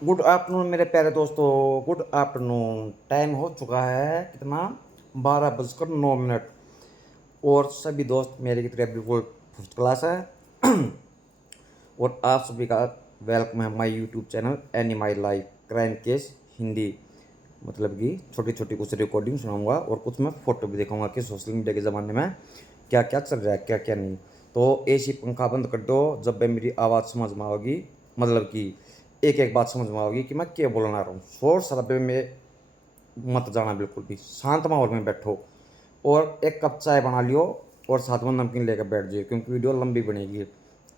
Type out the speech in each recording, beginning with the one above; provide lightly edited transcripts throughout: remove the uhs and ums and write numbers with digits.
Good afternoon मेरे प्यारे दोस्तों। Good afternoon. टाइम हो चुका है कितना, 12:09। और सभी दोस्त मेरे की तरह बिल्कुल फर्स्ट क्लास है। और आप सभी का वेलकम है my YouTube channel any my life crime case Hindi. मतलब कि छोटी छोटी कुछ रिकॉर्डिंग सुनाऊंगा और कुछ मैं फ़ोटो भी दिखाऊंगा कि सोशल मीडिया के ज़माने में क्या क्या चल रहा है, क्या क्या नहीं। तो एसी पंखा बंद कर दो जब भी मेरी आवाज़ समझ में आओगी। मतलब कि एक एक बात समझ में आओगी कि मैं क्या बोलना रहा हूँ। शोर शराबे में मत जाना, बिल्कुल भी शांत माहौल में बैठो और एक कप चाय बना लियो और साथ में नमकीन लेकर बैठ जाइए क्योंकि वीडियो लंबी बनेगी।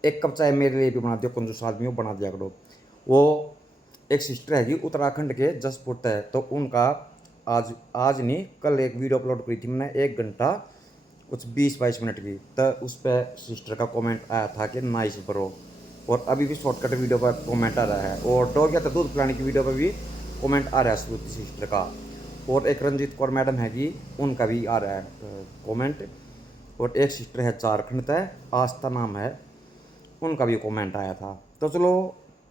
एक कप चाय मेरे लिए भी बना दियो, कंजूस आदमी हो बना दिया करो। वो एक सिस्टर हैगी उत्तराखंड के जसपुर है, तो उनका आज आज नहीं कल एक वीडियो अपलोड करी थी मैंने, 1 घंटा कुछ 20-22 मिनट की। तो उस पर सिस्टर का कमेंट आया था कि नाइस ब्रो। और अभी भी शॉर्टकट वीडियो पर कमेंट आ रहा है, और डॉग या तो दूध पिलाने की वीडियो पर भी कमेंट आ रहा है श्रुति सिस्टर का। और एक रंजीत कौर मैडम हैगी, उनका भी आ रहा है कमेंट। और एक सिस्टर है झारखंड तय, आस्था नाम है, उनका भी कमेंट आया था। तो चलो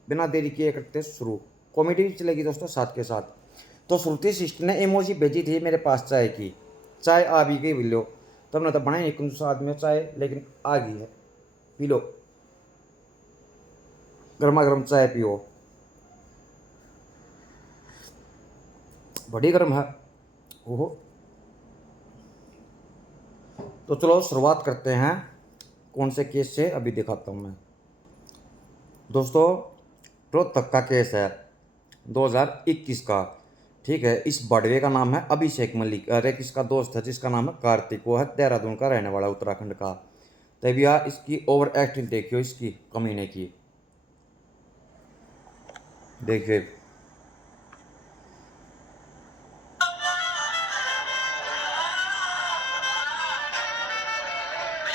बिना देरी किए करते शुरू। कॉमेडी भी चलेगी दोस्तों साथ के साथ। तो श्रुति सिस्टर ने इमोजी भेजी थी मेरे पास चाय की। चाय आ भी गई, बिलो तो हमने तो बनाई नहीं कुछ साथ में चाय, लेकिन आ गई है, पी लो। गर्मा गर्म चाय पियो, बड़ी गर्म है। ओहो। तो चलो शुरुआत करते हैं। कौन से केस से अभी दिखाता हूँ मैं दोस्तों। रोहतक का केस है 2021 का। ठीक है, इस बड़वे का नाम है अभिषेक मलिक और एक इसका दोस्त है जिसका नाम है कार्तिक। वो है देहरादून का रहने वाला, उत्तराखंड का। तभी यार इसकी ओवर एक्टिंग देखियो, इसकी कमीने की देखिए। भैया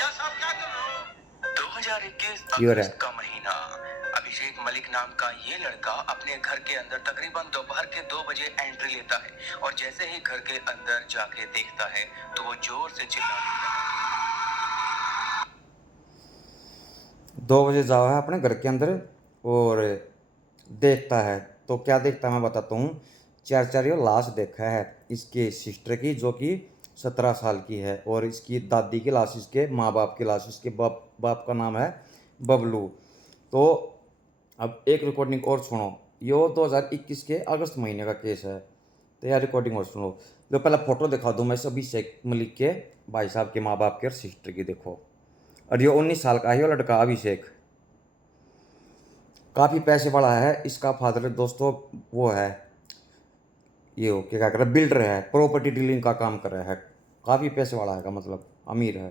साहब क्या कर रहे हो? 2021 ये अगस्त है। का महीना। अभिषेक मलिक नाम का ये लड़का अपने घर के अंदर तकरीबन दोपहर के 2 बजे एंट्री लेता है और जैसे ही घर के अंदर जाके देखता है तो वो जोर से चिल्ला देता है। 2 बजे जाओ है अपने घर के अंदर और देखता है, तो क्या देखता है मैं बताता हूँ। चार चार ये लाश देखा है इसके सिस्टर की, जो कि 17 साल की है, और इसकी दादी की लाश, इसके माँ बाप की लाश। इसके बाप बाप का नाम है बबलू। तो अब एक रिकॉर्डिंग और सुनो। यो 2021 के अगस्त महीने का केस है। तो यार रिकॉर्डिंग और सुनो। जो पहला फोटो दिखा दूँ मैं सभी शेख मलिक के भाई साहब के माँ बाप के और सिस्टर की, देखो। और ये 19 साल का है ये लड़का अभिषेक। काफ़ी पैसे वाला है। इसका फादर दोस्तों वो है, ये हो क्या कर रहा है, बिल्डर है, प्रॉपर्टी डीलिंग का काम कर रहा है। काफ़ी पैसे वाला है का मतलब अमीर है।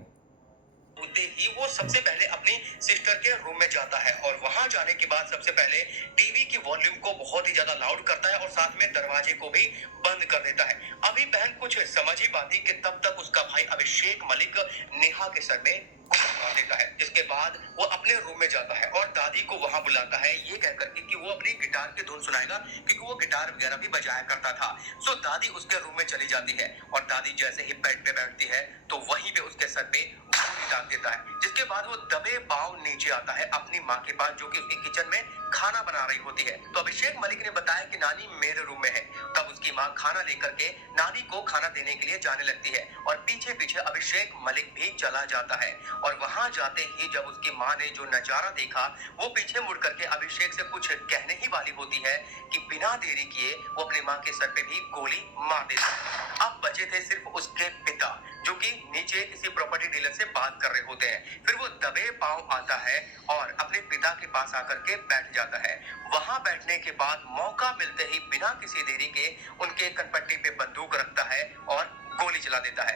होते ही वो सबसे पहले अपनी सिस्टर के रूम में जाता है और वहां जाने के बाद सबसे पहले टीवी की वॉल्यूम को बहुत ही ज्यादा लाउड करता है और साथ में दरवाजे को भी बंद कर देता है। अभी बहन कुछ समझ ही पाती कि तब तक उसका भाई अभिषेक मलिक नेहा के सर में मार देता है। जिसके बाद वो अपने रूम में जाता है और दादी को वहां बुलाता है ये कहकर के कि वो अपनी गिटार की धुन सुनाएगा, क्योंकि वो गिटार वगैरह भी बजाया करता था। सो दादी उसके रूम में चली जाती है और दादी जैसे ही बेड पे बैठती है तो वहीं पे उसके सर पे गोली दाग देता है। जिसके बाद वो दबे पांव नीचे आता है अपनी माँ के पास, जो कि उसके किचन में खाना बना रही होती है। तो अभिषेक मलिक ने बताया कि नानी मेरे रूम में है। तब उसकी माँ खाना लेकर के नानी को खाना देने के लिए जाने लगती है और पीछे पीछे अभिषेक मलिक भी चला जाता है। और वहां जाते ही जब उसकी माँ ने जो नजारा देखा, वो पीछे मुड़ करके अभिषेक से कुछ कहने ही वाली होती है कि बिना देरी किए वो अपनी माँ के सर पे भी गोली मार देता है। अब बचे थे सिर्फ उसके पिता, जो कि नीचे किसी प्रॉपर्टी डीलर से बात कर रहे होते हैं। फिर वो दबे पांव आता है और अपने पिता के पास आकर के बैठ जाता है। वहां बैठने के बाद मौका मिलते ही बिना किसी देरी के उनके कनपट्टी पे बंदूक रखता है और गोली चला देता है।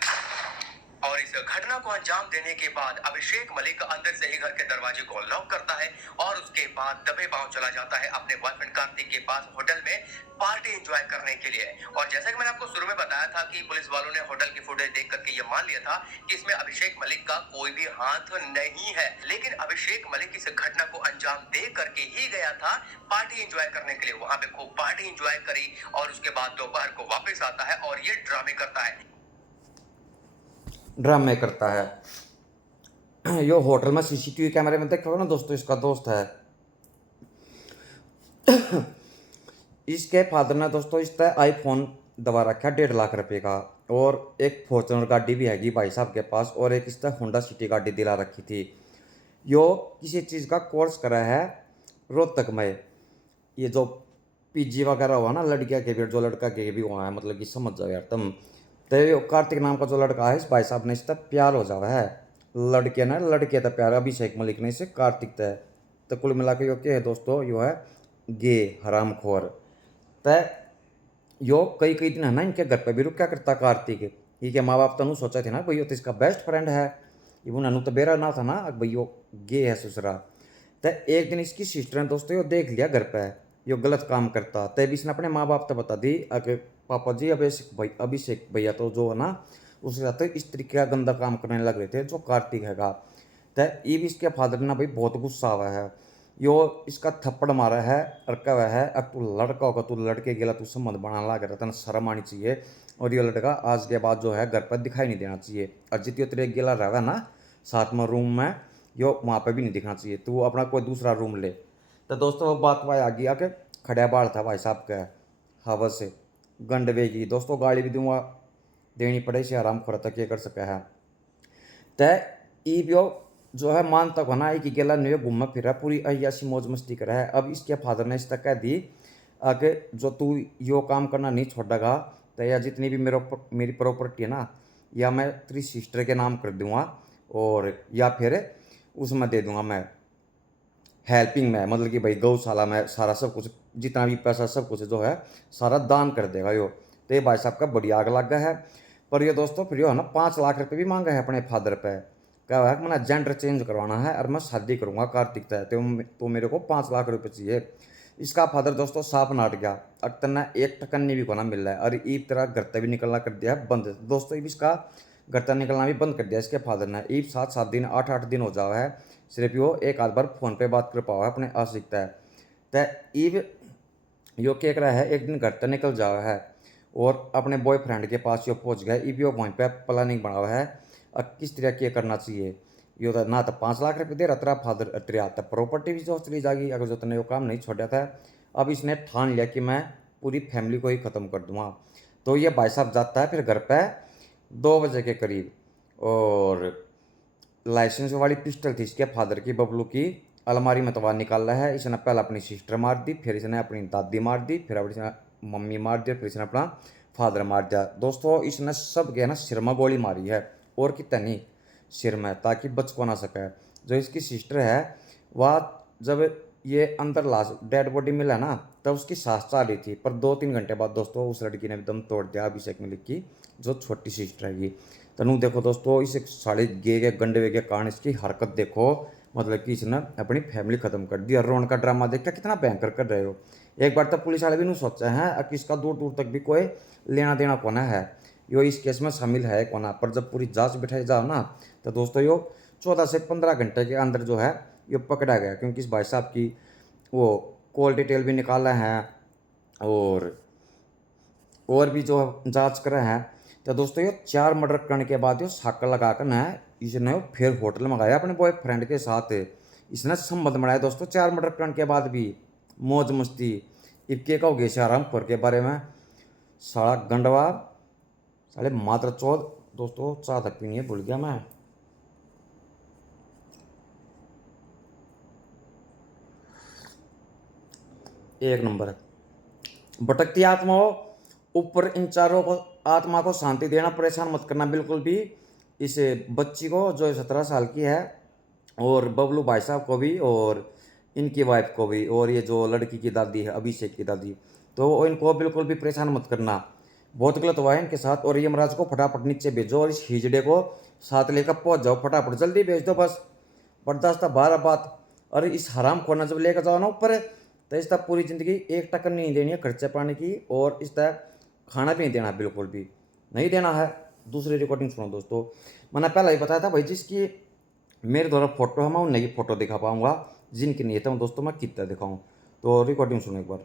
और इस घटना को अंजाम देने के बाद अभिषेक मलिक अंदर से ही घर के दरवाजे को लॉक करता है और उसके बाद दबे पांव चला जाता है अपने बॉयफ्रेंड कार्तिक के पास होटल में पार्टी एंजॉय करने के लिए। और जैसा कि मैंने आपको शुरू में बताया था कि पुलिस वालों ने होटल की फुटेज देख करके ये मान लिया था कि इसमें अभिषेक मलिक का कोई भी हाथ नहीं है। लेकिन अभिषेक मलिक इस घटना को अंजाम दे करके ही गया था पार्टी एंजॉय करने के लिए। वहां पे खूब पार्टी एंजॉय करी और उसके बाद दोपहर को वापस आता है और ये ड्रामे करता है। ड्रामे करता है। यो होटल में सीसीटीवी कैमरे में देखोगे ना दोस्तों, इसका दोस्त है। इसके फादर ने दोस्तों इसका आईफोन दबा रखा 1.5 लाख का, और एक फॉर्चुनर गाड़ी भी हैगी भाई साहब के पास, और एक इसका होंडा सिटी गाड़ी दिला रखी थी। यो किसी चीज़ का कोर्स करा है रोहतक में। ये जो पीजी वगैरह हुआ ना लड़कियां के भी, जो लड़का के भी हुआ है, मतलब कि समझ जाओ यार तुम। तो ये कार्तिक नाम का जो लड़का है, इस भाई साहब ने इससे प्यार हो जावा है। लड़के ना लड़के तो प्यार अभिषेक मलिक ने इसे कार्तिक तय। तो कुल मिला के यो क्या है दोस्तों, यो है गे हरामखोर। तय यो कई कई दिन है ना इनके घर पे भी रुक क्या करता कार्तिक। ये के माँ बाप तनु सोचा थे ना भाई यो तो इसका बेस्ट फ्रेंड है, ये उन्होंने तो बेरा ना था ना भाई यो गे है ससुरा। तो एक दिन इसकी सिस्टर ने दोस्तों यो देख लिया घर पे यो गलत काम करता, तब इसने अपने माँ बाप तो बता दी अगर पापा जी अभिषेक भैया तो जो है ना उसके साथ इस तरीके का गंदा काम करने लग रहे थे जो कार्तिक हैगा। तो ये भी इसके फादर ने भाई बहुत गुस्सा हुआ है, यो इसका थप्पड़ मारा है और कहा है अब तू लड़का होगा, तू लड़के गेला तू संबंध बनाने लग रहा था, शर्म आनी चाहिए। और ये लड़का आज के बाद जो है घर पर दिखाई नहीं देना चाहिए, और जितने तेरे गेला रहा ना साथ में रूम में, यो वहाँ पर भी नहीं दिखना चाहिए, तू अपना कोई दूसरा रूम ले। तो दोस्तों वो बात वह आ गई आके खड़ा बाल था भाई साहब का हवा से गंडवे की। दोस्तों गाली भी दूंगा देनी पड़े से आराम खोरा तक ये कर सका है। तय ई भी जो है मान तक होना कि गेला नहीं घूमा फिरा पूरी अयासी मौज मस्ती करा है। अब इसके फादर ने इस तक कह दी कि जो तू यो काम करना नहीं छोड़ेगा तो या जितनी भी मेरी प्रॉपर्टी है ना, या मैं तेरी सिस्टर के नाम कर दूंगा, और या फिर उसमें दे दूंगा मैं हेल्पिंग में, मतलब कि भाई गौशाला में सारा सब कुछ जितना भी पैसा सब कुछ जो है सारा दान कर देगा यो। तो ये भाई साहब का बढ़िया आग लग गया है। पर ये दोस्तों फिर यो है ना 5 लाख रुपये भी मांगा है अपने फादर पे, क्या है कि मैंने जेंडर चेंज करवाना है और मैं शादी करूँगा कार्तिक तय, तो मेरे को 5 लाख रुपये चाहिए। इसका फादर दोस्तों साफ नाट गया, अक्तर ने एक टकन्नी भी कोना मिल रहा है, और ईब तरह घर तक भी निकलना कर दिया बंद। दोस्तों ईब इसका घर तक निकलना भी बंद कर दिया इसके फादर ने। ईब 7-7 दिन 8-8 दिन हो जावा है, सिर्फ यो एक आध बार फोन पे बात कर पावा है अपने आशिक तय। तय ईब यो क्या रहा है एक दिन घर तक निकल जावा है और अपने बॉयफ्रेंड के पास यो पहुंच गया। ईब यो वहीं पे प्लानिंग बना हुआ है अब किस तरह की करना चाहिए। यो तो ना तो 5 लाख रुपये दे रहा तेरा फादर, तेरे हाथ तक प्रॉपर्टी भी जो चली जाएगी अगर जो तूने यो काम नहीं छोड़ा था। अब इसने ठान लिया कि मैं पूरी फैमिली को ही ख़त्म कर दूंगा। तो ये भाई साहब जाता है फिर घर पे 2 बजे के करीब, और लाइसेंस वाली पिस्टल थी इसके फादर की बबलू की, अलमारी में तो बाहर निकाल रहा है। इसने पहले अपनी सिस्टर मार दी, फिर इसने अपनी दादी मार दी, फिर अपनी मम्मी मार दी, फिर इसने अपना फादर मार दिया। दोस्तों इसने सब के ना सिर में गोली मारी है, और कितनी सिर में, ताकि बच को ना सके। जो इसकी सिस्टर है वह जब ये अंदर लाश डेड बॉडी मिला ना तब उसकी सांस चाह रही थी, पर 2-3 घंटे बाद दोस्तों उस लड़की ने दम तोड़ दिया, अभिषेक मलिक की जो छोटी सिस्टर है। तनु देखो दोस्तों इस साढ़े गे के गंडे के कारण इसकी हरकत देखो, मतलब कि इसने अपनी फैमिली खत्म कर दी। और रोन का ड्रामा देख के कितना भयंकर कर रहे हो। एक बार तो पुलिस वाले भी नहीं सोचा है कि इसका दूर दूर तक भी कोई लेना देना कोना है, यो इस केस में शामिल है कोना। पर जब पूरी जांच बिठाई जाओ ना तो दोस्तों यो 14 से 15 घंटे के अंदर जो है ये पकड़ा गया, क्योंकि इस भाई साहब की वो कॉल डिटेल भी निकाला है और भी जो जांच कर रहे हैं। तो दोस्तों ये 4 मर्डर करने के बाद यो साकर लगा कर ना इसने फिर होटल में गया अपने बॉयफ्रेंड के साथ। इसने संबंध बनाया दोस्तों 4 मर्डर करने के बाद भी मौज मस्ती। इक्के का हो गया शाराम खोर के बारे में सारा गंडवा साले मात्र 14। दोस्तों चाह तक पीनी है भूल गया मैं। एक नंबर भटकती आत्माओं ऊपर इन चारों को आत्मा को शांति देना, परेशान मत करना बिल्कुल भी। इस बच्ची को जो 17 साल की है, और बबलू भाई साहब को भी, और इनकी वाइफ को भी, और ये जो लड़की की दादी है अभिषेक की दादी, तो इनको बिल्कुल भी परेशान मत करना। बहुत गलत हुआ है इनके साथ। और यमराज को फटाफट नीचे भेजो और इस हिजड़े को साथ लेकर पहुंच जाओ, फटाफट जल्दी भेज दो बस। बर्दाश्त 12 बात। और इस हराम खोरना जब लेकर जाओ ना ऊपर तो इस तक पूरी ज़िंदगी एक टक्कर नहीं देनी है खर्चे पानी की, और इस तरह खाना भी नहीं देना, बिल्कुल भी नहीं देना है। दूसरी रिकॉर्डिंग सुनो दोस्तों, मैंने पहले ही बताया था भाई जिसकी मेरे द्वारा फोटो है मैं उन्हें की फोटो दिखा पाऊंगा, जिनकी नहीं है दोस्तों मैं कितना दिखाऊं। तो रिकॉर्डिंग सुनो एक बार।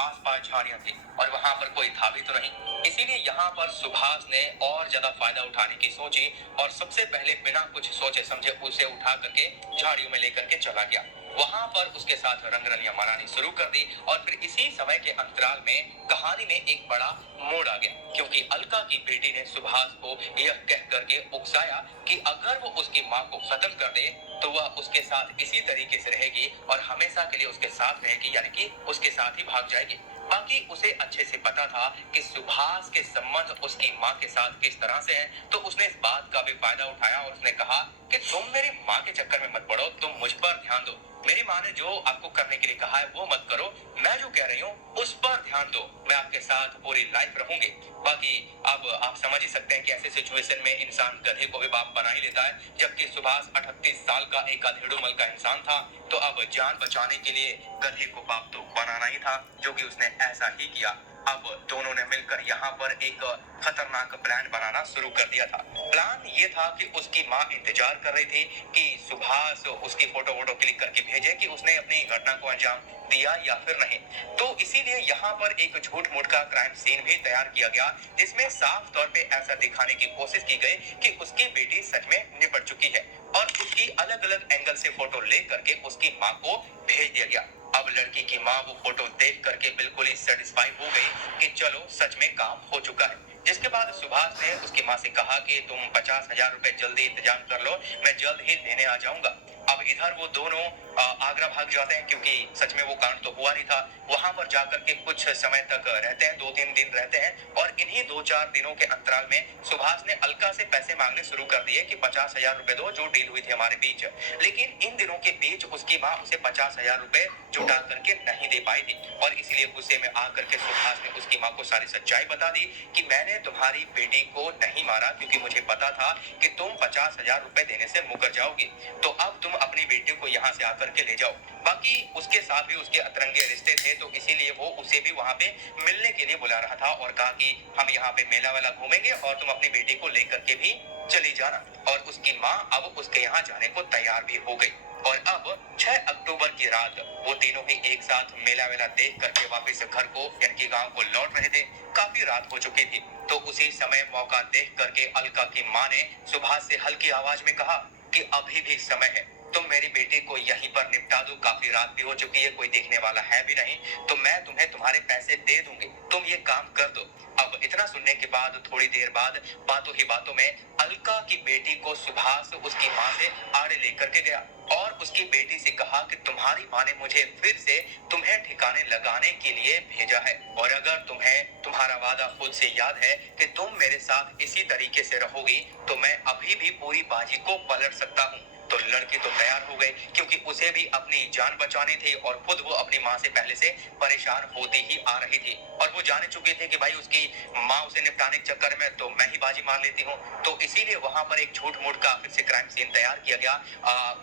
आसपास झाड़ियां थी और वहां पर कोई था भी तो नहीं, इसीलिए यहाँ पर सुभाष ने और ज्यादा फायदा उठाने की सोची और सबसे पहले बिना कुछ सोचे समझे उसे उठा करके झाड़ियों में लेकर के चला गया। वहां पर उसके साथ रंगरलियां मनानी शुरू कर दी और फिर इसी समय के अंतराल में कहानी में एक बड़ा मोड़ आ गया, क्योंकि अलका की बेटी ने सुभाष को यह कह करके उकसाया कि अगर वो उसकी माँ को खत्म कर दे तो वह उसके साथ इसी तरीके से रहेगी और हमेशा के लिए उसके साथ रहेगी, यानी कि उसके साथ ही भाग जाएगी। बाकी उसे अच्छे से पता था कि सुभाष के संबंध उसकी माँ के साथ किस तरह से हैं, तो उसने इस बात का भी फायदा उठाया और उसने कहा कि तुम मेरी माँ के चक्कर में मत पड़ो, तुम मुझ पर ध्यान दो। मेरी माँ ने जो आपको करने के लिए कहा है वो मत करो, मैं जो कह रही हूँ उस पर ध्यान दो, मैं आपके साथ पूरी लाइफ रहूंगी। बाकी अब आप समझ ही सकते हैं कि ऐसे सिचुएशन में इंसान गधे को भी बाप बना ही लेता है, जबकि सुभाष 38 साल का एक अधेड़ुमल का इंसान था, तो अब जान बचाने के लिए गधे को बाप तो बनाना ही था, जो कि उसने ऐसा ही किया। अब दोनों ने मिलकर यहाँ पर एक खतरनाक प्लान बनाना शुरू कर दिया था। प्लान ये था कि उसकी माँ इंतजार कर रही थी कि सुभाष उसकी फोटो वोटो क्लिक करके भेजे कि उसने अपनी घटना को अंजाम दिया या फिर नहीं। तो इसीलिए यहाँ पर एक झूठ मूठ का क्राइम सीन भी तैयार किया गया, जिसमें साफ तौर पे ऐसा दिखाने की कोशिश की गई कि उसकी बेटी सच में निपट चुकी है और उसकी अलग अलग एंगल से फोटो ले करके उसकी माँ को भेज दिया गया। अब लड़की की माँ वो फोटो देख करके बिल्कुल ही सेटिस्फाई हो गई कि चलो सच में काम हो चुका है। जिसके बाद सुभाष ने उसकी माँ से कहा कि तुम 50,000 रुपए जल्दी इंतजाम कर लो, मैं जल्द ही देने आ जाऊंगा। अब इधर वो दोनों आगरा भाग जाते हैं, क्योंकि सच में वो कांड तो हुआ नहीं था। वहां पर जाकर के कुछ समय तक रहते हैं, 2-3 दिन रहते हैं और इन्हीं 2-4 दिनों के अंतराल में सुभाष ने अलका से पैसे मांगने शुरू कर दिए कि 50,000 रुपए दो, जो डील हुई थी हमारे बीच। लेकिन इन दिनों के बीच उसकी माँ उसे 50,000 रुपए जुटा करके नहीं दे पाई थी और इसलिए गुस्से में आकर के सुभाष ने उसकी माँ को सारी सच्चाई बता दी कि मैंने तुम्हारी बेटी को नहीं मारा, क्योंकि मुझे पता था कि तुम 50,000 रुपए देने से मुकर जाओगी, तो अब तुम अपनी बेटी को यहाँ से आकर के ले जाओ। बाकी उसके साथ भी उसके अतरंगे रिश्ते थे, तो इसीलिए वो उसे भी वहाँ पे मिलने के लिए बुला रहा था और कहा कि हम यहाँ पे मेला वेला घूमेंगे और तुम अपनी बेटी को लेकर के भी चली जाना। और उसकी माँ अब उसके यहाँ जाने को तैयार भी हो गई। और अब 6 अक्टूबर की रात वो तीनों ही एक साथ मेला वेला देख करके वापस घर को यानी कि गांव को लौट रहे थे। काफी रात हो चुकी थी, तो उसी समय मौका देख करके अलका की माँ ने सुभाष से हल्की आवाज में कहा कि अभी भी समय है, तुम मेरी बेटी को यहीं पर निपटा दो, काफी रात भी हो चुकी है, कोई देखने वाला है भी नहीं, तो मैं तुम्हें तुम्हारे पैसे दे दूंगी, तुम ये काम कर दो। अब इतना सुनने के बाद थोड़ी देर बाद बातों ही बातों में अलका की बेटी को सुभाष उसकी माँ से आड़े लेकर के गया और उसकी बेटी से कहा कि तुम्हारी माँ ने मुझे फिर से तुम्हें ठिकाने लगाने के लिए भेजा है और अगर तुम्हें तुम्हारा वादा खुद से याद है कि तुम मेरे साथ इसी तरीके से रहोगी तो मैं अभी भी पूरी बाजी को पलट सकता हूँ। तो लड़की तो तैयार हो गई, क्योंकि उसे भी अपनी जान बचानी थी और खुद वो अपनी माँ से पहले से परेशान होती ही आ रही थी और वो जाने चुके थे कि भाई उसकी माँ उसे निपटाने के चक्कर में तो मैं ही बाजी मार लेती हूँ। तो इसीलिए वहां पर एक झूठ मूठ का फिर से क्राइम सीन तैयार किया गया।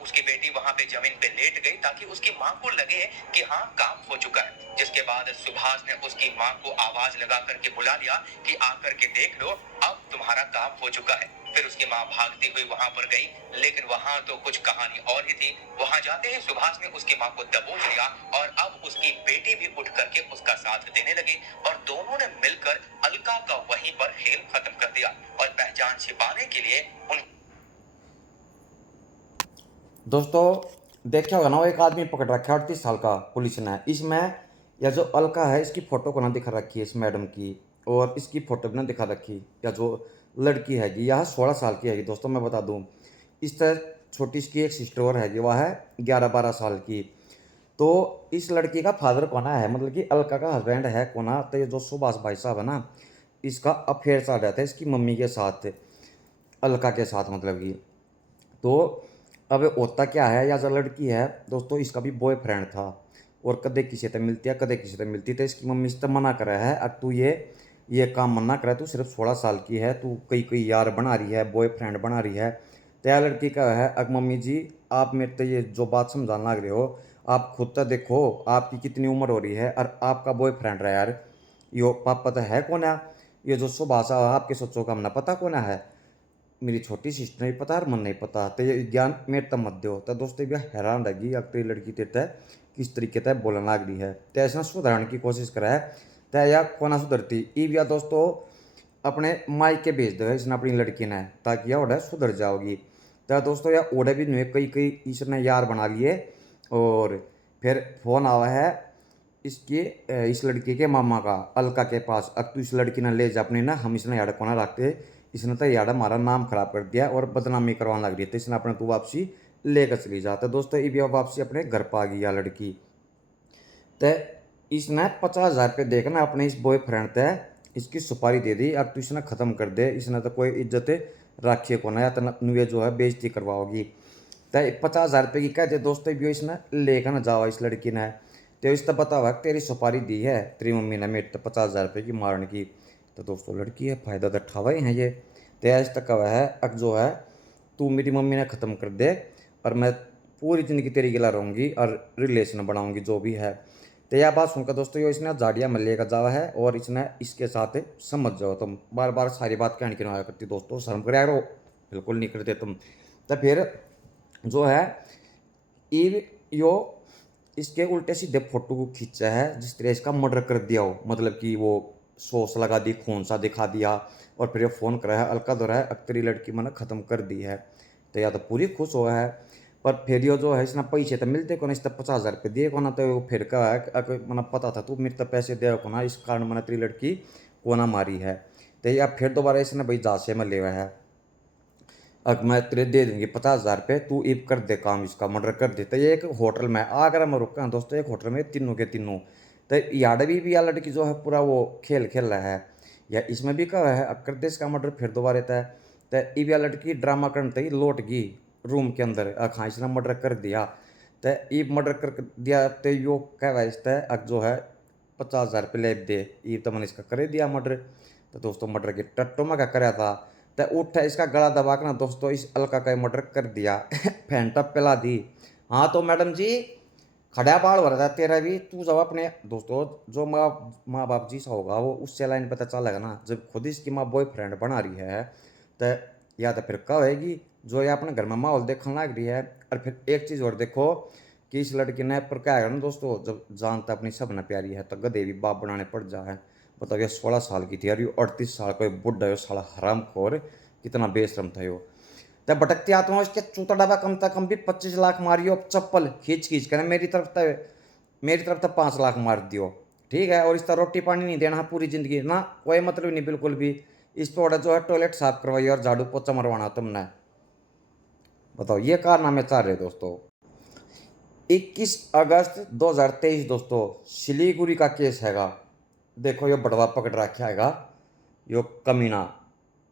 उसकी बेटी वहां पे जमीन पे लेट गई ताकि उसकी माँ को लगे कि हाँ काम हो चुका है। जिसके बाद सुभाष ने उसकी माँ को आवाज लगा करके बुला लिया कि आकर के देख लो, अब तुम्हारा काम हो चुका है। फिर उसकी माँ भागती हुई वहां पर गई, लेकिन वहां तो कुछ कहानी और ही थी। वहां जाते ही सुभाष ने उसकी माँ को दबोच लिया और अब उसकी बेटी भी उठ करके उसका साथ देने लगी और दोनों ने मिलकर अलका का वहीं पर खेल खत्म कर दिया और पहचान छिपाने के लिए उन दोस्तों देखा होगा ना, वो एक आदमी पकड़ रखा है 38 साल का पुलिस ने। इसमें या जो अलका है इसकी फ़ोटो को ना दिखा रखी है इस मैडम की, और इसकी फ़ोटो भी ना दिखा रखी, या जो लड़की हैगी यह 16 साल की हैगी। दोस्तों मैं बता दूं, इस तरह छोटी इसकी एक सिस्टर और हैगी, वह है 11-12 साल की। तो इस लड़की का फादर कोना है, मतलब कि अलका का हस्बैंड है कोना, तो ये जो सुभाष भाई साहब है ना, इसका अफेयर चल रहा था इसकी मम्मी के साथ, अलका के साथ मतलब कि। तो अब होता क्या है, या जो लड़की है दोस्तों इसका भी बॉयफ्रेंड था और कदे किसी से मिलती है कदे किसी से मिलती, तो इसकी मम्मी से मना कर रहा है, अब तू ये काम मना करे, तू सिर्फ 16 साल की है, तू कई कई यार बना रही है, बॉयफ्रेंड बना रही है। तो यह लड़की का है, अब मम्मी जी आप मेरे तो ये जो बात समझाने लग रहे हो, आप खुद तो देखो आपकी कितनी उम्र हो रही है और आपका बॉयफ्रेंड रहा यार, यो पापा तो है कौन है, ये जो सुभाषा आपके सोचो का हमने पता कौन है, मेरी छोटी सिस्टर नहीं पता और मन नहीं पता, तो ये ज्ञान मेरे तब मत दो। तो दोस्तों भी हैरान रहेगी अब तो ये लड़की देता है किस तरीके से बोलने लग रही है, तो ऐसा सुधारने की कोशिश करा है, तो या कोना सुधरती ईब, या दोस्तों अपने मायके भेज दो इसने अपनी लड़की ने, ताकि यह ओढ़े सुधर जाओगी। तो दोस्तों यह ओढ़े भी नहीं, कई कई इसने यार बना लिए और फिर फ़ोन आवा है इसके इस लड़की के मामा का अलका के पास, अब तू इस लड़की ने ले जा अपनी ना, हम इसने याडा कोना रखते, इसने तो याडा हमारा नाम खराब कर दिया और बदनामी करवाने लग रही है, तो इसने अपने तू वापसी लेकर चली जाता। दोस्तों ये भी वापसी अपने घर पा गई या लड़की। तो इसने 50,000 रुपये देखना अपने इस बॉयफ्रेंड ते इसकी सुपारी दे दी, अब तो इसने ख़त्म कर दे, इसने तो कोई इज्जत राखी को ना, या तो नुए जो है बेइज्जती करवाओगी। तो 50,000 रुपये की कहते दोस्तों भी इसने लेकर ना जावा इस लड़की ने, तो इस तो पता हुआ तेरी सुपारी दी है तेरी मम्मी ने मेरे तो 50,000 रुपये की मारने की। तो दोस्तों लड़की है फ़ायदा तो उठावा ही है ये, तो आज तक कहा है अब जो है तू मेरी मम्मी ने ख़त्म कर दे और मैं पूरी ज़िंदगी तेरी गिला रहूँगी और रिलेशन बनाऊँगी जो भी है। तो यह बात सुनकर दोस्तों यो इसने झाड़िया में लेकर जावा है और इसने इसके साथ समझ जाओ तुम, बार बार सारी बात कहने की आया करती दोस्तों, शर्म कर यारो, बिल्कुल नहीं करते तुम। तो फिर जो है ईव यो इसके उल्टे सीधे फोटो को खींचा है जिस तरह इसका मर्डर कर दिया हो, मतलब कि वो सॉस लगा दी, खून सा दिखा दिया, और फिर ये फ़ोन करा है अलका दो है अक्तरी लड़की मैंने ख़त्म कर दी है। तो या तो पूरी खुश हुआ है, पर फिर यो जो है इसने पैसे तो मिलते को ना, इस 50,000 रुपये दिए को ना, तो वो फिर कहा है मैंने पता था तू मेरे तो पैसे दे को ना, इस कारण मैंने तेरी लड़की को ना मारी है। तो या फिर दोबारा इसने भाई जासे में लेवा है, अब मैं तेरे दे दूंगी 50,000 रुपये, तू इब कर दे काम, इसका मर्डर कर दे। तो ये एक होटल में आगरा में रुका दोस्तों, एक होटल में तीनों के तीनों। तो याडवी भी या लड़की जो है पूरा वो खेल खेल रहा है, या इसमें भी कहा है अब कर दे इसका मर्डर फिर दोबारा था। तो इब या लड़की ड्रामा करते ही लौट गई रूम के अंदर, हाँ इसने मर्डर कर दिया। तो ईब मर्डर कर दिया तो यो कह है अब जो है 50,000 रुपये ले दे, ईब तो मैंने इसका कर दिया मर्डर। तो दोस्तों मर्डर की टट्टो में क्या कराया था, तो उठ इसका गला दबा के ना दोस्तों इस अलका का मर्डर कर दिया फैंटा पिला दी। हाँ तो मैडम जी खड़ा बाल हो रहा था तेरा भी, तू जब अपने दोस्तों जो माँ बाप जी सा होगा वो उससे लाइन पता चलेगा ना, जब खुद इसकी माँ बॉयफ्रेंड बना रही है तो या तो फिर कब होएगी जो ये अपने घर में माहौल देखने लग रही है। और फिर एक चीज़ और देखो कि इस लड़की ने पर क्या है ना दोस्तों, जब जानता अपनी सब न प्यारी है तो गधे भी बाप बनाने पड़ जा है। बताओ ये 16 साल की थी यार, ये 38 साल का बुढ़ा है साला हराम खोर, कितना बेशरम था यो। तब भटकती आत्मा उसके चूता डबा कम से कम भी 25 लाख मारियो चप्पल खींच खींच कर, मेरी तरफ तक 5 लाख मार दियो, ठीक है। और इस तरह रोटी पानी नहीं देना पूरी जिंदगी ना, कोई मतलब नहीं बिल्कुल भी। इस पर जो है टॉयलेट साफ करवाई और झाड़ू पोछा मरवाना तुमने, बताओ ये कारनामे चाह रहे दोस्तों। 21 अगस्त 2023 दोस्तों सिलीगुड़ी का केस हैगा, देखो ये बड़वा पकड़ रखा हैगा यो कमीना,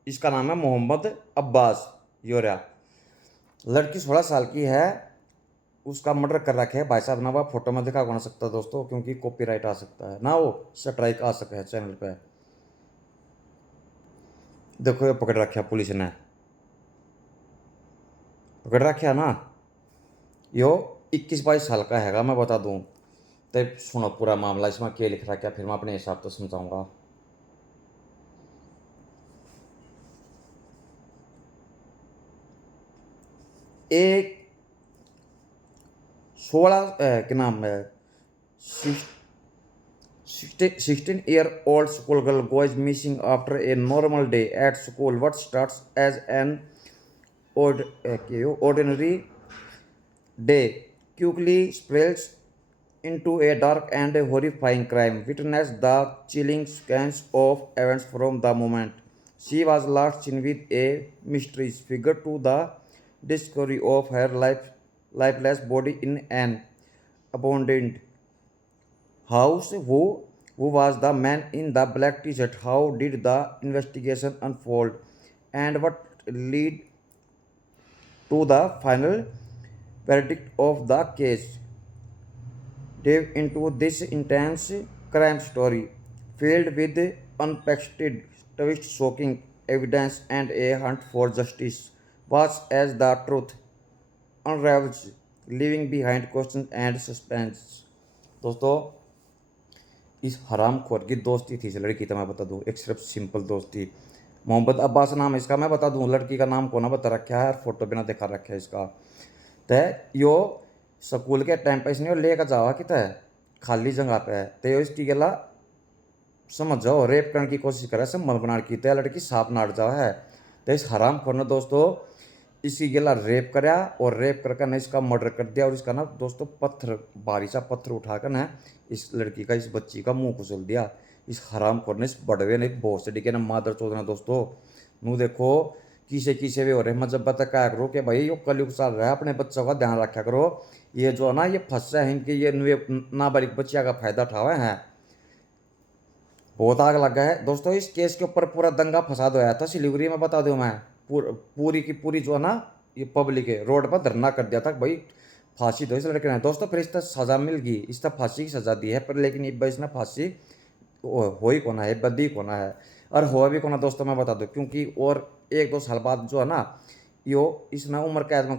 इसका नाम है मोहम्मद अब्बास योरिया। लड़की 16 साल की है, उसका मर्डर कर रखे है भाई साहब ना, वह फोटो में दिखा कौन सकता दोस्तों क्योंकि कॉपीराइट आ सकता है ना, वो स्ट्राइक आ सके है चैनल पे। देखो ये पकड़ रखा पुलिस ने, पकड़ रखा ना, यो 21-22 साल का हैगा मैं बता दूं। तो सुनो पूरा मामला इसमें क्या लिख रहा क्या, फिर मैं अपने हिसाब से समझाऊंगा। एक 16 क्या नाम है 16-year-old schoolgirl goes missing after a normal day at school. What starts as an ordinary day quickly spirals into a dark and horrifying crime. Witness the chilling sequence of events from the moment she was last seen with a mysterious figure to the discovery of her lifeless body in an abandoned house. Who was the man in the black t-shirt? How did the investigation unfold? And what led to the final verdict of the case? Dive into this intense crime story filled with unexpected twists, shocking evidence, and a hunt for justice. Watch as the truth unravels, leaving behind questions and suspense. दोस्तों इस हराम खोर की दोस्ती थी इस लड़की, तो मैं बता दूं एक सिर्फ सिंपल दोस्ती। मोहम्मद अब्बास नाम है इसका, मैं बता दूं लड़की का नाम कौन बता रखा है और फोटो बिना दिखा रखा है इसका। तो यो स्कूल के टाइम पे इसने लेकर जावा कि तय खाली जगह पे है, तो इसकी गला समझ जाओ रेप करने की कोशिश करे, संबंध बनाने की, तो लड़की सांप नाट जाओ है। तो इस हराम खोर ने दोस्तों इसकी गिला रेप कराया और रेप करके ना इसका मर्डर कर दिया। और इसका ना दोस्तों पत्थर, भारी सा पत्थर उठाकर ना इस लड़की का, इस बच्ची का मुंह कुचल दिया। इस हरामखोर ने, इस बड़वे ने बहुत से डिके ना मादर चौधरी दोस्तों। नू देखो किसे किसे भी हो रहे, मैं जब बता क्या करो कि भाई यो कलयुग चल रहा है, अपने बच्चों का ध्यान रखा करो। ये जो है ना, ये फंस रहे हैं कि ये नाबालिग बच्चिया का फायदा उठावे हैं। बहुत आग लगा है दोस्तों। इस केस के ऊपर पूरा दंगा फसाद होया था सिलीगुड़ी में, बता दूं मैं। पूरी की पूरी जो है ना, ये पब्लिक है रोड पर धरना कर दिया था भाई फांसी दो इस लड़के ने दोस्तों। फिर इसका सजा मिल गई, इसका फांसी की सजा दी है, पर लेकिन इस इसने फांसी हो ही कोना है, बदी कोना है। और हो भी कोना दोस्तों, मैं बता दूं क्योंकि और 1-2 साल बाद जो है ना, यो इसमें उम्र कैद में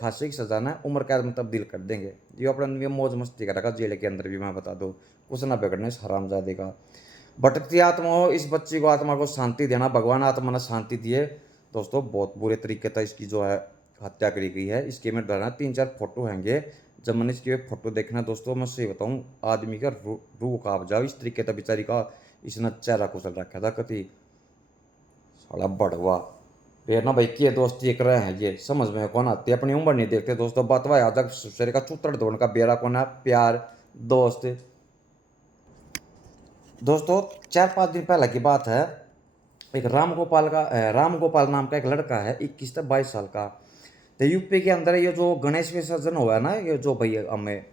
फांसी की सजा ना उम्र कैद में तब्दील कर देंगे। यो अपना ये मौज मस्ती करेगा जेल के अंदर भी, मैं बता दूं। कुछ ना बिगड़ने इस हरामजादे का। भटकती आत्मा हो, इस बच्ची को, आत्मा को शांति देना, भगवान आत्मा ने शांति दिए दोस्तों। बहुत बुरे तरीके से इसकी जो है हत्या करी गई है। इसके में डरना 3-4 फोटो हैंगे, जब मैंने इसके फोटो देखना दोस्तों, मैं सही बताऊं आदमी का रूह कांप जाओ। इस तरीके से बेचारी का इसने चेहरा कुचल रखा था कति साला बड़वा। फिर ना भाई किए दोस्ती एक रहे हैं, ये समझ में कौन आती है, अपनी उम्र नहीं देखते दोस्तों। बतवा आज तक शरीर का चूतड़ दौड़ का बेरा कौन है, प्यार दोस्त। दोस्तों 4-5 दिन पहले की बात है, एक राम गोपाल नाम का एक लड़का है, 21 से 22 साल का। तो यूपी के अंदर ये जो गणेश विसर्जन हुआ है ना, ये जो भाई हमें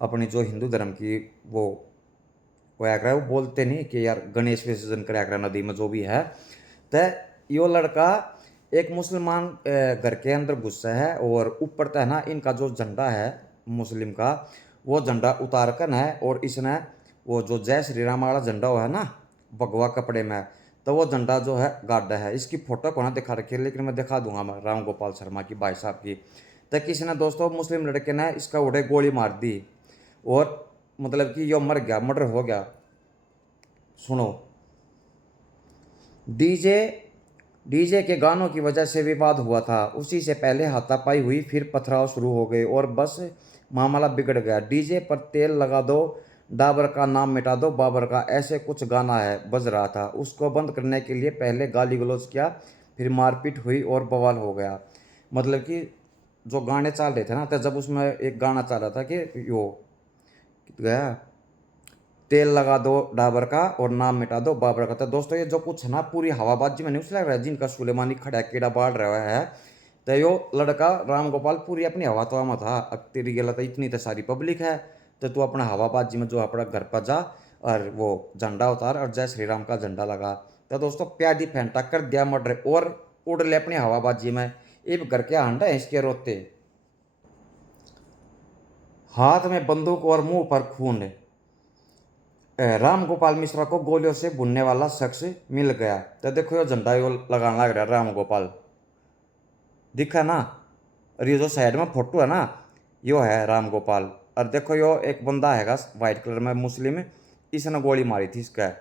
अपनी जो हिंदू धर्म की वो आकर वो बोलते नहीं कि यार गणेश विसर्जन कराया करा नदी में जो भी है। तो यो लड़का एक मुसलमान घर के अंदर घुसा है और ऊपर तो है ना इनका जो झंडा है मुस्लिम का, वो झंडा उतार कर है, और इसने वो जो जय श्री राम वाला झंडा हुआ है ना भगवा कपड़े में, तो वो झंडा जो है गाड़ा है। इसकी फोटो को ना दिखा रखी है, लेकिन मैं दिखा दूंगा मैं राम गोपाल शर्मा की, भाई साहब की। तो किसी ने दोस्तों मुस्लिम लड़के ने इसका उड़े गोली मार दी और मतलब कि यो मर गया, मर्डर हो गया। सुनो, डीजे डीजे के गानों की वजह से विवाद हुआ था, उसी से पहले हाथापाई हुई, फिर पथराव शुरू हो गए और बस मामला बिगड़ गया। डीजे पर तेल लगा दो, डाबर का नाम मिटा दो बाबर का, ऐसे कुछ गाना है बज रहा था। उसको बंद करने के लिए पहले गाली गलौज किया, फिर मारपीट हुई और बवाल हो गया। मतलब कि जो गाने चल रहे थे ना, तो जब उसमें एक गाना चल रहा था कि यो गया तेल लगा दो डाबर का और नाम मिटा दो बाबर का। तो दोस्तों ये जो कुछ है ना पूरी हवाबाजी में न्यूज़ लग रहा है, जिनका सुलेमानी खड़ा केड़ा बाढ़ रहा है। तो यो लड़का राम गोपाल पूरी अपनी हवा तो में था। अब तेरी गलत इतनी तो सारी पब्लिक है, तो तू अपना हवाबाजी में जो अपना घर पर जा और वो झंडा उतार और जय श्री राम का झंडा लगा। तो दोस्तों प्यादी फेंटा कर दिया मर्डर और उड़ ले अपनी हवाबाजी में। एक घर के हांडा है इसके रोते, हाथ में बंदूक और मुंह पर खून। राम गोपाल मिश्रा को गोलियों से भूनने वाला शख्स मिल गया। तो देखो ये झंडा यो लगाने लग रहा है राम गोपाल, दिखा ना। और ये जो साइड में फोटो है ना, यो है राम गोपाल। और देखो यो एक बंदा हैगा वाइट कलर में मुस्लिम, इसने गोली मारी थी इसका।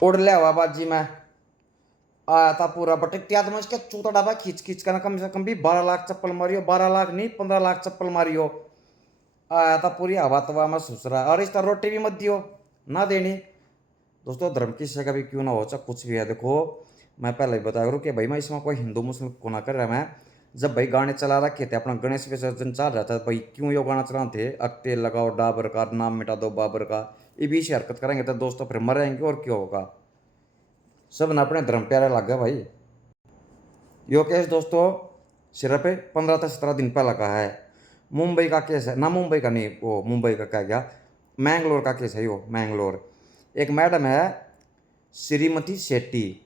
उड़ ले हवाबाजी में आया था पूरा बटक में इसका चूता डाबा खींच खींच कर, कम से कम भी 12 लाख चप्पल मारियो, 12 लाख नहीं 15 लाख चप्पल मारियो। आया था पूरी हवा तवा में सुसरा। और इस तरह रोटी भी मत दियो ना देनी दोस्तों। धर्म की शिक्षा भी क्यों ना हो, चाहे कुछ भी है। देखो मैं पहले ही बताया करूँ कि भाई मैं इसमें कोई हिंदू मुस्लिम को ना कर रहा। मैं जब भाई गाने चला रखे थे, अपना गणेश विसर्जन चल रहा था, भाई क्यों यो गाना चला थे, अकते लगाओ डाबर का नाम मिटा दो बाबर का, ये भी ऐसी हरकत करेंगे तो दोस्तों फिर मरेंगे और क्या होगा। सब ना अपने धर्म प्यारे लग गए भाई। यो केस दोस्तों सिर्फ 15 से 17 दिन पहले का है। मुंबई का केस है ना, मुंबई का नहीं, वो मुंबई का क्या गया, मैंगलोर का केस है यो, मैंगलोर। एक मैडम है श्रीमती शेट्टी,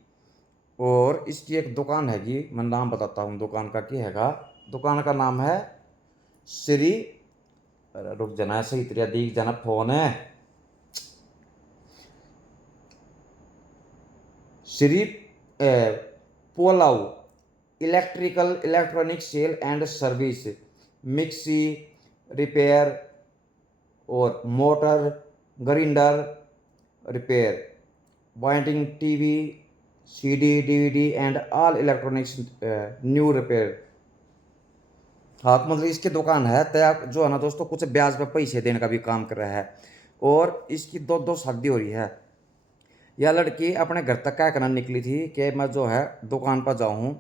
और इसकी एक दुकान हैगी, मैं नाम बताता हूँ दुकान का क्या हैगा। दुकान का नाम है श्री, अरे रुक जाना सही तरीका दिख जाना, फोन है श्री पोलाऊ electronic sale and service, mixie repair और motor grinder repair, winding TV CD DVD and all electronics new repair. हाँ मतलब इसकी दुकान है, तो जो है ना दोस्तों कुछ ब्याज पे पैसे देने का भी काम कर रहा है। और इसकी 2 शादी हो रही है। यह लड़की अपने घर तक क्या करना निकली थी कि मैं जो है दुकान पर जाऊँ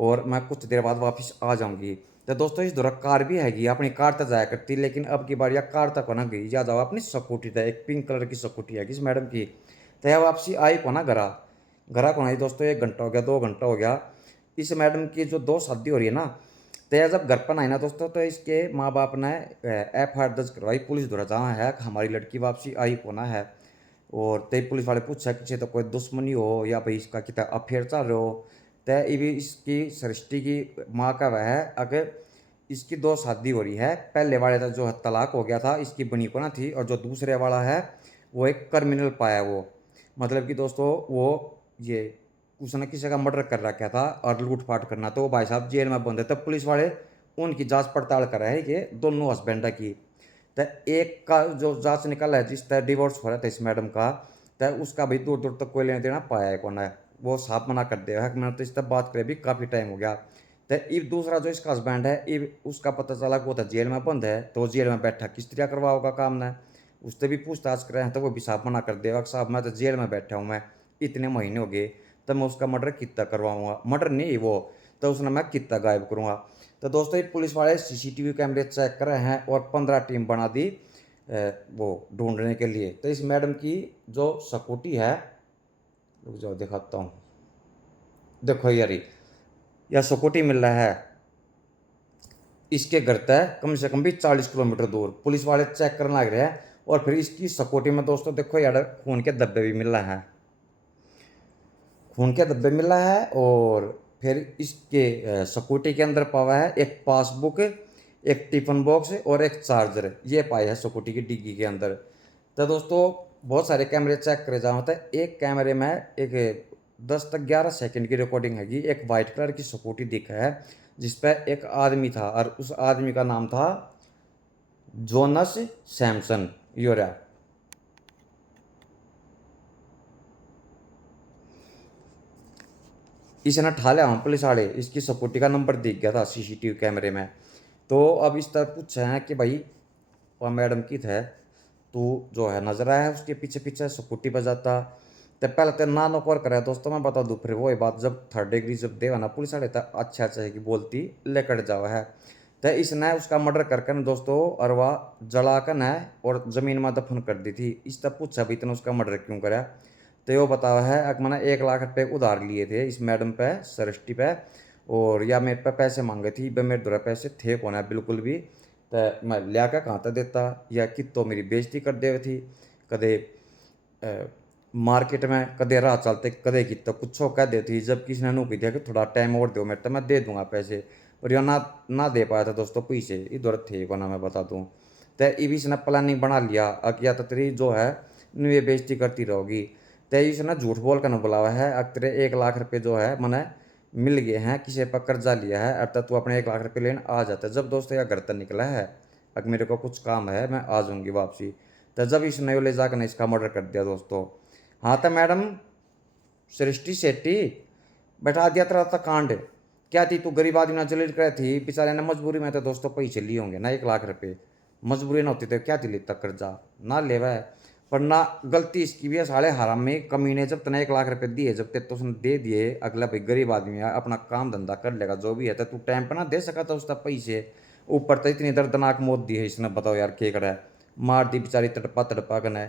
और मैं कुछ देर बाद वापस आ जाऊंगी। तो दोस्तों इस दौरान कार भी हैगी, अपनी कार तक जाया करती, लेकिन अब की बार यह कार तक ना गई, या जाओ अपनी स्कूटी था, एक पिंक कलर की स्कूटी है इस मैडम की। तो यह वापसी आई को ना घरा घरा को ना दोस्तों, 1 घंटा हो गया, 2 घंटा हो गया। इस मैडम की जो 2 शादी हो रही है ना, तो यह जब घर पर आई ना दोस्तों, तो इसके माँ बाप ने FIR दर्ज करवाई पुलिस द्वारा, जहाँ है कि हमारी लड़की वापसी आई को ना है। और तय पुलिस वाले पूछा कि तो कोई दुश्मनी हो या भाई इसका कितना अफेयर चल रहे हो। तय ये भी इसकी सृष्टि की माँ का वह है, अगर इसकी 2 शादी हो रही है, पहले वाले का जो है तलाक हो गया था, इसकी बनी को ना थी, और जो दूसरे वाला है वो एक क्रिमिनल पाया, वो मतलब कि दोस्तों वो ये उसने किसी का मर्डर कर रखा था और लूटपाट करना, तो वो भाई साहब जेल में बंद है। तब पुलिस वाले उनकी जांच पड़ताल कर रहे हैं कि दोनों हस्बैंड की। तो एक का जो जांच निकला है, जिस तरह डिवोर्स हो रहा था इस मैडम का, तो उसका भी दूर दूर तक कोई लेना देना पाया है कौन है, वो साफ मना कर दिया है। मैंने तो इस तरह बात करें भी काफ़ी टाइम हो गया। तो ये दूसरा जो इसका हस्बैंड है, ये उसका पता चला कि वो तो जेल में बंद है, तो जेल में बैठा किस तरह करवा होगा काम ने, उससे भी पूछताछ कर रहे हैं, तो वो भी साफ मना कर देगा साहब मैं तो जेल में बैठा हूँ, मैं इतने महीने हो गए, तब मैं उसका मर्डर कितना करवाऊँगा, मर्डर नहीं वो, तो उसने मैं कितना गायब करूँगा। तो दोस्तों ये पुलिस वाले CCTV कैमरे चेक कर रहे हैं और 15 टीम बना दी वो ढूंढने के लिए। तो इस मैडम की जो स्कूटी है, रुक जाओ दिखाता हूँ, देखो यार यह स्कूटी मिल रहा है इसके घर तक कम से कम भी 40 किलोमीटर दूर, पुलिस वाले चेक करने लग रहे हैं। और फिर इसकी स्कूटी में दोस्तों देखो यार खून के धब्बे भी मिल रहे हैं, खून के धब्बे मिल रहा है। और फिर इसके स्कूटी के अंदर पावा है एक पासबुक, एक टिफिन बॉक्स और एक चार्जर, ये पाया है स्कूटी की डिग्गी के अंदर। तो दोस्तों बहुत सारे कैमरे चेक करे जाओ, तो एक कैमरे में एक 10 तक 11 सेकंड की रिकॉर्डिंग हैगी, एक वाइट कलर की स्कूटी दिखा है जिस पर एक आदमी था, और उस आदमी का नाम था जोनस सैमसन योरा। इसने ठा लिया हम पुलिस वाले, इसकी स्कूटी का नंबर दिख गया था CCTV कैमरे में। तो अब इस तरह पूछा है कि भाई वह मैडम की थे, तू जो है नजर आया है उसके पीछे पीछे स्कूटी बजाता। तो पहले तो ना नौकर करे दोस्तों, मैं बता दूँ फिर वही बात, जब 3rd डिग्री जब देवा ना पुलिस वाले तो अच्छा अच्छा है कि बोलती लेकर जाओ है। तो इसने उसका मर्डर करके ना दोस्तों और वह जला कर न और ज़मीन में दफन कर दी थी। इस तब पूछा भी इतना उसका मर्डर क्यों करा, तो यो बताया है कि मैंने 1 लाख रुपए उधार लिए थे इस मैडम पे सृष्टि पे, और या मेरे पे पैसे मांगे थी, बे मेरे द्वारा पैसे थे कौन है बिल्कुल भी। तो मैं लिया के कहाँ तक देता, या कि तो मेरी बेइज्जती कर दे थी कदे मार्केट में, कदे राह चलते कदे की तो कुछ कह देती, जब किसी ने नौकरी दिया कि थोड़ा टाइम और दो मेरे तो मैं दे दूंगा पैसे, और यह ना दे पाया था दोस्तों पैसे, इधर थे को ना मैं बता दूँ। तो ये इसने प्लानिंग बना लिया या तो तेरी जो है ये बेइज्जती करती रहोगी। तो इसने झूठ बोल कर न बुलावा है, अब तेरे 1 लाख रुपये जो है मैंने मिल गए हैं, किसी पर कर्जा लिया है, अर्थात तू अपने 1 लाख रुपये लेने आ जाता है। जब दोस्तों यह घर तक निकला है, अब मेरे को कुछ काम है मैं आ जाऊँगी वापसी, तो जब इसने ले जाकर ने इसका मर्डर कर दिया दोस्तों। हाँ तो मैडम सृष्टि शेट्टी बैठा दिया तेरा था कांड, क्या थी तू गरीब आदमी ना जलील करे थी, बेचारे ने मजबूरी में तो दोस्तों पैसे लिए होंगे ना 1 लाख रुपये, मजबूरी ना होती तो क्या थी लेता कर्जा ना लेवा है। पर ना गलती इसकी भी है साले हराम में कमीने, जब तने 1 लाख रुपये दिए, जब ते तो उसने दे दिए, अगला भाई गरीब आदमी है अपना काम धंधा कर लेगा जो भी है, तो तू टाइम पर ना दे सका था उसका पैसे, ऊपर तो इतनी दर्दनाक मौत दी है इसने, बताओ यार क्या करे, मार दी बेचारी तड़पा तड़पा कने।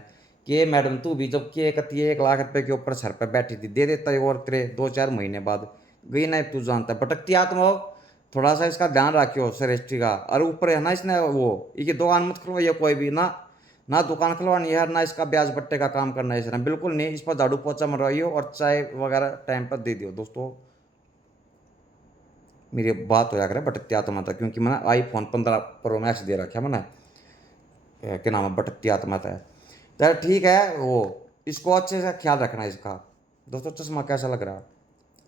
के मैडम तू भी जब के कती 1 लाख रुपये के ऊपर सर पर बैठी थी, दे देता है और तेरे 2-4 महीने बाद गई ना, तू जानता है भटकती आत्मा हो, थोड़ा सा इसका ध्यान रखियो सृष्टि का। और ऊपर है ना इसने वो ये दुकान मत खुलवाइए कोई भी ना, ना दुकान खुलवानी है ना इसका ब्याज बट्टे का काम करना है इसने, बिल्कुल नहीं। इस पर झाड़ू पोछा मरवाइयो और चाय वगैरह टाइम पर दे दियो दोस्तों। मेरी बात हो जा करे भटकती आत्मा था, क्योंकि मैंने iPhone 15 Pro Max दे रखा है मैंने, क्या नाम है भटकती आत्मा था। तो ठीक है वो इसको अच्छे से ख्याल रखना है इसका। दोस्तों चश्मा कैसा लग रहा,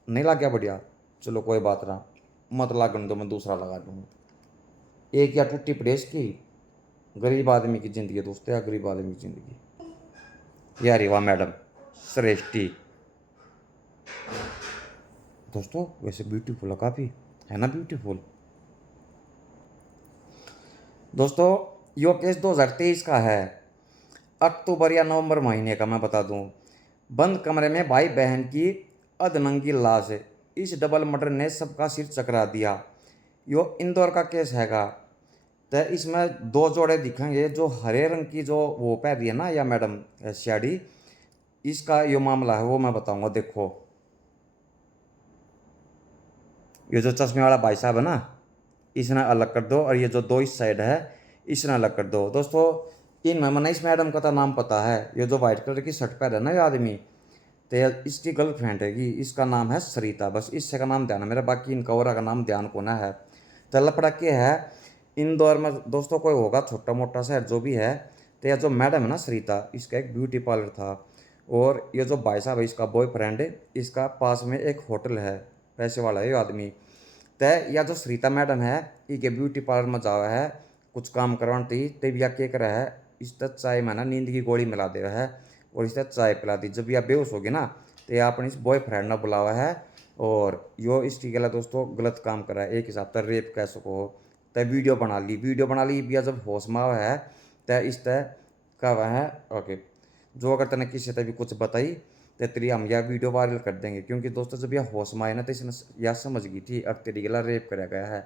नहीं लग गया बढ़िया, चलो कोई बात ना, मत लागने दो मैं दूसरा लगा दूँगा। एक या टूटी प्रेस की गरीब आदमी की ज़िंदगी दोस्तों, या गरीब आदमी की ज़िंदगी यार, वाह मैडम श्रेष्ठी दोस्तों, वैसे ब्यूटीफुल है काफ़ी, है ना ब्यूटीफुल। दोस्तों यो केस 2023 का है, अक्टूबर या नवंबर महीने का मैं बता दूं। बंद कमरे में भाई बहन की अधनंगी लाश इस डबल मर्डर ने सबका सिर चकरा दिया। यो इंदौर का केस हैगा। तो इसमें दो जोड़े दिखेंगे, जो हरे रंग की जो वो पहन रही है ना या मैडम साड़ी, इसका यो मामला है वो मैं बताऊंगा। देखो ये जो चश्मे वाला भाई साहब है ना, इसने अलग कर दो, और ये जो दो इस साइड है इसने अलग कर दो। दोस्तों इनमें मैंने इस मैडम का तो नाम पता है, ये जो व्हाइट कलर की शर्ट पहन है ना ये आदमी, तो इसकी गर्लफ्रेंड है, इसका नाम है सरिता। बस इससे का नाम ध्यान है मेरा, बाकी इनका और का नाम ध्यान को ना है। तो लफड़ा के है इंदौर में दोस्तों, कोई होगा छोटा मोटा शहर जो भी है, तो यह जो मैडम है ना सरिता, इसका एक ब्यूटी पार्लर था, और ये जो भाई साहब है इसका बॉयफ्रेंड, इसका पास में एक होटल है, पैसे वाला है ये आदमी। तय या जो सरिता मैडम है ये ब्यूटी पार्लर में जावा है कुछ काम करवाती, तब यह क्या करा है, इस तक चाय में ना नींद की गोली मिला दे है, और इस तक चाय पिला दी। जब यह बेहोश होगी ना तो यह अपने इस बॉयफ्रेंड ने बुलावा है, और यो इसकी गला दोस्तों गलत काम करा है, एक हिसाब से रेप कह सको। तय वीडियो बना ली बिया जब होश में आवा है, तय इस तय कहा है ओके, जो अगर तने किसी से भी कुछ बताई तो तेरी हम यह वीडियो वायरल कर देंगे, क्योंकि दोस्तों जब यह होश में आए ना तो इसने यह समझ गई थी अब तेरी गला रेप कराया गया है।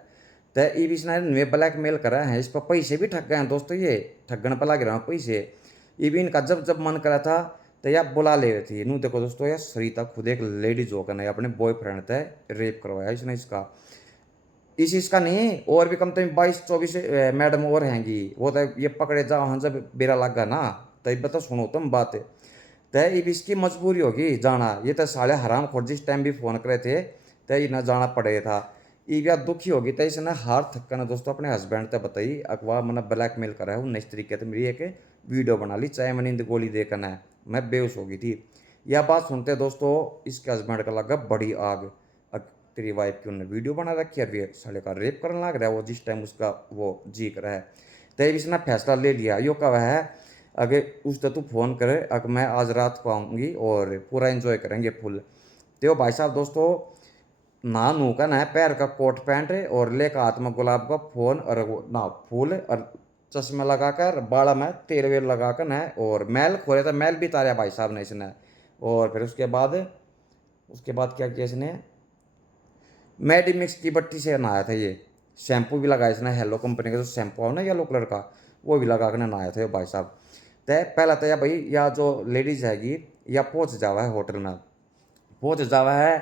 तो ये भी इसने नुए ब्लैकमेल करा है, इस पर पैसे भी ठग गए हैं दोस्तों, ये ठगन पर लग रहा है पैसे। ये भी इनका जब जब मन करा था तो यह बुला ले रही थी। नू देखो दोस्तों यह सरिता खुद एक लेडीज होकर नहीं अपने बॉयफ्रेंड से रेप करवाया इसने इसका। इसका नहीं, और भी कम से कम 22-24 मैडम और हैंगी, वो तो ये पकड़े जाओ हाँ जब बेरा लगा ना, तब बता सुनो तुम बात। तय अब इसकी मजबूरी होगी जाना, ये तो साले हराम खोर जिस टाइम भी फ़ोन करे थे तय इन्हें जाना पड़े था। इब यार दुखी होगी तो इसने हार थक्का ना दोस्तों अपने हस्बैंड से बताई, अगवा मैंने ब्लैकमेल करा है उन्नीस तरीके से मेरी एक वीडियो बना ली, चाहे मैंने नींद गोली देखना है, मैं बेहोश हो गई थी। यह बात सुनते दोस्तों इसके हस्बैंड का लगा बड़ी आग, तेरी वाइफ की उन्होंने वीडियो बना रखी है, अभी साले का रेप करने लग रहा है वो जिस टाइम उसका वो जी कर रहा है। तब इसने फैसला ले लिया, यो कहा है अगर उस तू फोन करे, अगर मैं आज रात को आऊँगी और पूरा एंजॉय करेंगे फुल। तो भाई साहब दोस्तों ना नू का ना पैर का कोट पैंट और लेकर हाथ में गुलाब का फोन और ना फूल और चश्मा लगा कर बाड़ा में तेल वेल लगा कर ना, और मैल खोले था, मैल भी तारा भाई साहब ने इसने। और फिर उसके बाद क्या किया इसने, मेडिमिक्स की बट्टी से नहाया था ये, शैम्पू भी लगाया इसने, हेलो कंपनी का जो शैम्पू है ना येलो कलर का, वो भी लगा कर नहाया था ये भाई साहब। तय पहला तो या भाई या जो लेडीज हैगी या पहुँच जावा है होटल में, पहुँच जावा है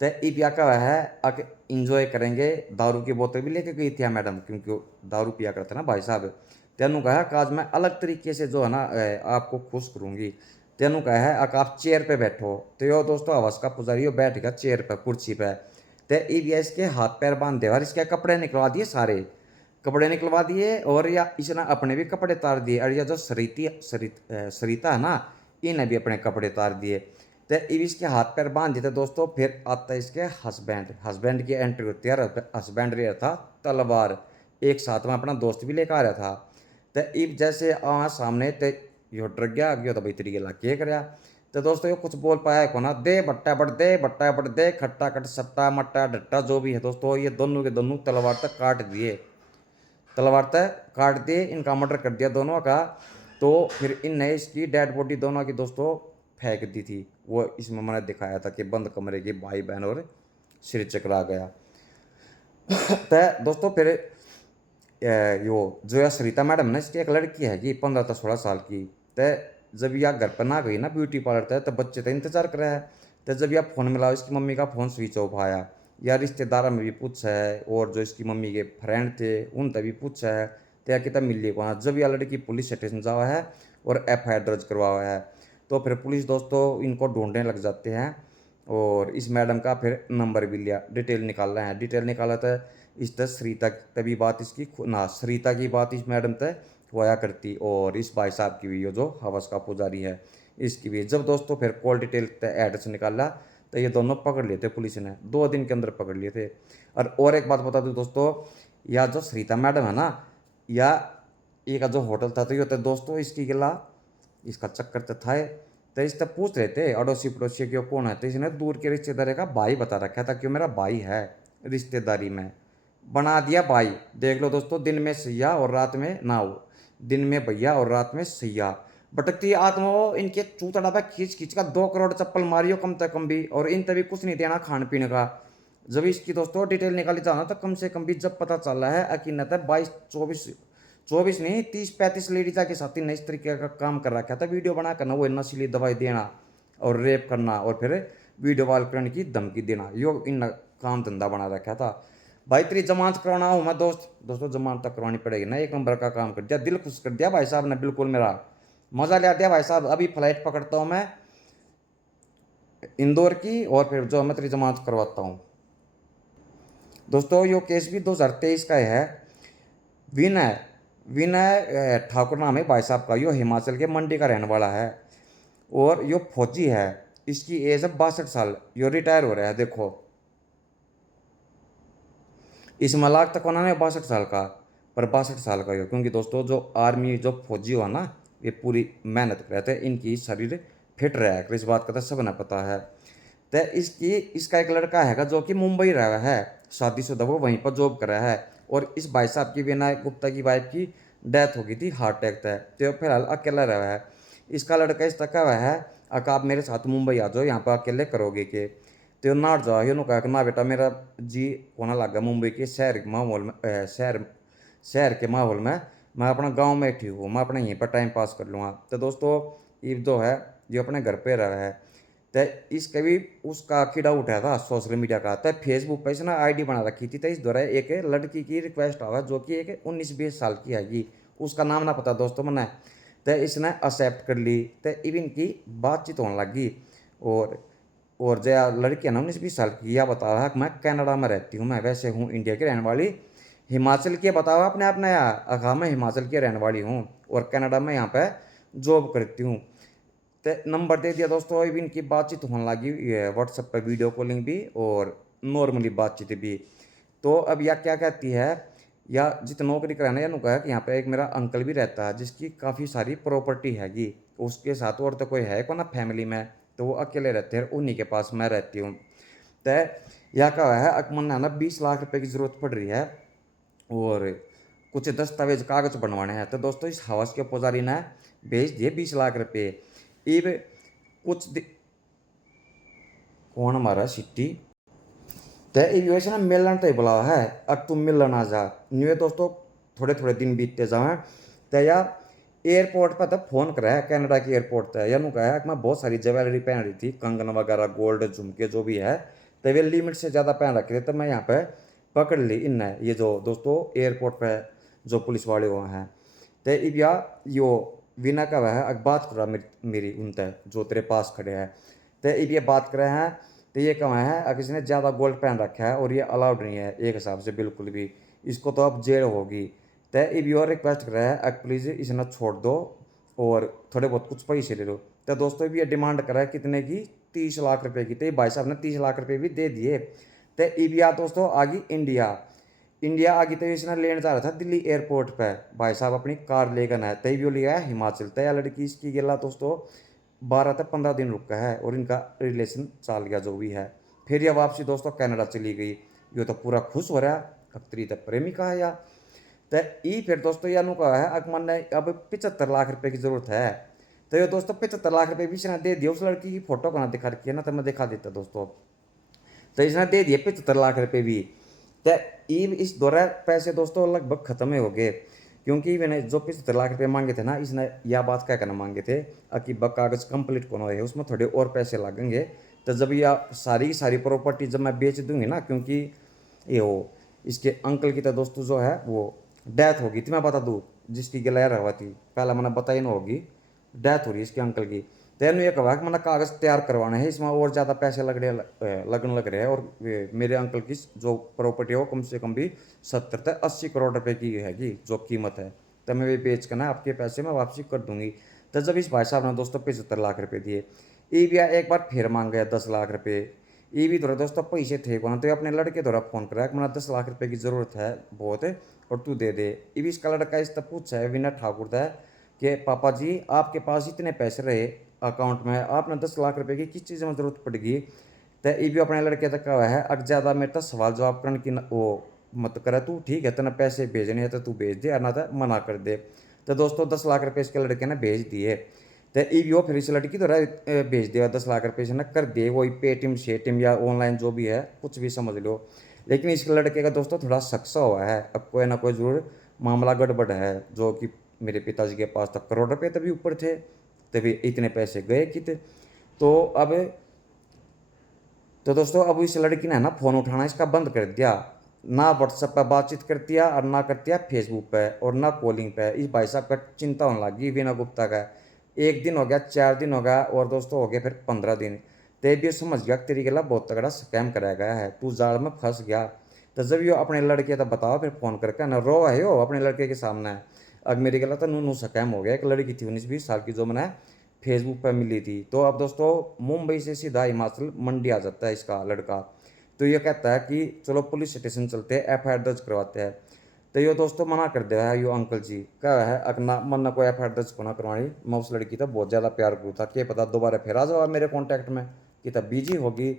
तो इपिया का है आके इंजॉय करेंगे। दारू की बोतल भी लेके गई थी मैडम, क्योंकि वो दारू पिया करते ना भाई साहब। तेनू कहा कि आज मैं अलग तरीके से जो है ना आपको खुश करूँगी। तेनू कहा है आप चेयर पे बैठो, तो यो दोस्तों हवस का पुजारी यो बैठ गया चेयर पर कुर्सी पे। तो इबिया इसके हाथ पैर बांध दे और इसके कपड़े निकलवा दिए, सारे कपड़े निकलवा दिए, और या इसने अपने भी कपड़े तार दिए, और या जो सरिता है ना इन्हें भी अपने कपड़े तार दिए। तो अब इसके हाथ पैर बांध दिए दोस्तों। फिर आता है इसके हस्बैंड की एंट्री होती है। हस्बैंड रहा था तलवार, एक साथ में अपना दोस्त भी लेकर आ रहा था। तो अब जैसे सामने तो यो डर गया, गया तो भाई तरीके ला के कराया। तो दोस्तों ये कुछ बोल पाया को ना, दे बट्टा बट दे खट्टा कट सट्टा मट्टा डट्टा जो भी है दोस्तों, ये दोनों के दोनों तलवार तक काट दिए, तलवार तक काट दिए, इनका मर्डर कर दिया दोनों का। तो फिर इनने इसकी डेड बॉडी दोनों की दोस्तों फेंक दी थी। वो इसमें मैंने दिखाया था कि बंद कमरे के भाई बहन और सिर चकरा गया। तो दोस्तों फिर यो जो या सरिता मैडम ना इसकी एक लड़की है कि 15 से 16 साल की। तो जब यह घर पर ना गई ना ब्यूटी पार्लर तक, तो बच्चे तो इंतजार कर रहा है। तो जब यह फ़ोन मिला इसकी मम्मी का फ़ोन स्विच ऑफ आया, या रिश्तेदार में भी पूछा है, और जो इसकी मम्मी के फ्रेंड थे उन तभी पूछा है, तो यह कितना मिल लिया जब यह लड़की पुलिस स्टेशन जावा है और FIR दर्ज करवाया है। तो फिर पुलिस दोस्तों इनको ढूंढने लग जाते हैं, और इस मैडम का फिर नंबर भी लिया, डिटेल निकाल रहे हैं। डिटेल निकाला था इस तक सरिता तभी बात इसकी ना सरिता की बात इस मैडम तक होया करती, और इस भाई साहब की भी जो हवस का पुजारी है इसकी भी। जब दोस्तों फिर कॉल डिटेल एड्रेस निकाला तो ये दोनों पकड़ लिए थे पुलिस ने, 2 दिन के अंदर पकड़ लिए थे। और एक बात बता दूँ दोस्तों, या जो सरिता मैडम है ना, या ये का जो होटल था तो ये तो दोस्तों इसकी गिला इसका चक्कर तो था। तो इससे पूछ रहे थे अड़ोसी पड़ोसी क्यों कौन है, तो इसने दूर के रिश्तेदारी का भाई बता रखा था, क्यों मेरा भाई है रिश्तेदारी में, बना दिया भाई। देख लो दोस्तों, दिन में सैया और रात में ना हो, दिन में भैया और रात में सैया। भटकती आत्मा हो इनके चूतड़ा पे खींच खींच का 2 करोड़ चप्पल मारियो कम से कम भी, और इन तभी कुछ नहीं देना खान पीने का। जब इसकी दोस्तों डिटेल निकाली जाना तो कम से कम भी जब पता चल रहा है अकीनत है 22 24 नहीं 30 35 लेडीज के साथ ही इस तरीके का काम कर रखा था। वीडियो बना करना वो नशीली दवाई देना और रेप करना और फिर वीडियो वाल करने की धमकी देना, यो इन काम धंधा बना रखा था। भाई तेरी जमानत करवाना हूँ मैं दोस्तों जमानत तक करवानी पड़ेगी ना। एक नंबर का काम कर दिया, दिल खुश कर दिया भाई साहब ने, बिल्कुल मेरा मजा ले दिया भाई साहब। अभी फ्लाइट पकड़ता हूँ मैं इंदौर की और फिर जो मैं तेरी जमानत करवाता हूँ। दोस्तों यो केस भी 2023 का है। विनय विनय ठाकुर नाम है भाई साहब का, यो हिमाचल के मंडी का रहने वाला है और यो फौजी है। इसकी एज है 62 साल, यो रिटायर हो रहा है। देखो इस मलाक तक होना है 62 साल का, पर 62 साल का यो, क्योंकि दोस्तों जो आर्मी जो फौजी हो ना ये पूरी मेहनत करते हैं, इनकी शरीर फिट रहा इस बात का तो सबने पता है। तो इसका एक लड़का है जो कि मुंबई रहा है, शादीशुदा, वो वहीं पर जॉब कर रहा है। और इस भाई साहब की विनायक गुप्ता की वाइफ की डेथ हो गई थी हार्ट अटैक से, तो फिलहाल अकेला रहा है। इसका लड़का इस तक हुआ है अगर आप मेरे साथ मुंबई आ जाओ, यहाँ पर अकेले करोगे के तो ना जाओ। यो कहा कि ना बेटा मेरा जी होना लगा मुंबई के शहर के माहौल में, शहर के माहौल में मैं अपना गांव में ठीक हूँ, मैं अपने यहीं पर टाइम पास कर लूँगा। तो दोस्तों ये जो है ये अपने घर पे रहा है। तो इसका भी उसका कीड़ा उठाया था सोशल मीडिया का, तो फेसबुक पर इसने आईडी बना रखी थी। तो इस दौरान एक लड़की की रिक्वेस्ट आवा जो कि एक 19 20 साल की हैगी, उसका नाम ना पता दोस्तों मैंने। तो इसने एक्सेप्ट कर ली, तो इवन की बातचीत होने लगी। और जो लड़की है ना 19 20 साल की, यह बता रहा है कि मैं कनाडा में रहती हूँ, मैं वैसे हूँ इंडिया की रहने वाली, हिमाचल की बताओ अपने आप नया अखा मैं हिमाचल की रहने वाली हूँ और कनाडा में यहाँ पे जॉब करती हूँ। तो नंबर दे दिया दोस्तों, अभी इनकी बातचीत होने लगी व्हाट्सएप पर, वीडियो कॉलिंग भी और नॉर्मली बातचीत भी। तो अब यह क्या कहती है, या जित नौकरी कराना या कहा कि यहाँ पे एक मेरा अंकल भी रहता है जिसकी काफ़ी सारी प्रॉपर्टी हैगी, उसके साथ और तो कोई है को ना फैमिली में, तो वो अकेले रहते हैं, उन्हीं के पास मैं रहती हूँ। तो यह कहा है अकमन है ना 20 लाख रुपए की ज़रूरत पड़ रही है और कुछ दस्तावेज कागज बनवाने हैं। तो दोस्तों इस हवस के पुजारी ने भेज दिए 20 लाख रुपए। इब कौन हमारा सिटी तो इवेशन में मिलन तो बुलावा है, अब तुम मिलन आ जा। न्यू दोस्तों थोड़े थोड़े दिन बीतते जाए तो यार एयरपोर्ट पर तब फोन करा है कनाडा के एयरपोर्ट पर, या कहा है कि मैं बहुत सारी ज्वेलरी पहन रही थी, कंगन वगैरह गोल्ड झुमके जो भी है, तो वे लिमिट से ज़्यादा पहन रखे थे। तो मैं यहाँ पे पकड़ ली इन ये जो दोस्तों एयरपोर्ट पे जो पुलिस वाले हुए हैं। तो इब या यो विना का वह है बात कर रहा मेरी उनते जो तेरे पास खड़े हैं। तो इब ये बात कर रहे हैं, तो ये कहा है अगर इसने ज़्यादा गोल्ड पहन रखा है और ये अलाउड नहीं है एक हिसाब से बिल्कुल भी, इसको तो अब जेल होगी। तो इब योर रिक्वेस्ट कर रहा है अगर प्लीज़ इसे छोड़ दो और थोड़े बहुत कुछ पैसे ले लो। तो दोस्तों भी ये डिमांड कर रहा है कितने की, 30 लाख रुपए की। तो भाई साहब ने 30 लाख रुपए भी दे दिए। तो इब या दोस्तों आगे इंडिया आगे, तो इसने लेने जा रहा था दिल्ली एयरपोर्ट पे, भाई साहब अपनी कार लेकर आया, तय भी लिया है हिमाचल। तय लड़की इसकी गिला दोस्तों 12 से 15 दिन रुका है और इनका रिलेशन चल गया जो भी है। फिर यह वापसी दोस्तों कनाडा चली गई। यो तो पूरा खुश हो रहा है, अक्तरी तो प्रेमिका है या। तो ई फिर दोस्तों यानू कहा है अकमन ने अब 75 लाख रुपए की जरूरत है। तो ये दोस्तों 75 लाख रुपए भी इसने दे दिया। उस लड़की की फोटो कहाँ दिखा रखी है ना, तो मैं दिखा देता दोस्तों। तो इसने दे दिए 75 लाख रुपए भी। तो ईब इस दौरान पैसे दोस्तों लगभग खत्म ही हो गए, क्योंकि मैंने जो 75 लाख रुपए मांगे थे ना, इसने यह बात क्या करना मांगे थे कि बक कागज कंप्लीट कौन है उसमें थोड़े और पैसे लगेंगे। तो जब यह सारी की सारी प्रॉपर्टी जब मैं बेच दूंगी ना, क्योंकि ये हो इसके अंकल की तो दोस्तों जो है वो डेथ होगी थी, मैं बता दूँ जिसकी गिलहर हुआ थी पहला मैंने बताई ना होगी, डेथ हो रही है इसके अंकल की। तेन ये कहा कि मैंने कागज़ तैयार करवाने हैं, इसमें और ज़्यादा पैसे लगने लग रहे हैं और मेरे अंकल की जो प्रॉपर्टी है वो कम से कम भी 70 से 80 करोड़ रुपए की हैगी जो कीमत है। तो मैं वे बेच कर ना आपके पैसे मैं वापसी कर दूंगी। तो जब इस भाई साहब ने दोस्तों 75 लाख रुपए दिए, ये भी एक बार फिर मांग गया 10 लाख रुपए। ये भी थोड़ा दोस्तों पैसे थे कौन, तो अपने लड़के द्वारा फ़ोन करा कि मैंने 10 लाख रुपए की ज़रूरत है बहुत है और तू दे दे। ये भी इसका लड़का इस तक पूछा है विनय ठाकुर था कि पापा जी आपके पास इतने पैसे रहे अकाउंट में, आपने 10 लाख रुपए की किस चीज़ में ज़रूरत पड़ेगी। तो ये भी अपने लड़के तक कहा है अगर ज़्यादा मेरे तक सवाल जवाब करने की वो मत करे, तू ठीक है तेना पैसे भेजने है तो तू भेज दे, ना तो मना कर दे। तो दोस्तों 10 लाख रुपए इसके लड़के ने भेज दिए। तो ये भी हो फिर इस लड़की तो भेज दिया 10 लाख रुपये से न कर दिए, वही पेटीएम शेटीएम या ऑनलाइन जो भी है कुछ भी समझ लो। लेकिन इस लड़के का दोस्तों थोड़ा शक सा हुआ है, अब कोई ना कोई जरूर मामला गड़बड़ है, जो कि मेरे पिताजी के पास तक करोड़ रुपये तभी ऊपर थे, तभी इतने पैसे गए कितने। तो अब तो दोस्तों अब इस लड़की ने ना फ़ोन उठाना इसका बंद कर दिया, ना व्हाट्सएप पर बातचीत करती है और ना करती है फेसबुक पे और ना कॉलिंग पे। इस भाई साहब का चिंता होने लगी वीना गुप्ता का। 1 दिन हो गया, 4 दिन हो गया और दोस्तों हो गए फिर 15 दिन। ते भी समझ गया तेरी गला बहुत तगड़ा स्कैम कराया गया है, तू जाल में फंस गया। तो जब यो अपने लड़के तो बताओ फिर फ़ोन करके ना रो है यो अपने लड़के के सामने। अब मेरी गला तो नू स्कैम हो गया। एक लड़की थी 19-20 साल की जो मैंने फेसबुक पर मिली थी। तो अब दोस्तों मुंबई से सीधा हिमाचल मंडी आ जाता है इसका लड़का। तो ये कहता है कि चलो पुलिस स्टेशन चलते हैं, एफआईआर दर्ज करवाते हैं। तो ये दोस्तों मना कर दिया है यो अंकल जी, क्या है अपना मन ना कोई एफआईआर दर्ज को ना करवानी, मैं उस लड़की तो बहुत ज़्यादा प्यार करूँ था, क्या पता दोबारा फिर आ जाओ मेरे कॉन्टैक्ट में कि तब बिजी होगी।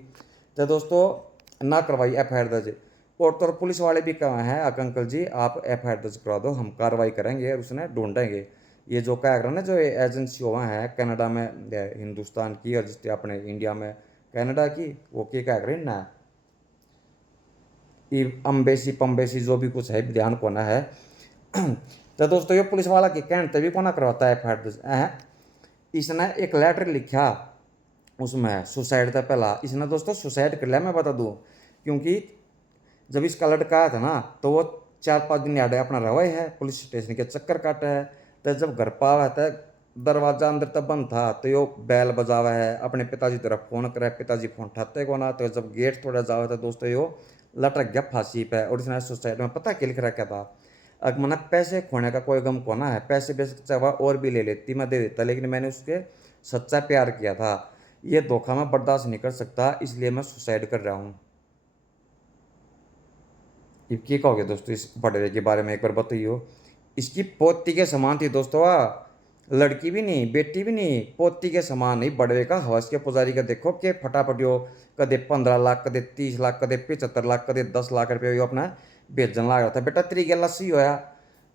तो दोस्तों ना करवाई एफआईआर दर्ज। और तो पुलिस वाले भी कहा है अंकल जी आप एफआईआर दर्ज करवा दो, हम कार्रवाई करेंगे और उसने ढूंढेंगे। ये जो क्या कर ना जो एजेंसी हुआ है कनाडा में हिंदुस्तान की और जिससे अपने इंडिया में कनाडा की, वो क्या करें ना ये अम्बेसी पम्बेसी जो भी कुछ है ध्यान कोना है। तो दोस्तों ये पुलिस वाला के कहने तभी कोना करवाता है एफआईआर। इसने एक लेटर लिखा उसमें सुसाइड था पहला, इसने दोस्तों सुसाइड कर लिया मैं बता दूं, क्योंकि जब इसका लड़का आया था ना तो वो 4-5 दिन याद है अपना रवा है पुलिस स्टेशन के चक्कर काटा है। तो जब घर पा हुआ था दरवाजा अंदर तक बंद था तो यो बैल बजावा है, अपने पिताजी तरफ फ़ोन करे, पिताजी फ़ोन उठाते को ना। तो जब गेट थोड़ा जावा था दोस्तों यो लटक गया फांसी पे। और इसने सुसाइड में पता क्या लिख रखा था, अब मना पैसे खोने का कोई गम को ना है, पैसे बेशक चाहे और भी ले लेती मैं दे देता, लेकिन मैंने उसके सच्चा प्यार किया था, ये धोखा मैं बर्दाश्त नहीं कर सकता, इसलिए मैं सुसाइड कर रहा हूँ। ये क्या कहोगे दोस्तों इस बड़े के बारे में एक बार बताइए। इसकी पोती के समान थी दोस्तों, लड़की भी नहीं बेटी भी नहीं, पोती के समान नहीं। बड़वे का हवस के पुजारी का देखो कि फटाफट यो कदे 15 लाख, कदे 30 लाख, कदे 75 लाख, कदे 10 लाख रुपये यो अपना बेचन लग रहा था। बेटा तेरी गल लस्सी होया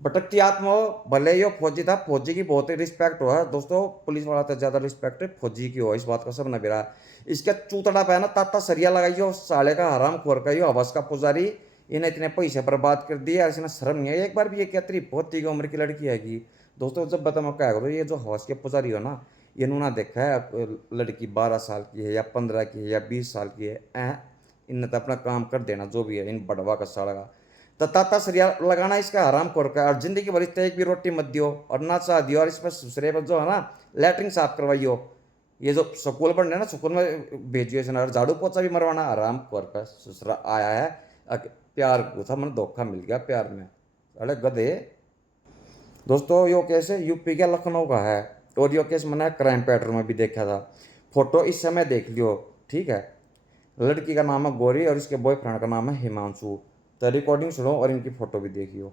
भटकती आत्मा हो, भले यो फौजी था, फौजी की बहुत ही रिस्पेक्ट हो है दोस्तों, पुलिस वाला तो ज़्यादा रिस्पेक्ट फौजी की हो, इस बात का सब न बेरा। इसका चूतड़ा पे ना ताता सरिया लगाइयो साले का हराम खोर का यो हवस का पुजारी, इन्हें इतने पैसे बर्बाद कर दिए, इसने शर्म नहीं है एक बार भी ये क्या तेरी पोती की उम्र की लड़की हैगी। दोस्तों जब बता मैं क्या करो, ये जो हवस के पुजारी हो ना ये ना देखा है लड़की 12 साल की है या 15 की है या 20 साल की है, इनने तो अपना काम कर देना जो भी है, इन बड़वा का साड़ा का तो ताता सरिया लगाना इसका हराम खोर का। और जिंदगी भर इस एक भी रोटी मत दियो और ना चाह दियो, और इस पर सुसरे पर जो है ना लैट्रिन साफ करवाइयो, ये जो स्कूल बनने ना स्कूल में भेजियो इसने, और झाड़ू पोछा भी मरवाना हराम खोर का ससुरा आया है। प्यार था मैंने धोखा मिल गया प्यार में, अरे गधे। दोस्तों यो केस यूपी के लखनऊ का है और यो केस मैंने क्राइम पैट्रोल में भी देखा था। फोटो इस समय देख लियो, ठीक है। लड़की का नाम है गौरी और इसके बॉयफ्रेंड का नाम है हिमांशु। तो रिकॉर्डिंग सुनो और इनकी फोटो भी देखियो।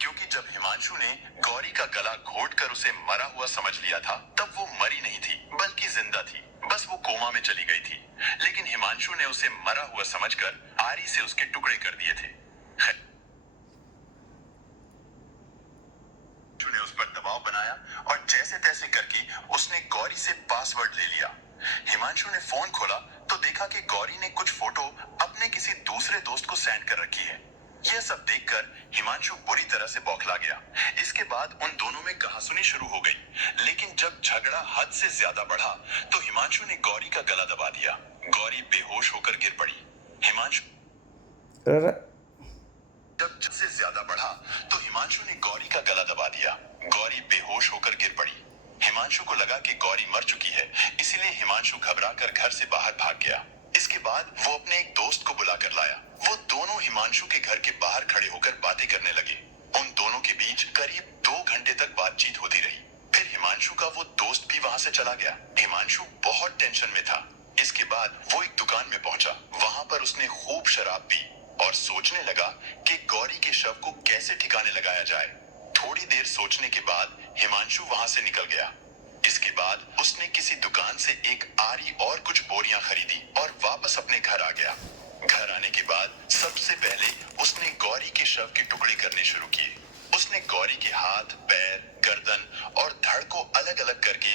क्योंकि जब हिमांशु ने गौरी का गला घोटकर उसे मरा हुआ समझ लिया था तब वो मरी नहीं थी बल्कि जिंदा थी, बस वो कोमा में चली गई थी। लेकिन हिमांशु ने उसे मरा हुआ समझकर आरी से उसके टुकड़े कर दिए थे। ने उस पर दबाव बनाया और जैसे तैसे करके उसने गौरी से पासवर्ड ले लिया। हिमांशु ने फोन खोला तो देखा कि गौरी ने कुछ फोटो अपने किसी दूसरे दोस्त को सेंड कर रखी है। यह सब देखकर हिमांशु बुरी तरह से बौखला गया। इसके बाद उन दोनों में कहासुनी शुरू हो गई, लेकिन जब झगड़ा हद से ज्यादा बढ़ा तो हिमांशु ने गौरी का गला दबा दिया। गौरी बेहोश होकर गिर पड़ी। हिमांशु जब से ज्यादा बढ़ा तो हिमांशु ने गौरी का गला दबा दिया। गौरी बेहोश होकर गिर पड़ी। हिमांशु को लगा कि गौरी मर चुकी है, इसीलिए हिमांशु घबराकर घर से बाहर भाग गया। इसके बाद वो अपने एक दोस्त को बुलाकर लाया। वो दोनों हिमांशु के घर के बाहर खड़े होकर बातें करने लगे। उन दोनों के बीच करीब 2 घंटे तक बातचीत होती रही। फिर हिमांशु का वो दोस्त भी वहां से चला गया। हिमांशु बहुत टेंशन में था। इसके बाद वो एक दुकान में पहुंचा। वहां पर उसने खूब शराब पी और सोचने लगा कि गौरी के शव को कैसे ठिकाने लगाया जाए। थोड़ी देर सोचने के बाद हिमांशु वहां से निकल गया। इसके बाद उसने किसी दुकान से एक आरी और कुछ बोरियां खरीदी और वापस अपने घर आ गया। घर आने के बाद सबसे पहले उसने गौरी के शव के टुकड़े करने शुरू किए। उसने गौरी के हाथ, पैर, गर्दन और धड़ को अलग अलग करके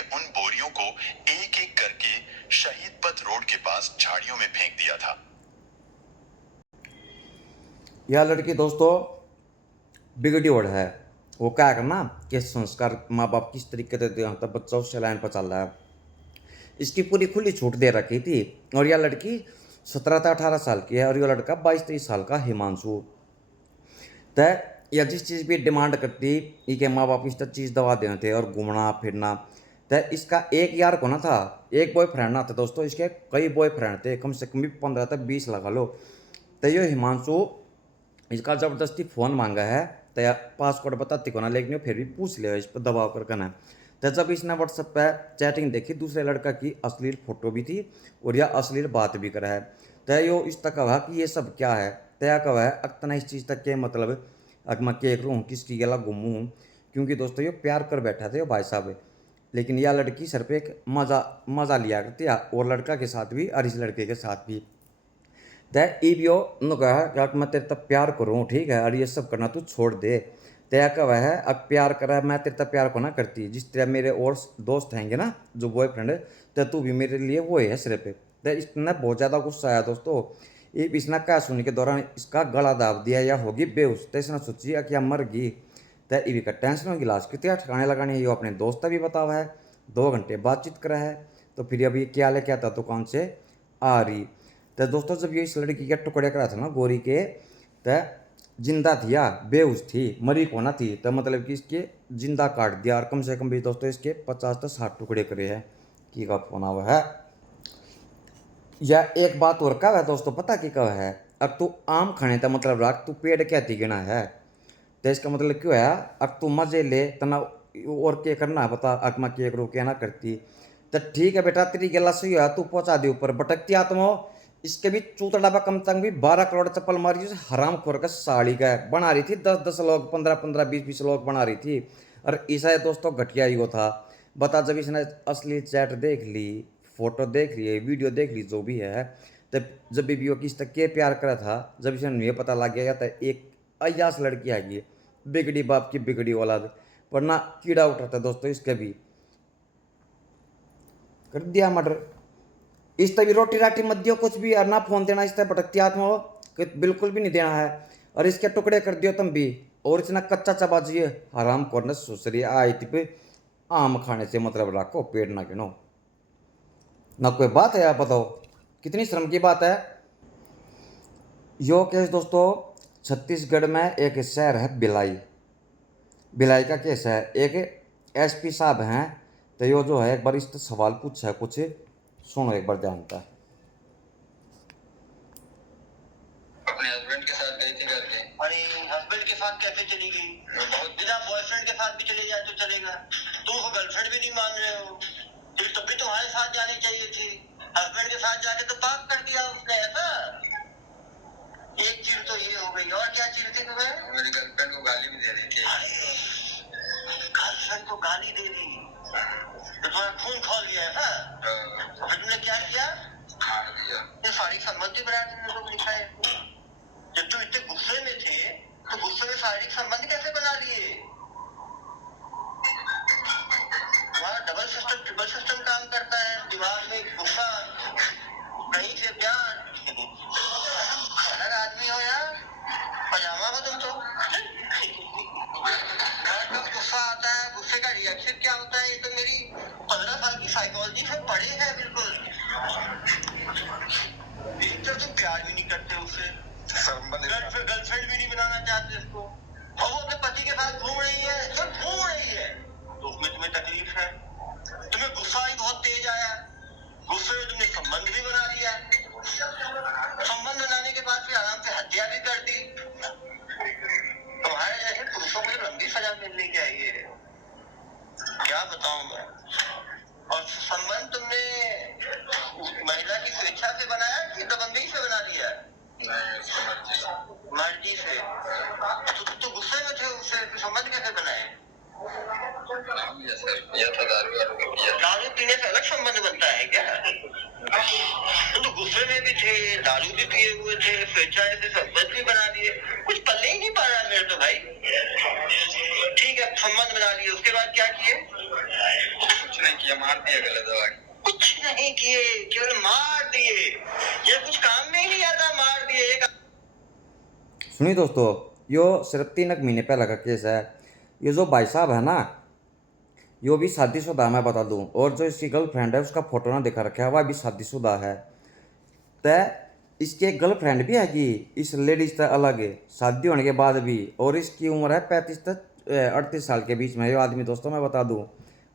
उसने उन बोरियों को एक एक करके शहीद पथ रोड के पास झाड़ियों में फेंक दिया था। यह लड़की दोस्तों बिगड़ी ओढ़ है। वो क्या करना कि संस्कार माँ बाप किस तरीके से दे तब बच्चा उस लाइन पर चल रहा है। इसकी पूरी खुली छूट दे रखी थी। और यह लड़की 17 से 18 साल की है और यह लड़का 22-23 साल का हिमांशु। तय या जिस चीज़ की डिमांड करती इनके माँ बाप इस चीज़ दवा देते थे और घूमना फिरना। तय इसका एक यार को ना था, एक बॉयफ्रेंड ना था दोस्तों, इसके कई बॉयफ्रेंड थे, कम से कम भी 15 तक 20 लगा लो। तो ये हिमांशु इसका ज़बरदस्ती फ़ोन मांगा है। तो पासवर्ड बताती को ना, लेकिन फिर भी पूछ लिया इस पर दबाव कर करना। तो जब इसने व्हाट्सएप पे चैटिंग देखी दूसरे लड़का की अश्लील फोटो भी थी और यह अश्लील बात भी करा है। तो यो इस तक कहा कि ये सब क्या है। तया कहा है अक्तना इस चीज़ तक के मतलब अगर मैं केक लूँ किसकी गला गुम्मू हूँ, क्योंकि दोस्तों ये प्यार कर बैठा था ये भाई साहब। लेकिन यह लड़की सर पे एक मज़ा लिया करती है और लड़का के साथ भी और इस लड़के के साथ भी। तय ईबियो न कहा कि मैं तेरे तक प्यार करूँ ठीक है और ये सब करना तू छोड़ दे। तया कहा है अब प्यार करा मैं तेरे तक प्यार को ना करती, जिस तरह मेरे और दोस्त हैंगे ना जो बॉयफ्रेंड है तो तू भी मेरे लिए वो है सिरे पे। तो इसने बहुत ज़्यादा गुस्सा आया दोस्तों। ये इसने क्या सुनने के दौरान इसका गला दाब दिया या होगी बेहोश। तो इसने सोची कि अब मर गई। तो ये का टेंशन होगी लाश कितने ठिकाने लगाने ये अपने दोस्त भी बतावा है, 2 घंटे बातचीत करा है। तो फिर अभी क्या लेके आता दुकान से आ रही। तो दोस्तों जब ये इस लड़की के टुकड़े करा था ना गोरी के, तो जिंदा थी या बेहोश थी, मरी को ना थी। तो मतलब कि इसके जिंदा काट दिया और कम से कम भी दोस्तों इसके 50 से 60 टुकड़े करे हैं की का फोन हुआ है। या एक बात और कब है दोस्तों पता कि कब है, अब तू आम खाने का मतलब रख तू पेड़ कहती गिना है। तो इसका मतलब क्यों है अब तू मजे ले तना और क्या करना है बता। अब मैं केक रो क्या ना करती। तो ठीक है बेटा तेरी गला सही है तू पहुंचा दे ऊपर भटकती आत्मा। इसके भी चूतड़ा कम तंग भी 12 करोड़ चप्पल मारी हराम खोर का साड़ी का बना रही थी। 10-10 लोग 15-15 20-20 लोग बना रही थी। और ईसा दोस्तों घटिया ही वो था। बता जब इसने असली चैट देख ली, फोटो देख ली, वीडियो देख ली जो भी है, तब जब भी वो किस तक के प्यार करा था, जब इसे ये पता लग गया था एक अयास लड़की आएगी बिगड़ी बाप की बिगड़ी औलाद, वरना कीड़ा उठा था दोस्तों इसके भी कर दिया मर्डर। इस तभी रोटी राटी मत दियो कुछ भी और ना फोन देना इस तरह भटकती आत्मा हो कि बिल्कुल भी नहीं देना है। और इसके टुकड़े कर दियो तुम भी और इतना कच्चा चबा जिए हराम करने सुसरी आई थी आम खाने से मतलब रखो पेट ना गिनो ना कोई बात है। आप बताओ कितनी शर्म की बात है। यो केस दोस्तों छत्तीसगढ़ में एक शहर है भिलाई, भिलाई का केस है। एक एसपी साहब हैं तो यो जो है एक बार इस सवाल पूछा है कुछ सुनो एक बार जानता है। अपने हस्बैंड के साथ गई थी घर में। अरे हस्बैंड के साथ कैसे चली गई? बहुत बिना बॉयफ्रेंड के साथ भी चले जाए तो चलेगा, तुम उसको गर्लफ्रेंड भी नहीं मान रहे हो, फिर तब भी तुम्हारे साथ जानी चाहिए थी। हस्बैंड के साथ जाके तो पाप कर दिया उसने ऐसा। एक चीज तो ये हो गई, और क्या चीज थी तुम्हें? मेरी गर्लफ्रेंड को गाली भी दे रही थी। गर्लफ्रेंड को गाली दे दी तो तुम्हारा खून खोल गया है ना? तो फिर तुमने क्या किया? मार दिया। ये सारी संबंध बनाया तुमने लोग लिखा है। जब तुम इतने गुस्से में थे तो गुस्से में शारीरिक संबंध कैसे बना लिए? तुम्हारा डबल सिस्टम ट्रिपल सिस्टम काम करता है, दिमाग में गुस्सा कहीं से प्यार। अलग आदमी हो यार, पजामा हो तुम तो। जब गुस्सा आता है गुस्से का रिएक्शन क्या होता है ये तो मेरी 15 साल की साइकोलॉजी से पढ़े हैं बिल्कुल। एक तो तुम प्यार भी नहीं करते उससे, गर्लफ्रेंड भी नहीं बनाना चाहते उसको, और वो अपने पति के साथ घूम रही है, सब घूम रही है, तो उसमें तुम्हें तकलीफ है। तुम्हें गुस्सा ही बहुत तेज आया, गुस्से में तुमने संबंध भी बना लिया, संबंध बनाने के बाद फिर आराम से हत्या भी कर दी। तुम्हारे जैसे पुरुषों को लंबी सजा मिलनी चाहिए, क्या बताऊं मैं। और संबंध तुमने महिला की स्वेच्छा से बनाया कि दबंगई से बना लिया? मर्जी से। तो गुस्से में थे उससे तो संबंध कैसे बनाए? दारू पीने से अलग संबंध बनता है क्या? तो गुस्से में भी थे, दारू भी पिए हुए थे, स्वेच्छा से संबंध भी बना दिए, कुछ पल्ले ही नहीं पा रहा मेरे तो भाई। ठीक है संबंध बना लिए, उसके बाद क्या किए? कुछ नहीं किया, ये गलत दबा के। कुछ नहीं किए, केवल मार दिए। ये कुछ काम में ही नहीं आता, मार दिए। सुनिए दोस्तों, यो सिर्फ 3 महीने पहले का केस है। ये जो भाई साहब है ना, यो भी शादीशुदा है, मैं बता दूं। और जो इसकी गर्लफ्रेंड है उसका फोटो ना दिखा रखा है, वह भी शादीशुदा है। तय इसकी एक गर्लफ्रेंड भी है कि इस लेडीज से अलग है, शादी होने के बाद भी। और इसकी उम्र है 35 से 38 साल के बीच में ये आदमी, दोस्तों मैं बता दूं।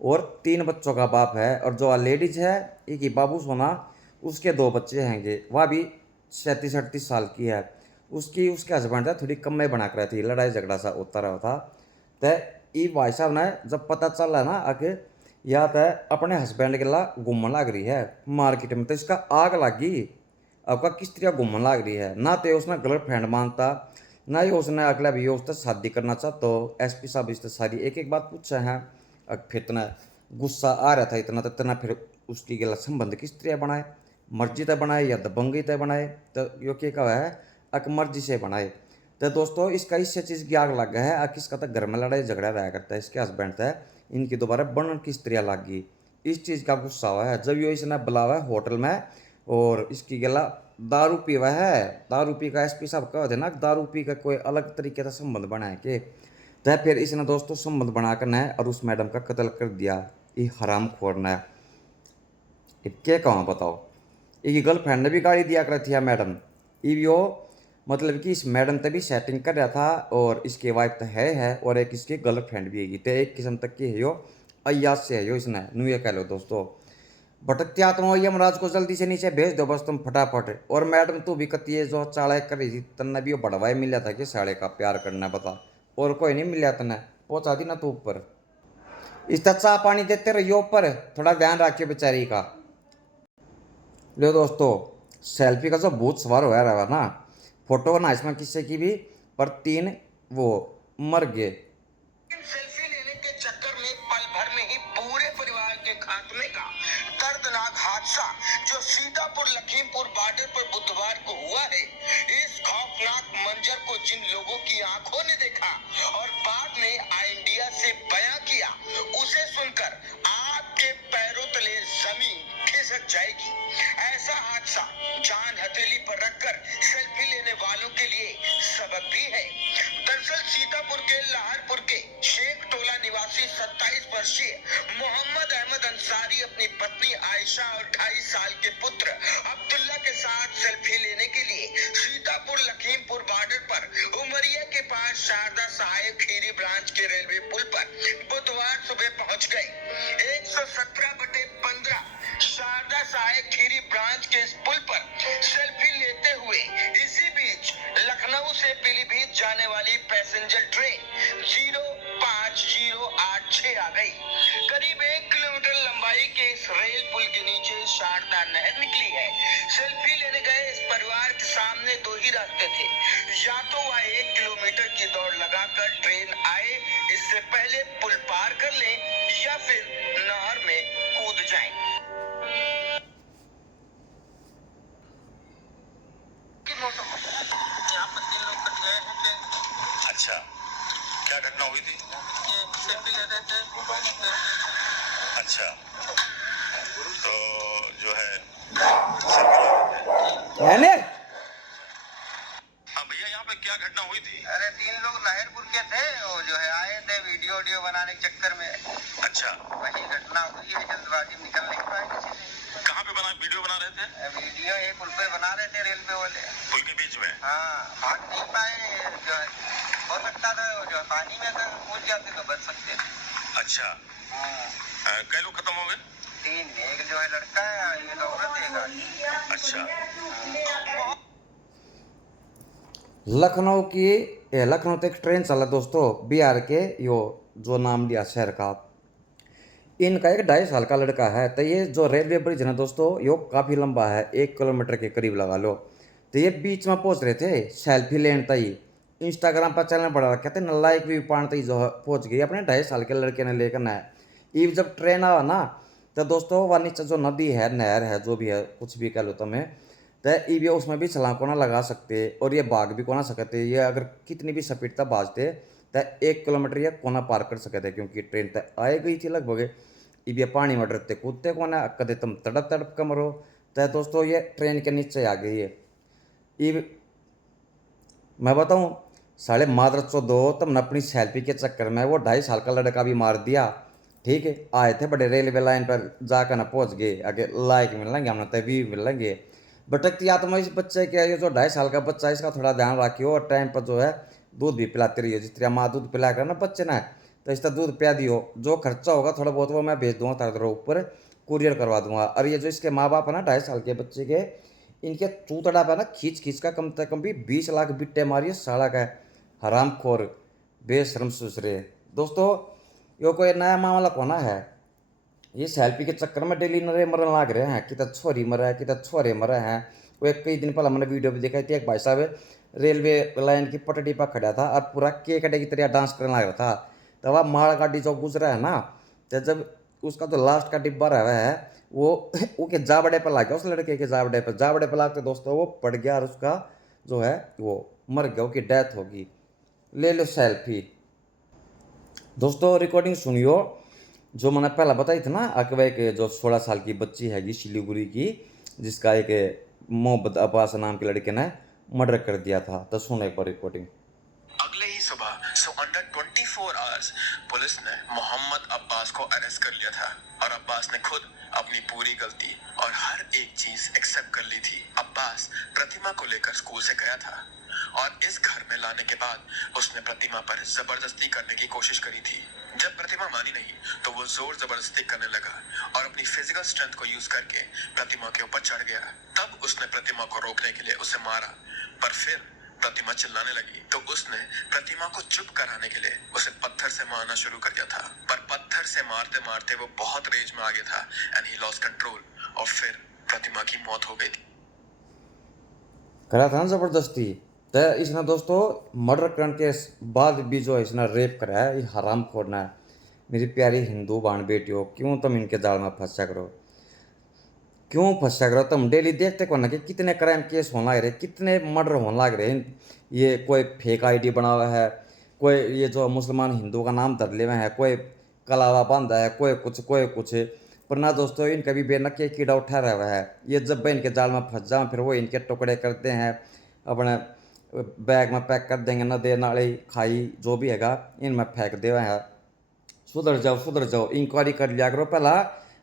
और 3 बच्चों का बाप है। और जो लेडीज है, एक ही बाबू सोना, उसके 2 बच्चे हैंगे, वह भी 37-38 साल की है। उसके हस्बैंड है थोड़ी कम में बना कर रही थी, लड़ाई झगड़ा सा होता रहा था। तो ये भाई साहब ने जब पता चला ना आके, या तो अपने हस्बैंड के ला घूमने लग रही है मार्केट में, तो इसका आग लगी। आपका किस तरह घूमने लग रही है ना, तो उसने गर्लफ्रेंड मानता ना ही उसने अगला भी उससे शादी करना चाहता। तो एसपी साहब इससे सारी एक एक बात पूछा है। फिर इतना गुस्सा आ रहा था, इतना फिर उसकी गला संबंध किस तरह बनाए, मर्जी तय बनाए या दबंगी तय बनाए। तो यो क्या कहा है, अक मर्जी से बनाए। तो दोस्तों इसका इससे चीज़ की आग लग गया है। किसका तो घर में लड़ाई झगड़ा रहा करता है, इसके हस्बैंड है, इनकी दोबारा बनन किस तरह लग गई, इस चीज़ का गुस्सा हुआ है। जब यो इसने बुलावा है होटल में और इसकी गला दारू पी हुआ है, दारू पी का एसपी साहब कह थे ना, दारू पी का कोई अलग तरीके का संबंध बनाए के। तो फिर इसने दोस्तों संबंध बनाकर न और उस मैडम का कत्ल कर दिया। ये हराम खोर ने क्या कहूँ बताओ। ये गर्लफ्रेंड ने भी गाड़ी दिया कर थी मैडम। यो मतलब कि इस मैडम तभी सेटिंग कर रहा था। और इसकी वाइफ तो है और एक इसकी गर्लफ्रेंड भी है, तो एक किस्म तक की है यो अयास से है यो। इसने नू ये कह लो दोस्तों, भटकती आत्मा यमराज को जल्दी से नीचे भेज दो बस तुम फटाफट। और मैडम तू भी कती है जो चाड़ा कर रही थी, तन्ने भी वो बढ़वाए मिला था कि साड़े का प्यार करना बता, और कोई नहीं मिला तन्ने, पहुंचा दी ना तू ऊपर। इस तरह चाह पानी देते रहियो ऊपर, थोड़ा ध्यान रखियो बेचारी का। लो दोस्तों, सेल्फी का जो भूत सवार हो रहा है ना, फोटो बना इसमें किसी की भी, पर 3 वो मर गए। सेल्फी लेने के चक्कर में पल भर में ही पूरे परिवार के खात्मे का दर्दनाक हादसा जो सीतापुर लखीमपुर बॉर्डर पर बुधवार को हुआ है। इस खौफनाक मंजर को जिन लोगों की आंखों ने देखा और बाद में इंडिया से बयां किया, उसे सुनकर आपके पैरों तले जमीन खिसक जाएगी। ऐसा हादसा जान हथेली पर रखकर सेल्फी लेने वालों के लिए सबक भी है। दरअसल सीतापुर के लाहरपुर के शेख टोला निवासी 27 वर्षीय मोहम्मद अहमद अंसारी अपनी पत्नी आयशा और 2.5 साल के पुत्र अब्दुल्ला के साथ सेल्फी लेने के लिए सीतापुर लखीमपुर बॉर्डर पर उमरिया के पास शारदा सहायक खीरी ब्रांच के रेलवे पुल पर बुधवार सुबह पहुंच गए। 117/15 शारदा सहायक खीरी ब्रांच के इस पुल पर सेल्फी लेते हुए इसी बीच लखनऊ से पीलीभीत जाने वाली पैसेंजर ट्रेन 05086 आ गई। करीब 1 किलोमीटर लंबाई के इस रेल पुल के नीचे शारदा नहर निकली है। सेल्फी लेने गए इस परिवार के सामने 2 ही रास्ते थे, या तो वह 1 किलोमीटर की दौड़ लगाकर ट्रेन आए इससे पहले पुल पार कर लें, या फिर नहर में कूद जाएं। यहाँ पर 3 लोग कट गए हैं कि अच्छा, क्या घटना हुई थी? ये सेल्फी ले रहे थे। अच्छा, तो जो है सेल्फी ले रहे थे। है ने हाँ भैया, यहाँ पे क्या घटना हुई थी? अरे 3 लोग लाहिरपुर के थे, वो जो है आए थे वीडियो बनाने के चक्कर में। अच्छा, वही घटना हुई है, जल्दबाजी में निकल नहीं पाए किसी ने। कहाँ पे वीडियो बना रहे थे? वीडियो ये पुल पे बना रहे थे, रेलवे वाले। पुल के बीच में? हाँ, भाग नहीं पाए। जो है हो सकता था जो है पानी में अगर कूद जाते तो बच सकते थे। अच्छा, हाँ, कई लोग खत्म हो गए? 3, एक जो है लड़का है, एक औरत है, एक आदमी। अच्छा, लखनऊ तक ट्रेन चला दोस्तों, बिहार के यो जो नाम लिया शहर का। इनका एक 2.5 साल का लड़का है। तो ये जो रेलवे ब्रिज है ना दोस्तों, यो काफ़ी लंबा है, 1 किलोमीटर के करीब लगा लो। तो ये बीच में पहुंच रहे थे सेल्फी लेने तई, इंस्टाग्राम पर चलना पड़ा रहा, कहते न लाइक भी पान तई जो पहुंच गई अपने 2.5 साल के लड़के ने लेकर ना। ये जब ट्रेन आवा ना, तो दोस्तों वह नीचे जो नदी है, नहर है, जो भी है, कुछ भी कह लो तुम्हें, तो ये भी उसमें भी छलांग को ना लगा सकते और ये भाग भी को ना सकते। ये अगर कितनी भी स्पीड तक भाजते तो 1 किलोमीटर ये कोना पार कर सकते, क्योंकि ट्रेन तक आए गई थी लगभग। इब ये पानी में डरते कूदते कौन है, कदे तुम तड़प तड़प के मरो। तो दोस्तों ये ट्रेन के नीचे आ गई है। इब मैं बताऊँ, साले मादर चौदो तुमने अपनी सेल्फी के चक्कर में वो 2.5 साल का लड़का भी मार दिया। ठीक है, आए थे बड़े रेलवे लाइन पर जाकर ना पहुंच गए, आगे लाइक मिलेंगे हमने तभी मिलेंगे। भटकती आत्मा इस बच्चे के, ये जो 2.5 साल का बच्चा है, इसका थोड़ा ध्यान रखियो और टाइम पर जो है दूध भी पिलाती रहिए। जिस तरह माँ दूध पिला कर ना बच्चे ना, तो इसका दूध पिला दियो। जो खर्चा होगा थोड़ा बहुत वो मैं भेज दूंगा तारे ऊपर, कुरियर करवा दूंगा। और ये जो इसके माँ बाप है ना 2.5 साल के बच्चे के, इनके चूतड़ा पे ना खींच खींच का कम से कम भी 20 लाख बिट्टे मारिए साला का हरामखोर बेशरम सुसरे। दोस्तों यो कोई नया मामला कोना है, ये सेल्फी के चक्कर में डेली नरे मरन लाग रहे हैं। कितना छोरी मरा है, कितना छोरे मरे हैं। वो एक कई दिन पहले हमने वीडियो भी देखा थी, एक भाई साहब रेलवे लाइन की पटड़ी पर खड़ा था और पूरा केकड़े की तरह डांस करने लगा था। तब वह माल गाड़ी जो गुजरा है ना, तो जब उसका जो लास्ट का डिब्बा रहा है वो उसके जावड़े पर लग गया, उस लड़के के जावड़े पर लागते दोस्तों वो पड़ गया और उसका जो है वो मर गया, उसकी डेथ होगी। ले लो सेल्फी। दोस्तों रिकॉर्डिंग सुनियो, जो मैंने पहला बताई थी ना, अकबे के जो 16 साल की बच्ची हैगी सिलीगुड़ी की, जिसका एक मोहम्मद अब्बास नाम के लड़के ने मर्डर कर दिया था। तो सुनो एक बार रिकॉर्डिंग। अगले ही सुबह सो अंडर 24 आवर्स पुलिस ने मोहम्मद अब्बास को अरेस्ट कर लिया था और अब्बास ने खुद अपनी पूरी गलती और हर एक चीज एक्सेप्ट कर ली थी। अब्बास प्रतिमा को लेकर स्कूल से गया था और इस घर में लाने के बाद उसने प्रतिमा पर जबरदस्ती करने की कोशिश करी थी। जब प्रतिमा मानी नहीं तो वो जोर जबरदस्ती करने लगा और अपनी फिजिकल स्ट्रेंथ को यूज करके प्रतिमा के ऊपर चढ़ गया। तब उसने प्रतिमा को रोकने के लिए उसे मारा, पर फिर प्रतिमा चिल्लाने लगी तो उसने प्रतिमा को चुप कराने के लिए उसे पत्थर से मारना शुरू कर दिया था। पर पत्थर से मारते मारते वो बहुत रेज में आ गया था एंड ही लॉस्ट कंट्रोल और फिर प्रतिमा की मौत हो गई थी। करा था ना जबरदस्ती। तो इसने दोस्तों मर्डर करने के बाद भी जो इसने रेप करा है, ये हराम खोरना है। मेरी प्यारी हिंदू बहन बेटियों, क्यों तुम इनके जाल में फंसा करो, क्यों फंसा करो। तुम डेली देखते को ना कि कितने क्राइम केस होने लग रहे, कितने मर्डर होने लग रहे हैं। ये कोई फेक आईडी बना हुआ है, कोई ये जो मुसलमान हिंदू का नाम धर ले हुए हैं, कोई कलावा बांधा है, कोई कुछ। पर ना दोस्तों इनका भी बेनक के कीड़ा उठा रहा हुआ है। ये जब भी इनके जाल में फंस जाओ फिर वो इनके टुकड़े करते हैं, अपने बैग में पैक कर देंगे, नदी नाली खाई जो भी हैगा इनमें फेंक दे हुए हैं। सुधर जाओ, इंक्वायरी कर लिया करो पहला,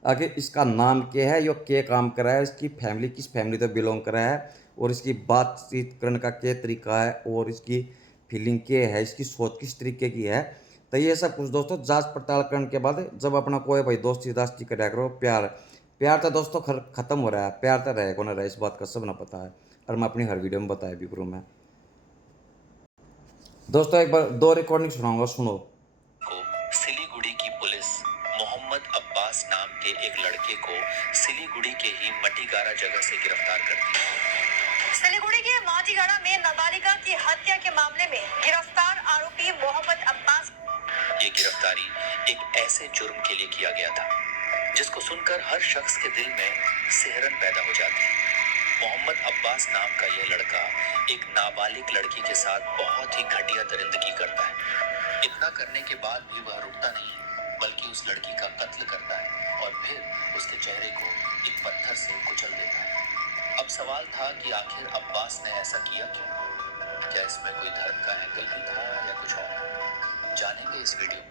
आगे इसका नाम क्या है, यो क्या काम कर रहा है, इसकी फैमिली किस फैमिली से बिलोंग कर रहा है, और इसकी बातचीत करने का क्या तरीका है, और इसकी फीलिंग क्या है, इसकी सोच किस तरीके की है। तो ये सब कुछ दोस्तों जांच पड़ताल करने के बाद जब अपना कोई भाई दोस्ती दास्ती कराया करो। प्यार तो दोस्तों खत्म हो रहा है, प्यार तो रहेगा ना रहे, इस बात का सब ना पता है, और मैं अपनी हर वीडियो में बताया भी करूँ मैं। दोस्तों एक बार 2 रिकॉर्डिंग सुनाऊंगा, सुनो। सिलीगुड़ी की पुलिस मोहम्मद अब्बास नाम के एक लड़के को सिलीगुड़ी के ही मटीगारा जगह से गिरफ्तार करती है। सिलीगुड़ी के माटीगाड़ा में नाबालिगा की हत्या के मामले में गिरफ्तार आरोपी मोहम्मद अब्बास। ये गिरफ्तारी एक ऐसे जुर्म के लिए किया गया था जिसको सुनकर हर शख्स के दिल में सिहरन पैदा हो जाती है। मोहम्मद अब्बास नाम का यह लड़का एक नाबालिग लड़की के साथ बहुत ही घटिया दरिंदगी करता है। इतना करने के बाद भी वह रुकता नहीं, बल्कि उस लड़की का कत्ल करता है और फिर उसके चेहरे को एक पत्थर से कुचल देता है। अब सवाल था कि आखिर अब्बास ने ऐसा किया क्यों? क्या इसमें कोई धर्म का एंगल भी था या कुछ और? जानेंगे इस वीडियो में।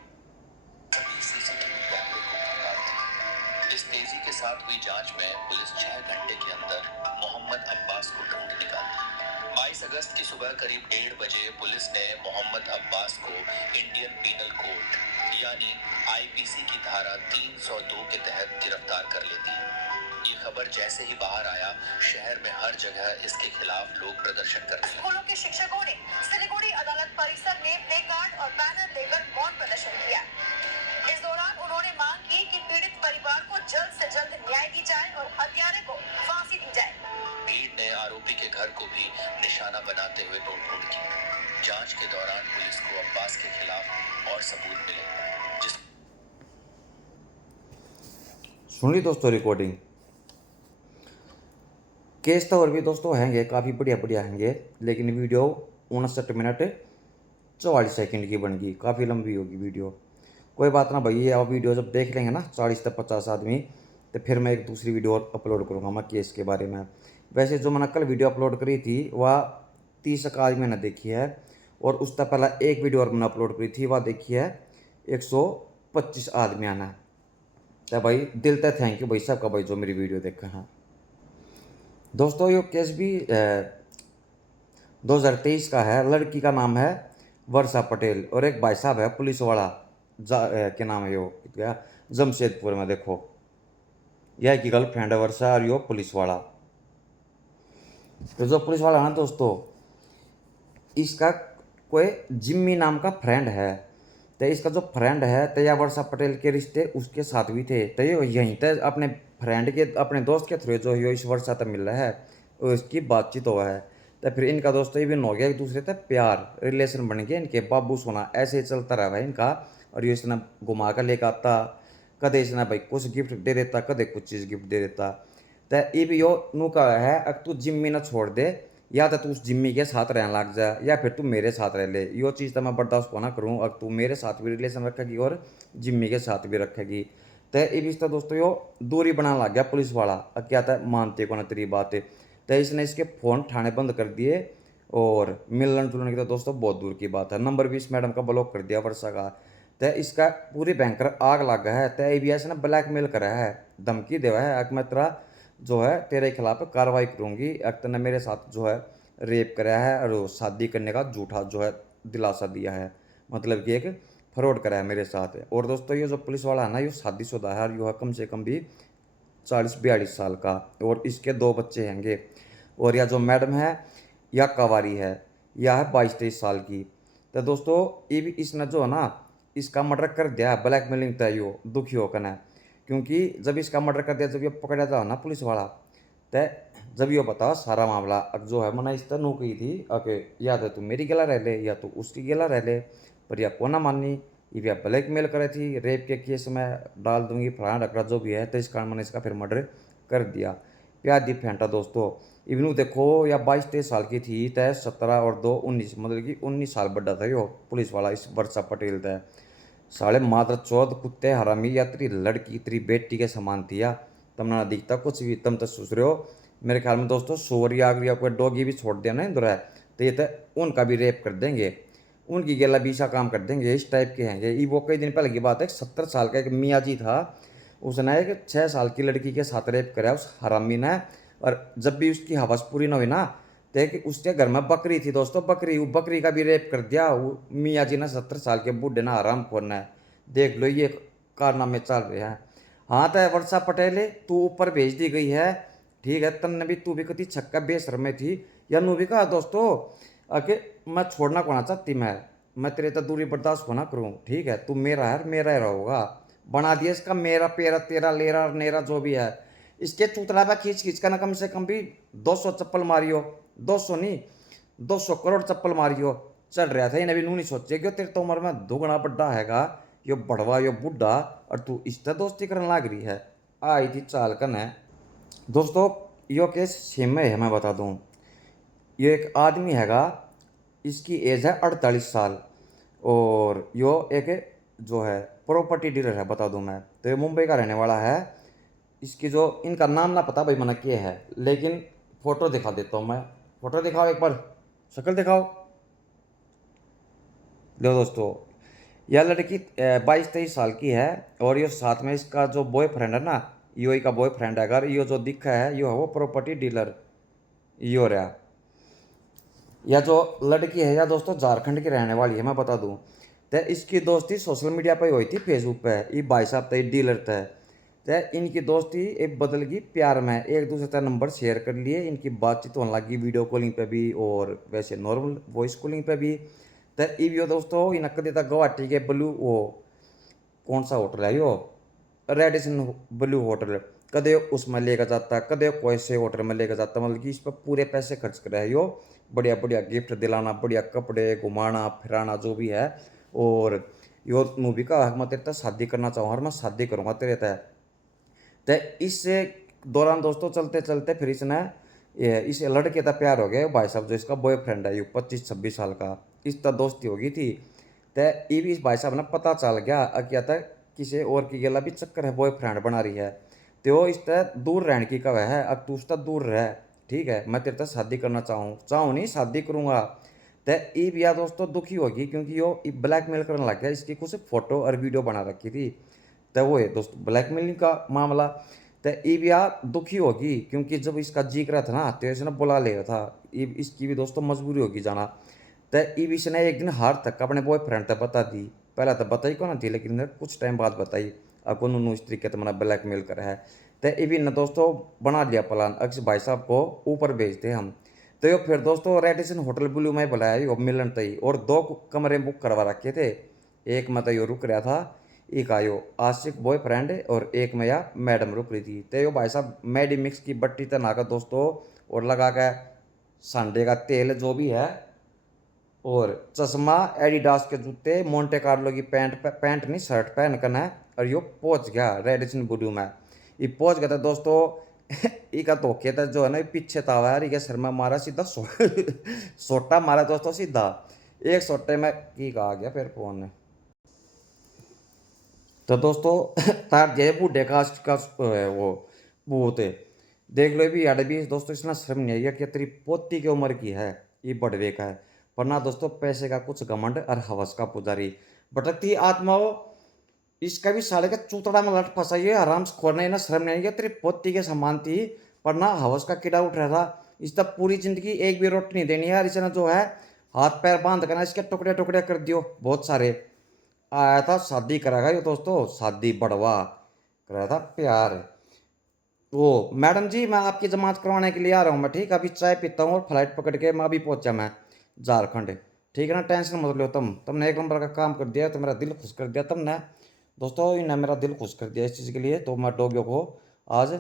सभी सीसीटीवी कैमरे को खंगालते हैं। इस तेजी के साथ हुई जांच में पुलिस 6 घंटे के अंदर मोहम्मद अब्बास को ढूंढ निकालती है। 22 अगस्त की सुबह करीब 1:30 बजे पुलिस ने मोहम्मद अब्बास को इंडियन पीनल कोड यानी आईपीसी की धारा 302 के तहत गिरफ्तार कर लेती है। ये खबर जैसे ही बाहर आया, शहर में हर जगह इसके खिलाफ लोग प्रदर्शन करते हैं। स्कूलों के शिक्षकों ने सिलीगुड़ी अदालत परिसर में प्ले कार्ड और बैनर लेकर मौन प्रदर्शन किया। इस दौरान उन्होंने मांग की कि पीड़ित परिवार को जल्द से जल्द न्याय दी जाए और हत्यारे को फांसी दी जाए। भीड़ ने आरोपी के घर को भी निशाना बनाते हुए तोड़फोड़ की। जांच के दौरान पुलिस को अब्बास के खिलाफ और सबूत मिले, जिस सुन ली दोस्तों रिकॉर्डिंग। केस तो और भी दोस्तों हैंगे, काफ़ी बढ़िया हैंगे, लेकिन वीडियो 59 मिनट 44 सेकंड की बन गई, काफ़ी लंबी होगी वीडियो। कोई बात ना भाई, ये आप वीडियो जब देख लेंगे ना 40 से 50 आदमी, तो फिर मैं एक दूसरी वीडियो और अपलोड करूँगा मैं केस के बारे में। वैसे जो मैंने कल वीडियो अपलोड करी थी वह 30 आदमी ने देखी है, और उससे पहला एक वीडियो और मैंने अपलोड करी थी वह देखी है 125 आदमियों ने। तो भाई दिल से थैंक यू भाई सबका भाई जो मेरी वीडियो देखा है। दोस्तों ये केस भी 2023 का है। लड़की का नाम है वर्षा पटेल, और एक भाई साहब है पुलिस वाला, क्या नाम है यो क्या, जमशेदपुर में। देखो यह की गर्लफ्रेंड है वर्षा, और यो पुलिस वाला। तो जो पुलिस वाला है ना दोस्तों, इसका कोई जिम्मी नाम का फ्रेंड है। तो इसका जो फ्रेंड है तो यह वर्षा पटेल के रिश्ते उसके साथ भी थे। तो ये यहीं तक अपने फ्रेंड के, अपने दोस्त के थ्रू जो यो इस वर्षा तक मिल रहा है, और इसकी बातचीत हुआ है। तो फिर इनका दोस्तों ये भी हो गया एक दूसरे तक प्यार, रिलेशन बन गया इनके, बाबू सोना ऐसे ही चलता रहा भाई इनका। और ये इसने घुमा कर लेकर आता, कदे इसने भाई कुछ गिफ्ट दे देता, कदे कुछ चीज़ गिफ्ट दे देता। तो ये भी यो नू का है, अब तू जिम्मी ना छोड़ दे, या तो तू उस जिम्मी के साथ रहने लग जा, या फिर तू मेरे साथ रह ले। यो चीज़ तो मैं बर्दाश्त को ना करूँ, अब तू मेरे साथ भी रिलेशन रखेगी और जिम्मी के साथ भी रखेगी। तो ये भी तो दोस्तों यो दूरी बनाने लग गया पुलिस वाला। अब क्या था, मानते को ना तेरी बात है। तो इसने इसके फ़ोन ठाणे बंद कर दिए, और मिलन जुलन की तो दोस्तों बहुत दूर की बात है। नंबर भी इस मैडम का ब्लॉक कर दिया वर्षा का। तो इसका पूरी भयंकर आग लगा है। तो ABS ने ब्लैकमेल करा है, धमकी देवा है, अब मैं तेरा जो है तेरे खिलाफ कार्रवाई करूँगी। अख्तर ने मेरे साथ जो है रेप कराया है, और शादी करने का झूठा जो है दिलासा दिया है, मतलब कि एक फ्रॉड करा है मेरे साथ। और दोस्तों ये जो पुलिस वाला है ना, ये शादीशुदा है, और यो है कम से कम भी 40-42 साल का, और इसके 2 बच्चे हैंगे। और यह जो मैडम है यह कवारी है, यह है 22-23 साल की। तो दोस्तों ये भी इसने जो है ना इसका मर्डर कर दिया, ब्लैकमेलिंग तय यो दुखी होकर है। क्योंकि जब इसका मर्डर कर दिया, जब ये पकड़ा था ना पुलिस वाला, तो जब ये बताओ सारा मामला अब जो है मैंने इस तरह नू कही थी ओके, या तो तू मेरी गला रह ले या तो उसकी गला रह ले, पर यह को ना मानी। ये ब्लैकमेल करे थी, रेप के केस में डाल दूंगी, फलाना रखा जो भी है। तो इस कारण मैंने इसका फिर मर्डर कर दिया। प्यार दी फेंटा दोस्तों। इवनू देखो या 22-23 साल की थी, तय 17 और 2 19, मतलब कि 19 साल बड़ा था यो पुलिस वाला इस वर्षा पटेल तय। साले मात्र 14 कुत्ते हरामी, या तेरी लड़की तेरी बेटी के समान थी या तुम ना दिखता कुछ भी, तुम तो सोच रहे हो। मेरे ख्याल में दोस्तों सोरी आग या कोई डॉगी भी छोड़ दिया ना इधर है, तो ये तो उनका भी रेप कर देंगे, उनकी गेला बीसा काम कर देंगे, इस टाइप के हैं ये। वो कई दिन पहले की बात है, 70 साल का एक मियाँ जी था, उसने एक 6 साल की लड़की के साथ रेप कराया उस हरामी ने। और जब भी उसकी हवस पूरी न हुई ना, तो कि उसके घर में बकरी थी दोस्तों, बकरी का भी रेप कर दिया वो मियाँ जी ने, 70 साल के बूढ़े ना हराम खोर ने। देख लो ये कारनामे चल रहे हैं। हाँ तो वर्षा पटेल तू ऊपर भेज दी गई है, ठीक है, तन्ने भी तू भी कति छक्का बेशर्म में थी, या नू भी कहा दोस्तों आके मैं छोड़ना को ना चाहती, मैं तेरे तो दूरी बर्दाश्त को ना करूँ, ठीक है, तू मेरा है, मेरा ही रहोगा। बना दिया इसका मेरा पेरा तेरा लेरा नेरा जो भी है, इसके चूतला पर खींच खींच कर ना कम से कम भी 200 चप्पल मारियो, 200 नहीं 200 करोड़ चप्पल मारियो। चल रहा था इन्हें भी नू नहीं सोचे कि तेरे तो उम्र में दुगना बड्डा हैगा, यो बड़वा यो बुढ़ा, और तू इससे दोस्ती करने लग रही है। आई थी चाल कन है दोस्तों। यो केस सेम है, मैं बता दूँ। ये एक आदमी हैगा, इसकी एज है 48 साल, और यो एक जो है प्रॉपर्टी डीलर है, बता दूं मैं। तो ये मुंबई का रहने वाला है। इसकी जो इनका नाम ना पता भाई मैंने क्या है, लेकिन फ़ोटो दिखा देता हूँ मैं। फ़ोटो दिखाओ एक बार, शक्ल दिखाओ। लो दोस्तों, यह लड़की 22-23 साल की है, और ये साथ में इसका जो बॉयफ्रेंड है ना, यो का बॉयफ्रेंड है। अगर यो जो दिखा है यो है वो प्रॉपर्टी डीलर, यो रहा। यह जो लड़की है या दोस्तों झारखंड की रहने वाली है, मैं बता दूं। तो इसकी दोस्ती सोशल मीडिया पर हुई थी, फेसबुक पे। ये भाई साहब थे डीलर थे, तो इनकी दोस्ती एक बदल गई प्यार में, एक दूसरे का नंबर शेयर कर लिए, इनकी बातचीत होने लगी वीडियो कॉलिंग पे भी और वैसे नॉर्मल वॉइस कॉलिंग पे भी। तो ये भी दोस्तों इन देता गुवाहाटी के ब्लू, वो कौन सा होटल है यो, रेडिसन ब्लू होटल, कदे उसमें लेकर जाता, कदे कोई से होटल में लेकर जाता, मतलब कि इस पर पूरे पैसे खर्च कर रहा है यो। बढ़िया बढ़िया गिफ्ट दिलाना, बढ़िया कपड़े, घुमाना फिराना जो भी है। और यो मूवी का मैं तेरे तक शादी करना चाहूँ, और मैं शादी करूँगा तेरे तक। तो इस दौरान दोस्तों चलते चलते फिर इसने इस लड़के का प्यार हो गया भाई साहब, जो इसका बॉयफ्रेंड है, ये 25-26 साल का, इस तरह दोस्ती हो गई थी। तो ये भी इस भाई साहब ने पता चल गया क्या था किसी और की गला भी चक्कर है, बॉयफ्रेंड बना रही है, तो इस तरह दूर रहने की कव है। अब तू उसका दूर रह, ठीक है, मैं तेरे से शादी करना चाहूँ नहीं, शादी करूँगा। तो ये भी यार दोस्तों दुखी होगी क्योंकि वो ब्लैकमेल करने लग गया, इसकी कुछ फोटो और वीडियो बना रखी थी, तो वो है दोस्तों ब्लैकमेलिंग का मामला। तो ये भी यार दुखी होगी क्योंकि जब इसका जी करा था ना तो इसने बुला लिया था, इसकी भी दोस्तों मजबूरी होगी जाना। तो ये भी इसने एक दिन हार तक अपने बॉयफ्रेंड तक बता दी, पहले तो बताई कौन थी लेकिन कुछ टाइम बाद बताई अब उन्होंने इस तरीके से मैंने ब्लैकमेल करा है। तो ये भी न दोस्तों बना लिया प्लान, अक्स भाई साहब को ऊपर भेजते हम। तो यो फिर दोस्तों रेडिसन होटल ब्लू में बुलाया यो मिलन तई, और 2 कमरे बुक करवा रखे थे, एक में तो यो रुक रहा था, एक आयो आशिक बॉयफ्रेंड और एक में या मैडम रुक रही थी। तो यो भाई साहब मैडी मिक्स की बट्टी तनाकर दोस्तों और लगा के सांडे का तेल जो भी है और चश्मा एडिडास के जूते मोंटे कार्लो की पैंट नहीं शर्ट पहन कर है, और यो पहुंच गया रेडिसन ब्लू में। ये पहुंच गया था दोस्तों इका धोखे था जो है ना पीछे था यार, इके सर में मारा सीधा सोटा मारा दोस्तों सीधा एक सोटे में की आ गया फिर फोन ने। तो दोस्तों तार जे बूढ़े का वो भूत देख लो भी यार भी दोस्तों, इसना शर्म नहीं आई कि तेरी पोती की उम्र की है, ये बड़वे का है, पर ना दोस्तों पैसे का कुछ घमंड और हवस का पुजारी भटकती आत्मा हो। इसका भी साले का चूतड़ा में लट फंसा, ये आराम से खोरने ना शर्म नहीं आई, तेरी पोती के समान थी, पर ना हवस का कीड़ा उठ रहा था। इस तब पूरी जिंदगी एक भी रोटी नहीं देनी यार, इसने जो है हाथ पैर बांध करना इसके टुकड़े टुकड़े कर दियो बहुत सारे। आया था शादी कराएगा ये दोस्तों, शादी बढ़वा कराया था प्यार। वो मैडम जी मैं आपकी जमानत करवाने के लिए आ रहा हूँ मैं, ठीक अभी चाय पीता हूँ और फ्लाइट पकड़ के मैं अभी पहुंचा मैं झारखंड, ठीक है ना, टेंशन मत लो तुमने एक नंबर का काम कर दिया, तो मेरा दिल खुश कर दिया तुमने दोस्तों, इन्हें मेरा दिल खुश कर दिया इस चीज़ के लिए। तो मैं डॉगियों को आज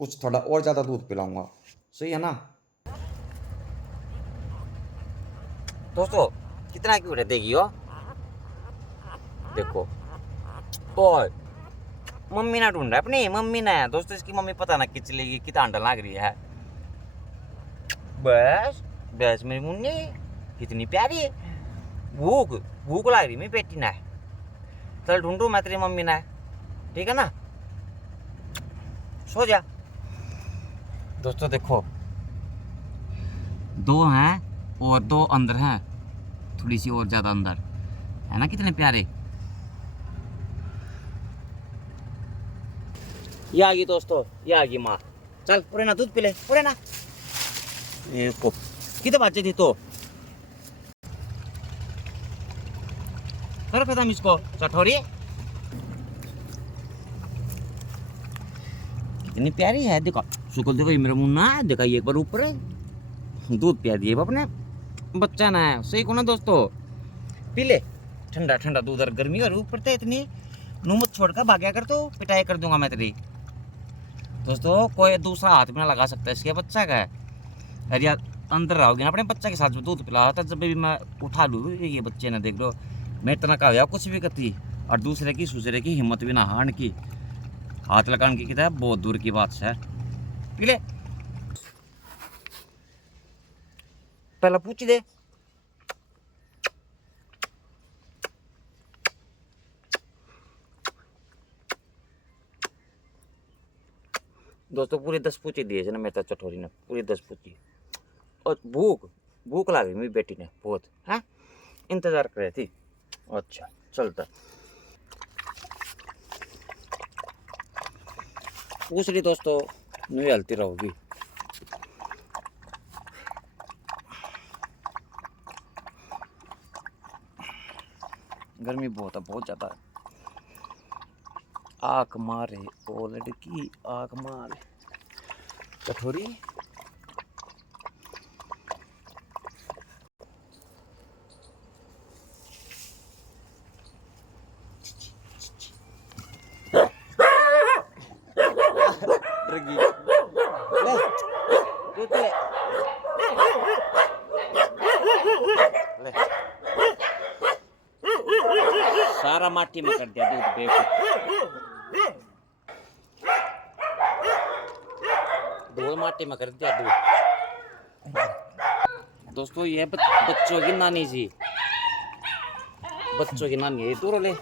कुछ थोड़ा और ज़्यादा दूध पिलाऊंगा, सही है ना दोस्तों। कितना क्यूट है देगी हो, देखो ओए मम्मी ना ढूंढ रहा है अपनी मम्मी ना है दोस्तों, इसकी मम्मी पता ना किच लेगी कितना अंडा लाग रही है। बस बस मेरी मुन्नी कितनी प्यारी है, भूख भूख लग रही मेरी बेटी ना है, चल ढूंढू मैं तेरी मम्मी ना है, ठीक है ना, सो जा। दोस्तों देखो 2 हैं और 2 अंदर हैं, थोड़ी सी और ज्यादा अंदर है ना, कितने प्यारे। ये आ गई दोस्तों, ये आ गई माँ, चल पूरे ना दूध पिले पूरे ना, देखो कितने बच्चे थी तो कर खत्म इसको चटोरी, कितनी प्यारी है, देखो शुक्ल देखो ये मेरा मुन्ना है, देखा एक बार ऊपर है दूध पिया दिए अपने बच्चा ना है, सही को ना दोस्तों, पी ले ठंडा ठंडा दूध, और गर्मी और ऊपर तो इतनी नूमत छोड़कर भाग्या कर तो पिटाई कर दूंगा मैं तेरी दोस्तों, कोई दूसरा हाथ में ना लगा सकता है, इसके बच्चा का है। अरे यार अंदर रहोगे ना अपने बच्चा के साथ में दूध पिला था, जब भी मैं उठा लूँ ये बच्चे ना देख लो मैं इतना कहा कुछ भी करती, और दूसरे की सूसरे की हिम्मत भी ना हारने की, हाथ लगाने की किताब बहुत दूर की बात है। पी ले पहला पूछ दे, दोस्तों पूरी 10 पूछी दिए ना मेरे चटोरी ने, पूरी 10 पूछी, और भूख भूख लगी मेरी बेटी ने बहुत है, इंतजार कर रही थी। अच्छा चलता पूछ रही दोस्तों, नहीं हलती रहोगी। गर्मी बहुत है, बहुत ज़्यादा आँख मारे ओ लड़की आँख मारे कठोरी। सारा माटी में कर दिया दूध बेवकूफ, धूल माटी में कर दिया दूध। दोस्तों ये बच्चों की नानी जी बच्चों की नानी है दूर ले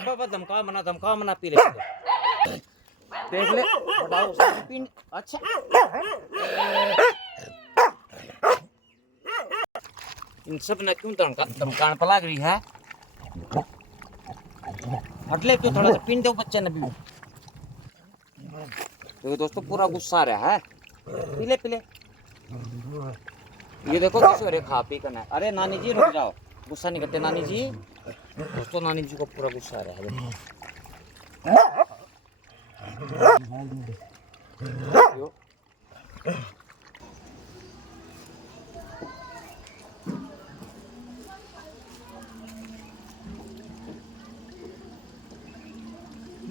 बाबा धमकाओ मना पी ले देख ले बताओ पीन अच्छा इन सब ने क्यों धमकान पर लाग रही है हट ले क्यों थोड़ा सा पीन दो बच्चे ने भी तो दोस्तों पूरा गुस्सा आ रहा है पी ले ये देखो कैसे हो रहे खा पी करना अरे नानी जी रुक जाओ गुस्सा नहीं करते नानी जी दोस्तों नानी जी को पूरा गुस्सा आ रहा है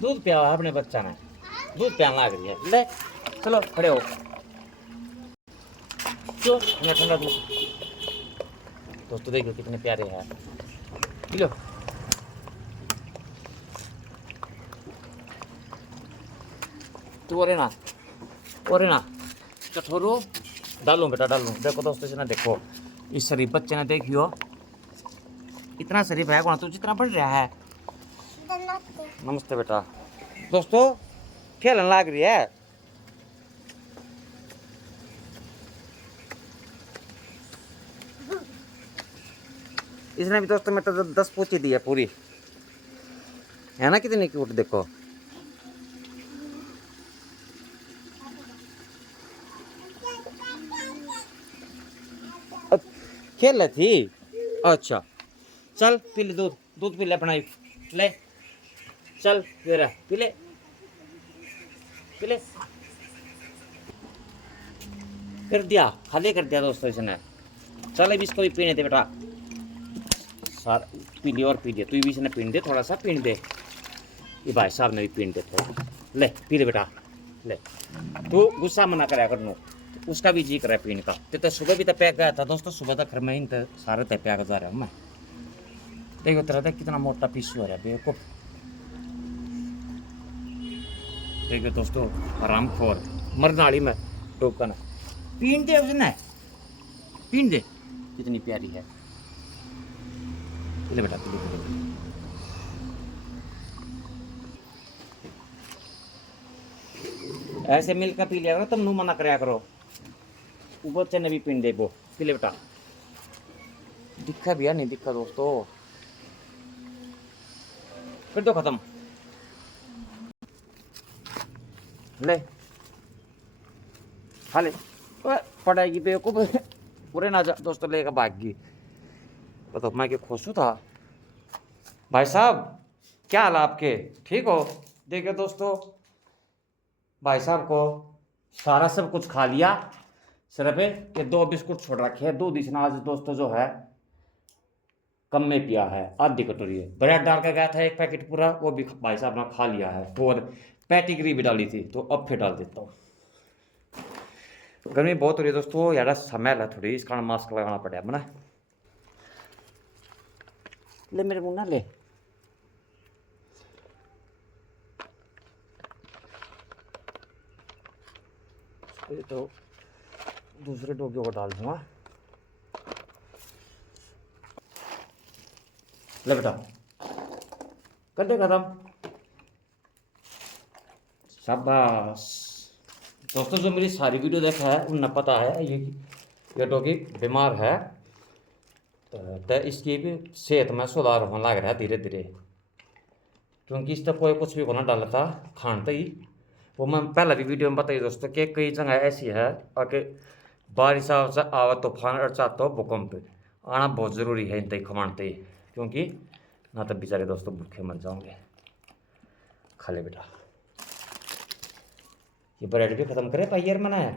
दूध पिया अपने बच्चा ने दूध पियान लाग रही है ले चलो खड़े हो क्यों मैं ठंडा दूध दोस्तों देखो कितने प्यारे हैं लो तू और ना कठोरो डालूं बेटा डालूं देखो दोस्तों इसे ना देखो इस शरीफ बच्चे ने देखियो इतना शरीफ है कौन तू जितना बढ़ रहा है नमस्ते बेटा दोस्तों खेलने लाग रही है इसने भी दोस्तों मैं तो 10 पूछी दी है पूरी है ना कितनी क्यूट देखो खेल थी अच्छा चल पी ले दूध पी ले अपना ले चल पी ले कर दिया खाली कर दिया दोस्तों इसने चल अब इसको भी पीने दे बेटा सार पी लिया और पी लिया तू भी इसने पीने दे थोड़ा सा पीने दे ये भाई साहब ने भी पीने दे थोड़ा ले पी ले बेटा ले तू गुस्सा मना कराया करनो उसका भी जी कर रहा है पीने का तो सुबह भी तो पैक गया था दोस्तों सुबह तक घर में ही सारे तय पैक जा रहा हूँ मैं देखो तेरा देख कितना मोटा पीस हो रहा है बेवकूफ देखो दोस्तों आराम खोर मरनाड़ी में टोका ना पीन दे उसने पीन दे कितनी प्यारी है ले बेटा पी ऐसे मिलकर पी लिया करो तुम नू मना कराया करो ऊपर चने भी पीन दे वो पी ले बेटा दिखा भी है नहीं दिखा दोस्तों फिर तो खत्म ले खा ले पड़ेगी बेवकूफ पूरे ना जा दोस्तों लेकर भाग गई बताओ मैं क्या खुश था भाई साहब क्या हाल आपके ठीक हो देखिए दोस्तों भाई साहब को सारा सब कुछ खा लिया सिर्फ के 2 बिस्कुट छोड़ रखे हैं दूध इसने आज दोस्तों जो है कम में पिया है आधी कटोरी है ब्रेड डाल के गया था 1 पैकेट पूरा वो भी भाई साहब ने खा लिया है और पैटिग्री भी डाली थी तो अब फिर डाल देता हूँ गर्मी बहुत हो रही है दोस्तों यार समय है थोड़ी इस कारण मास्क लगाना पड़ा मना ले मेरे मुन्ना ले तो दूसरे डोगे को डाल दूंगा ले बेटा कर दे खत्म शाबाश दोस्तों जो मेरी सारी वीडियो देखा है उन्हें पता है ये डॉगी बीमार है तो इसकी भी सेहत में सुधार होने लग रहा है धीरे धीरे क्योंकि इस तक कोई कुछ भी होना डालता खानते ही वो मैं पहले भी वीडियो में बताई दोस्तों कि कई जगह ऐसी है कि बारिश आवा तूफान अड़चाता हो भूकंप आना बहुत ज़रूरी है इन तक खमानते ही क्योंकि ना तब बेचारे दोस्तों भूखे मर जाओगे खा ले बेटा ये ब्रेड भी ख़त्म करे पाइयर मना है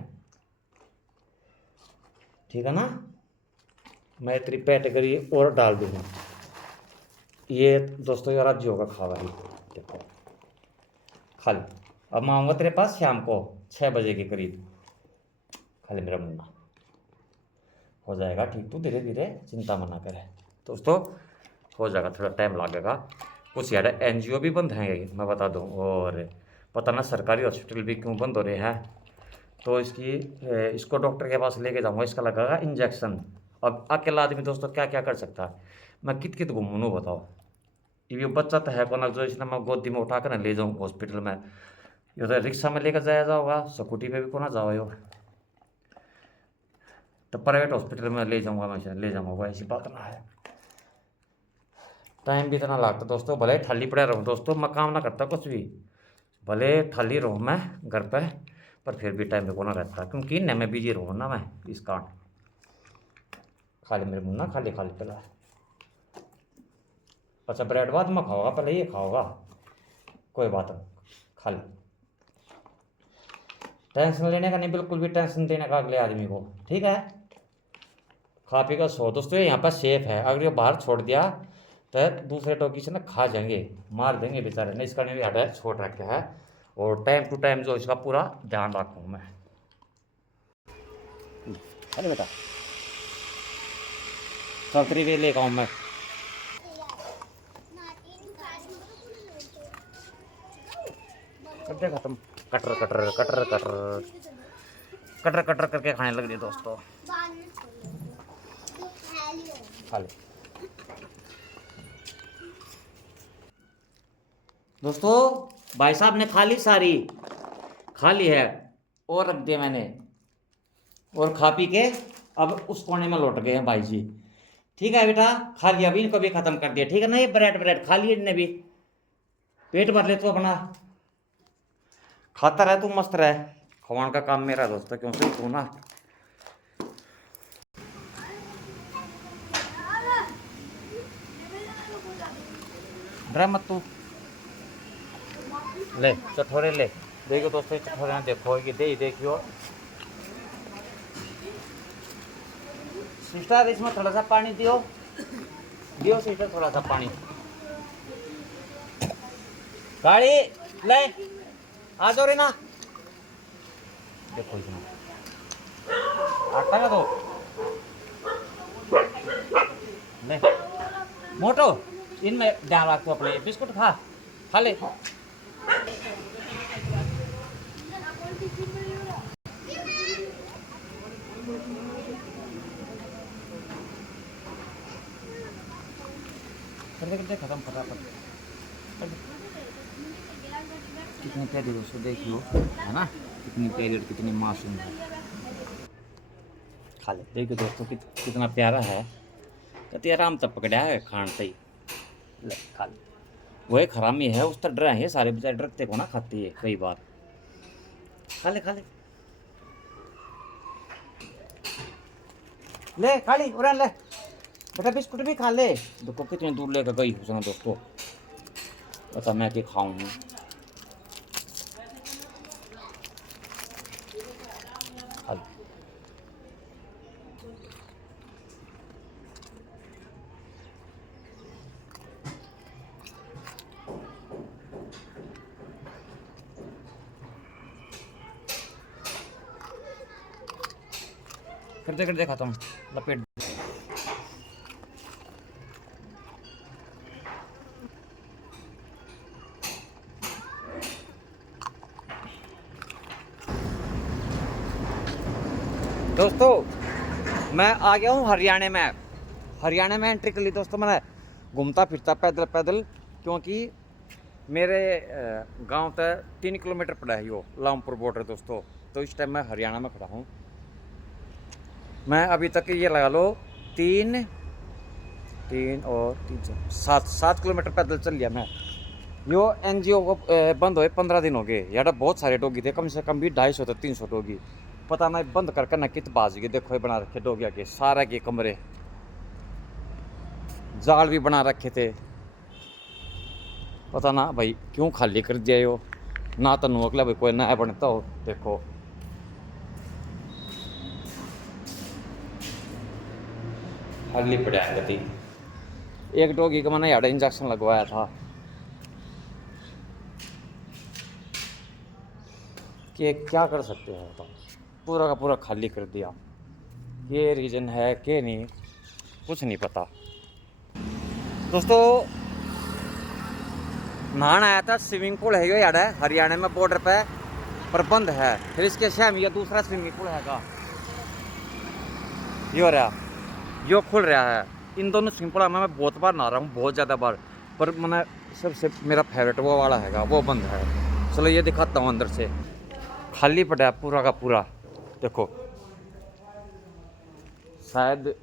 ठीक है ना मैं तेरी कैटेगरी और डाल दूँगा ये दोस्तों यार आज होगा खावा ही देखो खा ले अब मैं आऊँगा तेरे पास शाम को 6 बजे के करीब खा ले मेरा मुन्ना हो जाएगा ठीक तू धीरे धीरे चिंता मना करे दोस्तों हो जाएगा थोड़ा टाइम लगेगा कुछ यार NGO भी बंद हैं मैं बता दूं और पता ना सरकारी हॉस्पिटल भी क्यों बंद हो रहे हैं तो इसको डॉक्टर के पास लेके जाऊंगा इसका लगेगा इंजेक्शन अब अकेला आदमी दोस्तों क्या क्या कर सकता है। मैं कित कित घूमूँ बताओ। ये बच्चा तो है कोना जो इसने मैं गोदी में उठा कर ना ले जाऊँ हॉस्पिटल में। ये तो रिक्शा में लेकर जाया जाओगा, स्कूटी पे भी कोना जाओ यो, तो प्राइवेट हॉस्पिटल में ले जाऊँगा, मैं ले जाऊँगा, ऐसी बात ना है। टाइम भी इतना लगता दोस्तों, भले ठाली पड़े रहूँ दोस्तों, मैं काम ना करता कुछ भी, भले ठाली रहूँ मैं घर पर फिर भी टाइम पे को ना रहता, क्योंकि न मैं बिजी रहूँ ना मैं इस कारण। खाली मेरे मुन्ना खाली खाली पहला। अच्छा ब्रेड बाद में खाओगा, पहले ये खाओगा, कोई बात नहीं, खाली। टेंशन लेने का नहीं, बिल्कुल भी टेंशन देने का अगले आदमी को, ठीक है। खा पी कर सो दोस्तों, यहाँ पर सेफ है। अगर ये बाहर छोड़ दिया तो दूसरे टोकी से ना खा जाएंगे, मार देंगे बेचारे ने, इसका नहीं भी हटा छोड़ रखा है। और टाइम टू टाइम जो इसका पूरा ध्यान रखूँ मैं। अरे बेटा संतरी भी लेकर आऊँ मैं। कर दे खत्म, cutter cutter cutter cutter cutter cutter करके खाने लग रही दोस्तों। खा ले दोस्तों, भाई साहब ने खा ली, सारी खा ली है और रख दिया मैंने, और खा पी के अब उस कोने में लौट गए हैं भाई जी। ठीक है बेटा, खा लिया, अभी इनको भी खत्म कर दिया, ठीक है ना। ये ब्रेड ब्रेड खा लिए इनने भी, पेट भर ले तू अपना, खाता रहे तू, मस्त रहे। खवान का काम मेरा दोस्तों, क्यों से तू ना। डरा मत तू, ले चटोरे ले। देखो दोस्तों चटोरे देखो, ये दे देखियो सिस्टर, इसमें थोड़ा सा पानी दियो, दियो सिस्टर थोड़ा सा पानी। गाड़ी ले आ जाओ रे ना, देखो इसमें आटा का दो ले। मोटो इनमें ध्यान रख, तू अपने बिस्कुट खा ले। कर दे खत्म फटाफट। कितनी प्यारी दोस्तों देखियो, है ना, कितनी प्यारी और कितनी मासूम है। खा ले, देखियो दोस्तों कितना प्यारा है। कति आराम तक पकड़ा है खान से, ले खा ले। वो एक हरामी है, उस तरह डरा है, सारे बेचारे डरते को ना खाती है कई बार। खा ले ले खा ली उड़ान ले बेटा, बिस्कुट भी खा ले। देखो कितनी दूर लेकर गई उसने दोस्तों, बता मैं क्या खाऊं। करते खत्म, लपेट। दोस्तों मैं आ गया हूँ हरियाणा में एंट्री कर ली दोस्तों। मैंने घूमता फिरता पैदल, क्योंकि मेरे गांव तक 3 किलोमीटर पड़ा है यो लामपुर बॉर्डर दोस्तों। तो इस टाइम मैं हरियाणा में खड़ा हूँ। मैं अभी तक ये लगा लो 3 और 7 किलोमीटर पैदल चल लिया मैं। यो NGO को बंद हुए 15 दिन हो गए यार, बहुत सारे डोगी थे, कम से कम भी 250 से 300 डोगी। पता नहीं बंद कर ना कित बाज गए। देखो ये बना रखे डोगिया के सारे के कमरे, जाल भी बना रखे थे, पता ना भाई क्यों खाली कर दिया यो ना। तो अगला भाई कोई नया बनता हो। देखो खाली पड़ा गति। एक डोगी का मैंने यार इंजेक्शन लगवाया था कि क्या कर सकते हैं, तो पूरा का पूरा खाली कर दिया। ये रीज़न है कि नहीं, कुछ नहीं पता दोस्तों। नहाना आया था, स्विमिंग पूल है यार हरियाणा में बॉर्डर पे, पर बंद है। फिर इसके शहर में दूसरा स्विमिंग पूल हैगा यो रहा, यो खुल रहा है। इन दोनों स्विमिंग पूल में मैं बहुत बार नहा रहा हूँ, बहुत ज़्यादा बार, पर मैंने सबसे मेरा फेवरेट वो वाला हैगा, वो बंद है। चलो ये दिखाता हूँ अंदर से, खाली पड़ा है पूरा का पूरा। देखो शायद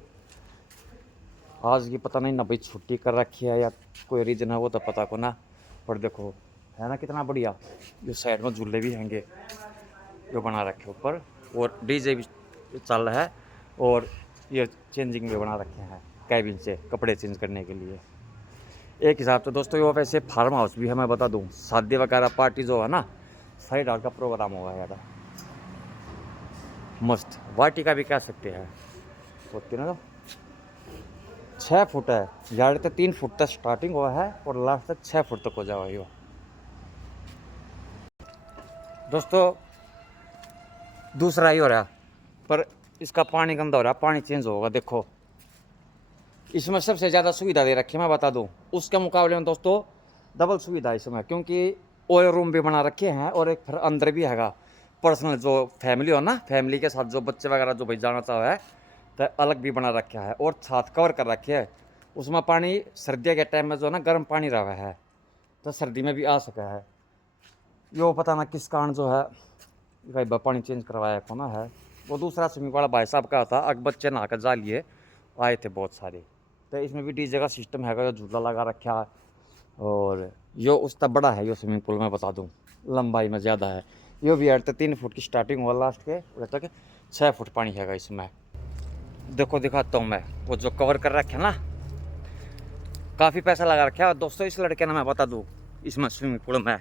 आज की पता नहीं ना भाई छुट्टी कर रखी है या कोई रीजन है, वो तो पता को ना, पर देखो है ना कितना बढ़िया। जो साइड में झूले भी हैंगे जो बना रखे ऊपर, और डीजे भी चल रहा है, और ये चेंजिंग भी बना रखे हैं कैबिन से कपड़े चेंज करने के लिए। एक हिसाब से दोस्तों ये वैसे फार्म हाउस भी है, मैं बता दूं, शादी वगैरह पार्टी जो है ना, साइड आउट का प्रोग्राम होगा यार, मस्त। वाटिका भी कह सकते हैं, होती ना। 6 फुट है यार, तो 3 फुट तक स्टार्टिंग हुआ है और लास्ट तक 6 फुट तक हो जाएगा ये दोस्तों। दूसरा ही हो रहा, पर इसका पानी गंदा हो रहा, पानी चेंज होगा। देखो इसमें सबसे ज़्यादा सुविधा दे रखी है, मैं बता दूं, उसके मुकाबले में दोस्तों डबल सुविधा इसमें, क्योंकि ऑयल रूम भी बना रखे हैं और एक फिर अंदर भी हैगा पर्सनल, जो फैमिली हो ना, फैमिली के साथ जो बच्चे वगैरह जो भाई जाना चाहे है तो अलग भी बना रखा है, और छत कवर कर रखे है। उसमें पानी सर्दियों के टाइम में जो है ना गर्म पानी रहा है, तो सर्दी में भी आ सका है। यो पता ना किस कारण जो है भाई पानी चेंज करवाया को ना है। वो दूसरा स्विमिंग वाला भाई साहब का था, अग बच्चे नहा कर जा लिए आए थे बहुत सारे, तो इसमें भी डीजे का सिस्टम है, झूला लगा रखा है। और यो उसका बड़ा है, यो स्विमिंग पूल में बता दूं लंबाई में ज़्यादा है। यो भी यार 3 फुट की स्टार्टिंग हुआ, लास्ट के उधर तक 6 फुट पानी है इसमें। देखो दिखाता हूँ मैं, वो जो कवर कर रखे ना, काफ़ी पैसा लगा रखा है दोस्तों इस लड़के ने, मैं बता दूँ, इसमें स्विमिंग पूल में।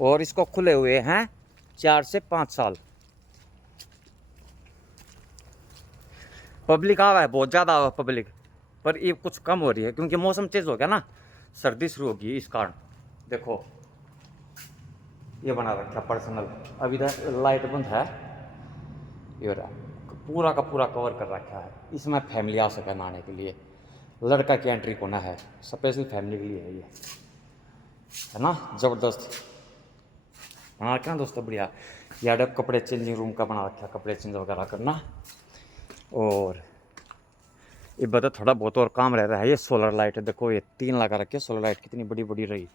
और इसको खुले हुए हैं 4 से 5 साल। पब्लिक आ रहा है, बहुत ज़्यादा आ पब्लिक, पर ये कुछ कम हो रही है क्योंकि मौसम चेंज हो गया ना, सर्दी शुरू होगी इस कारण। देखो ये बना रखा पर्सनल, अभी तक लाइट बंद है, ये रहा पूरा का पूरा कवर कर रखा है। इसमें फैमिली आ सके नहाने के लिए, लड़का की एंट्री कोना है, स्पेशल फैमिली के लिए है ये, है ना। ज़बरदस्त बना रखा ना दोस्तों, बढ़िया। यार कपड़े चेंजिंग रूम का बना रखा, कपड़े चेंज वगैरह करना। और ये बता थोड़ा बहुत और काम रह रहा है। ये सोलर लाइट है, देखो ये 3 लगा रखे सोलर लाइट, कितनी बड़ी बड़ी रही।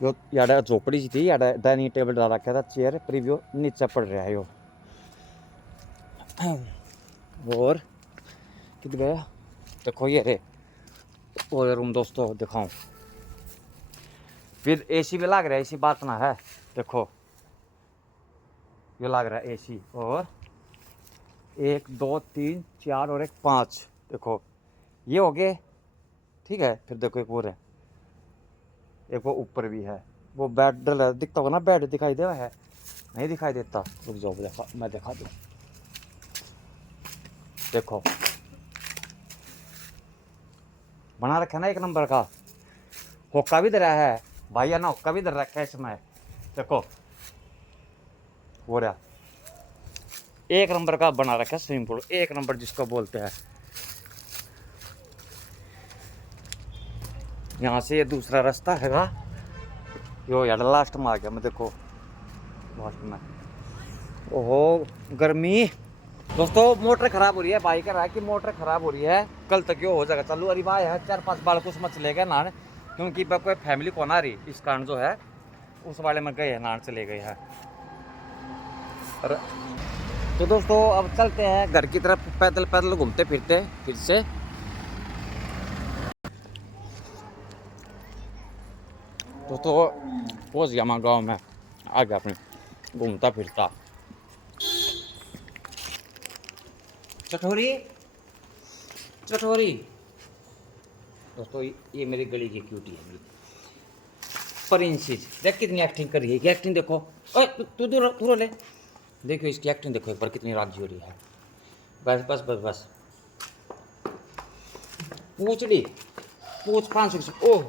यो यार झोपड़ी सी थी यार, डाइनिंग टेबल डाल रखा था, चेयर प्रीव्यू नीचे पड़ रहा है यो। और किधर गया, देखो ये रे और रूम दोस्तों दिखाऊं, फिर एसी भी लग रहा है, ऐसी बात ना है। देखो ये लग रहा है एसी, और 1 2 3 4 और 1 5, देखो ये हो गए, ठीक है। फिर देखो एक और है, एक वो ऊपर भी है, वो बेड डल दिखता होगा ना, बेड दिखाई दे रहा है, नहीं दिखाई देता, रुक जाओ देखा मैं दिखा दूँ। देखो बना रखा है ना 1 नंबर का, हुक्का भी दे रहा है भाई, है ना, हुक्का भी दे रखा है इसमें। देखो वो रहा 1 नंबर का बना रखा है स्विमिंग पूल, 1 नंबर जिसको बोलते हैं। यहाँ से ये दूसरा रास्ता हैगा, यो यार लास्ट में आ गया मैं, देखो लास्ट में। ओहो गर्मी दोस्तों, मोटर खराब हो रही है, भाई कह रहा है कि मोटर खराब हो रही है, कल तक यो हो जाएगा चालू। अरे भाई है 4-5 बार कुछ मत चले गए नहाने, क्योंकि कोई फैमिली को ना रही, इस कारण जो है उस वाले में गए हैं नहाने चले गए हैं। तो दोस्तों अब चलते हैं घर की तरफ, पैदल पैदल घूमते फिरते फिर से। दोस्तों पहुँच गया मैं गाँव में, आ गया अपने घूमता फिरता। चटोरी चटोरी दोस्तों, ये मेरी गली की क्यूटी है मेरी परिंसीज, देख कितनी एक्टिंग कर रही है, एक्टिंग देखो। ओए तू दूर ले, देखो इसकी एक्टिंग देखो एक बार, कितनी राजी हो रही है। बस बस बस बस, पूछड़ी पूछ 500। ओह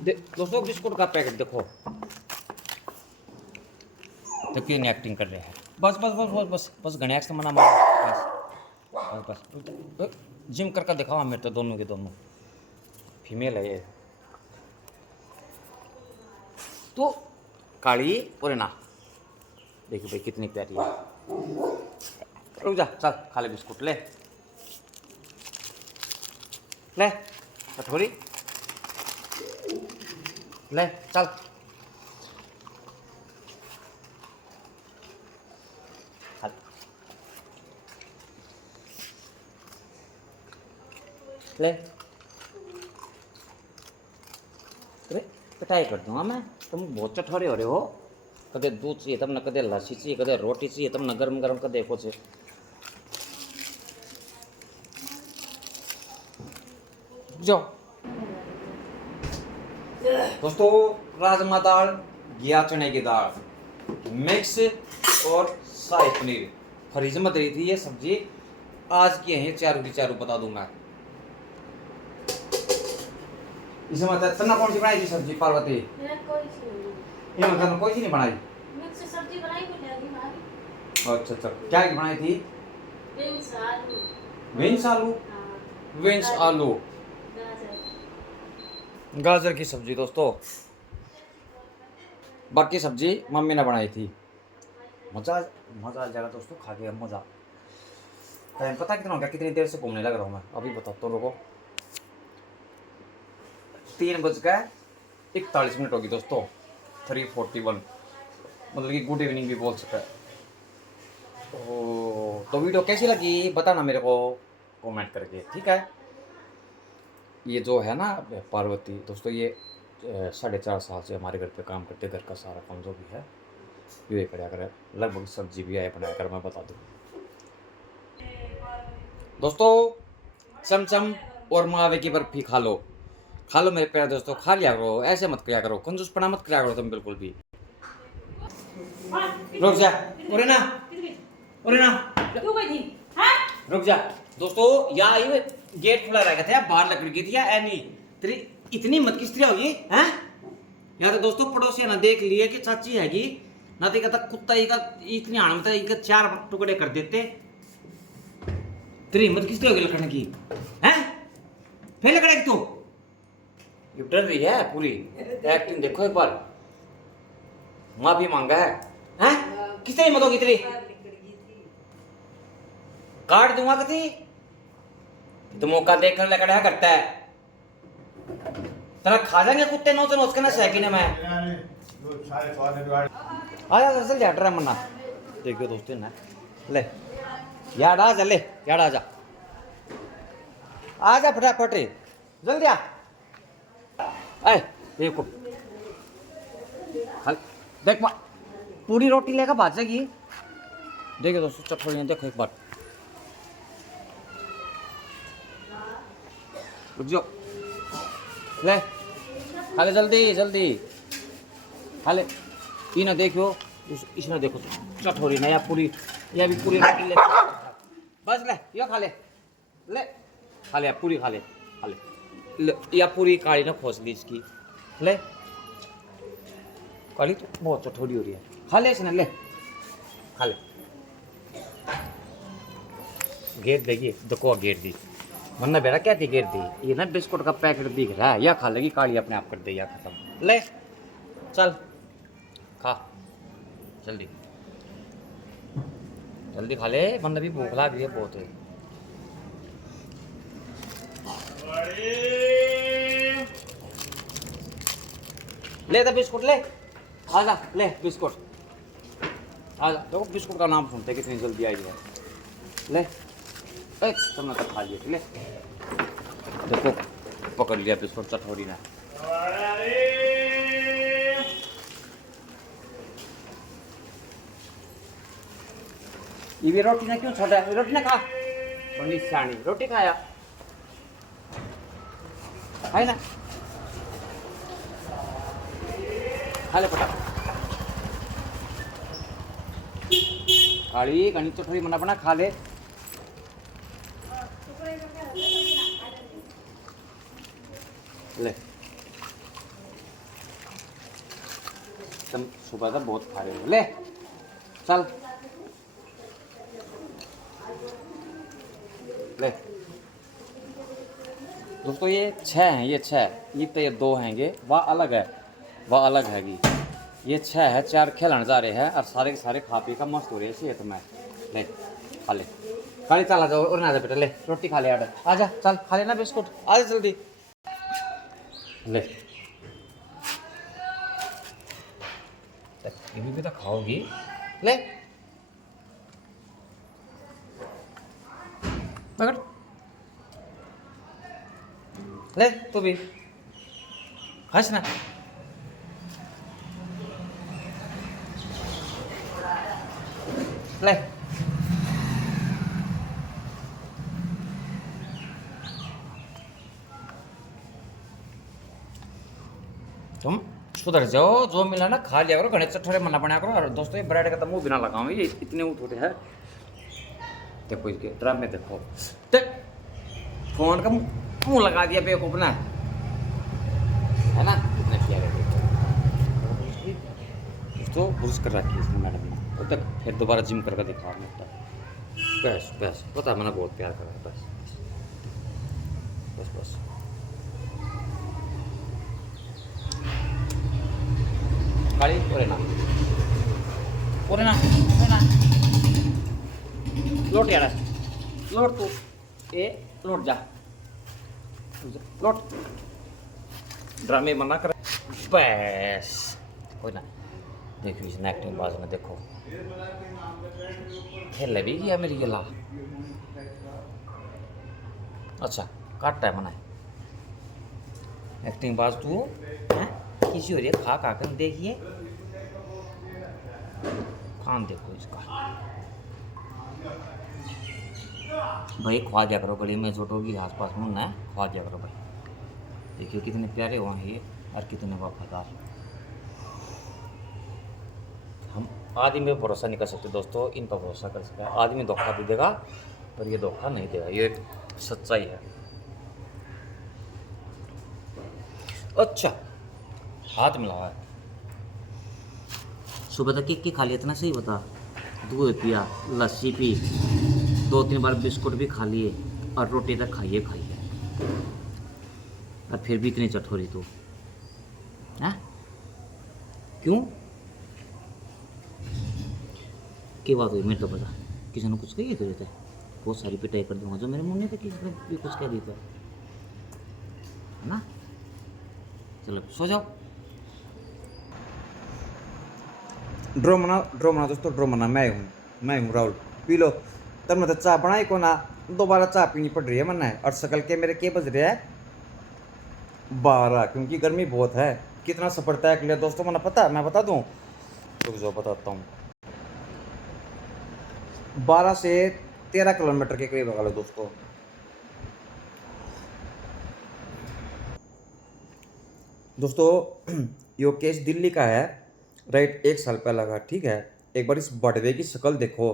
दोस्तों बिस्कुट का पैकेट देखो, तो कितनी एक्टिंग कर रहे हैं। बस बस बस बस बस बस गणेश से मना मार, बस बस बस जिम करके दिखाओ मेरे तो, दोनों के दोनों फीमेल है ये तो। काली और ना देखिए भाई कितनी प्यारी है, रुक जा, चल खा ले बिस्कुट, ले ले कटोरी, ले चल। ले, अरे पिटाई कर दूंगा मैं, तुम बहुत चठोरे हो रहे हो। कदे दूध चाहिए तब न, कदे लस्सी चाहिए, कदे रोटी चाहिए तब न, गरम गरम कदे कुछ। जाओ दोस्तों, राजमा दाल, घिया चने की दाल मिक्स और शाही पनीर, फ्रिज में रही थी ये सब्जी, आज की है चारों की चारों, बता दूं मैं। इसमें तना कौन सी बनाई थी सब्जी पार्वती? इसमें तना कोई सी नहीं बनाई। मिक्स सब्जी बनाई कोई नहीं हमारी। अच्छा अच्छा, क्या की बनाई थी? बीन्स आलू। बीन्स आलू, हाँ। बीन्स आलू, गाजर की सब्जी दोस्तों। बाकी सब्जी मम्मी ने बनाई थी। मजा मजा आ जाएगा दोस्तों, खा के मजा। टाइम पता कितना हो गया, कितनी देर से घूमने लग रहा हूँ मैं, अभी बताता हूँ रुको। 3:41 होगी दोस्तों, 3:41, मतलब कि गुड इवनिंग भी बोल सकता है। तो वीडियो कैसी लगी बताना मेरे को कमेंट करके, ठीक है। ये जो है ना पार्वती दोस्तों, ये 4.5 साल से हमारे घर पे काम करते, घर का सारा काम जो भी है ये कराया करे, लगभग सब्जी भी आए बनाया कर, मैं बता दूँ दोस्तों। चमचम और मावे की बर्फी खा लो मेरे प्यारे दोस्तों, खा लिया करो, ऐसे मत किया करो, कंजूसपना मत किया करो तुम बिल्कुल भी। रुक जा, उरे ना क्यों गई थी? हाँ? रुक जा दोस्तों, यहाँ ये गेट खुला रह गया था, बाहर लकड़ी की थी एनी, तेरी इतनी मत किस तरह होगी हैं? यहाँ तो दोस्तों पड़ोसी ना देख लिए कि चाची हैगी ना, तो कहता कुत्ता इतनी आन में इनका 4 टुकड़े कर देते। तेरी हिम्मत किस तरह होगी लकड़ने की हैं? फिर लकड़े की तू ये डर रही है पूरी, एक्टिंग देखो एक बार, माफी मांगा है हैं? किस तरह हिम्मत होगी तेरी? काट दूंगा कभी तो, मौका देख कर लकड़ा करता है, तेरा खा जाएंगे कुत्ते नोच नोच के ना सैकिने में। आजा असल जा ड्रामा मन्ना, देखो दोस्तों ना, ले यार आ जा, ले यार आ जा, आजा फटाफट जल्दी आ। आए देखो देख, पूरी रोटी लेकर भाजेगी, देखो दोस्तों चटनी देखो एक बार, रुक जाओ, ले खा ले जल्दी जल्दी खा ले। ये ना देखो, इसने देखो चटोरी ना, या पूरी, या भी पूरी रोटी ले, बस ले ये खा ले, ले खा ले पूरी, खा ले या पूरी काली ना खोस ली इसकी, ले काली तो बहुत चटोरी हो रही है, खा ले इसने, ले खा ले। गेट देगी देखो, गेट दी वरना बेटा क्या थी, गेट दी, ये ना बिस्कुट का पैकेट दिख रहा है, या खा लेगी काली अपने आप कर दे, या खत्म, ले चल खा जल्दी जल्दी खा ले, वरना भी भूख लग रही है बहुत है। ले तो बिस्कुट ले, आजा ले बिस्कुट, आजा देखो बिस्कुट का नाम सुनते कितनी जल्दी आई है, ले तुमने तो खा लिया, ले देखो पकड़ लिया बिस्कुट चटोरी ने। ये भी रोटी ने क्यों छोड़ा, रोटी ने खा, बड़ी सियानी रोटी खाया, है ना, खा ले फटाफट, काली गणित चटोरी मना बना, खा ले ले। तुम सुबह का बहुत खा रहे हो, ले चल ले दोस्तों, ये 6 हैं, ये 6, ये तो ये 2 हैंगे, वह अलग है, वह अलग हैगी, ये 6 है, 4 खेलने जा रहे हैं और सारे के सारे खा पी का मस्त हो रहे हैं सेहत में, ले खा ले। खाली चल आ जाओ और ना जा बेटा ले रोटी खा ले आजा चल खा लेना बिस्कुट आ जा जल्दी ले ये भी तो खाओगी ले पकड़ ले तू भी खास ना ले तुम सुधर जाओ जो मिला ना खा लिया करो गणेश चट्ठोरे मना बनाया करो और दोस्तों ये ब्रेड का तो मुंह बिना लगाऊं ये इतने उठोटे है देखो इसके ड्राम में देखो देख फोन का मुंह लगा दिया बेवकूफ ना है ना इतना किया दोस्तों बुर्श कर रखी है इसने मैडम ने और तक फिर दोबारा जिम करके दिखा बस बस पता मैंने बहुत प्यार करा बस बस बस खाली ओरे ना लोट यार लोट तू ए लोट जा लोट ड्रामे मना कर बस कोई ना देखो इस एक्टिंग बाज में देखो खेल भी गया मेरी गला अच्छा काट है मना एक्टिंग बाज तू हैं किसी हो रही है खा कर देखिए खान देखो इसका भाई खवा दिया करो गली में छोटोगी आसपास में ना खवा दिया करो भाई देखिए कितने प्यारे हुए हैं ये और कितने वफादार हम आदमी पे भरोसा नहीं कर सकते दोस्तों इन पर भरोसा कर सकते हैं आदमी धोखा दे देगा पर ये धोखा नहीं देगा ये सच्चाई है अच्छा हाथ मिलावा है सुबह तक केक खा लिया इतना सही बता दूध पिया लस्सी पी 2-3 बार बिस्कुट भी खा लिए और रोटी तक खाइए और फिर भी इतनी चटोरी तू हैं क्यों क्या बात हुई मेरे तो पता किसी ने कुछ कही तो रहता है बहुत सारी पिटाई कर दूंगा जो मेरे मुंह में तो किसी ने भी कुछ कह दी तो है ना चलो सो जाओ ड्रो मना दोस्तों ड्रो मना मैं हूँ राहुल पी लो तब मैं तो चाय बनाई को ना दोबारा चाय पीनी पड़ रही है मना और शकल के मेरे के बज रहे हैं 12 क्योंकि गर्मी बहुत है कितना सफर तय कर लिया दोस्तों मैंने पता मैं बता दूँ रुक जाओ बताता हूँ 12 से 13 किलोमीटर के करीब लगा लो दोस्तों यो केस दिल्ली का है राइट 1 साल पहले लगा ठीक है एक बार इस बटवे की शक्ल देखो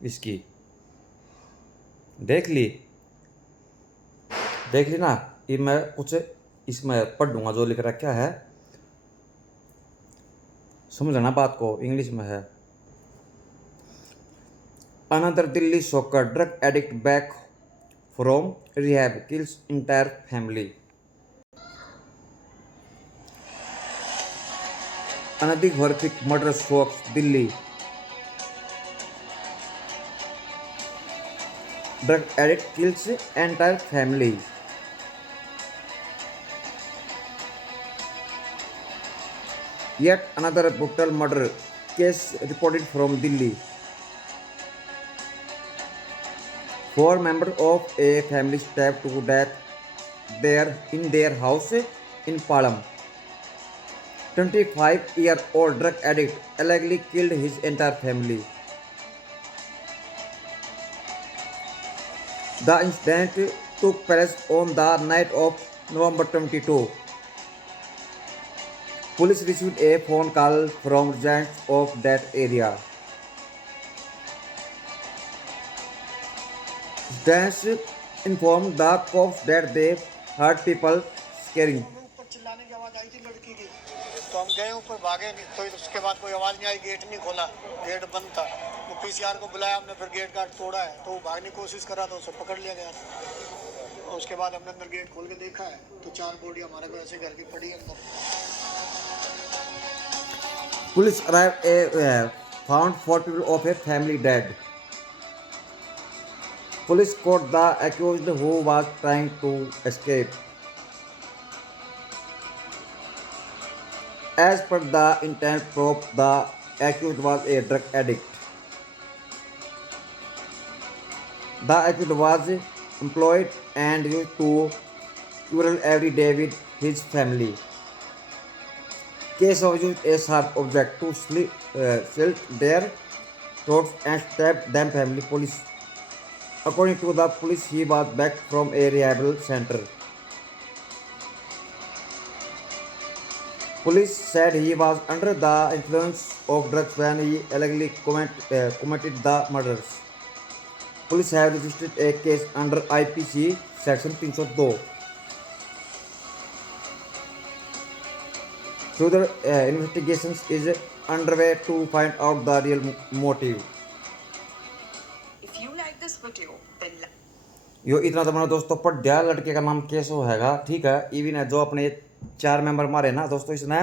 इसकी देख ली ना ये मैं कुछ इसमें पढ़ दूंगा जो लिख रखा है समझना बात को इंग्लिश में है another Delhi shocker drug addict back from rehab kills entire family Another horrific murder shocks Delhi. Drug addict kills entire family. Yet another brutal murder case reported from Delhi. 4 members of a family stabbed to death in their house in Palam. 25-year-old drug addict allegedly killed his entire family. The incident took place on the night of November 22. Police received a phone call from residents of that area. Residents informed the cops that they heard people screaming. चिल्लाने की आवाज आई थी लड़की की तो हम गए ऊपर भागे नहीं तो उसके बाद कोई आवाज नहीं आई गेट नहीं खोला गेट बंद था वो पीसीआर को बुलाया हमने फिर गेट गार्ड तोड़ा है तो वो भागने की कोशिश कर रहा था उसे पकड़ लिया गया और उसके बाद हमने अंदर गेट खोल के देखा है तो 4 बॉडी हमारे को ऐसे घर की पड़ी है अंदर Police arrived found 4 people of a family dead. Police caught the accused who was trying to escape. As per the intent proof, the accused was a drug addict. The accused was employed and used to quarrel every day with his family. Keshav used a sharp object to slit their throats and stabbed them. Family police. According to the police, he was back from a rehab center. Police said he was under the influence of drugs when he allegedly committed the murders. Police have registered a case under IPC section 302. Further investigations is underway to find out the real motive. If you like this video, then यो इतना तो मैंने दोस्तों पढ़ दिया। लड़के का नाम केशव हैगा, ठीक है। इवन है जो अपने 4 मेंबर मारे ना दोस्तों, इसने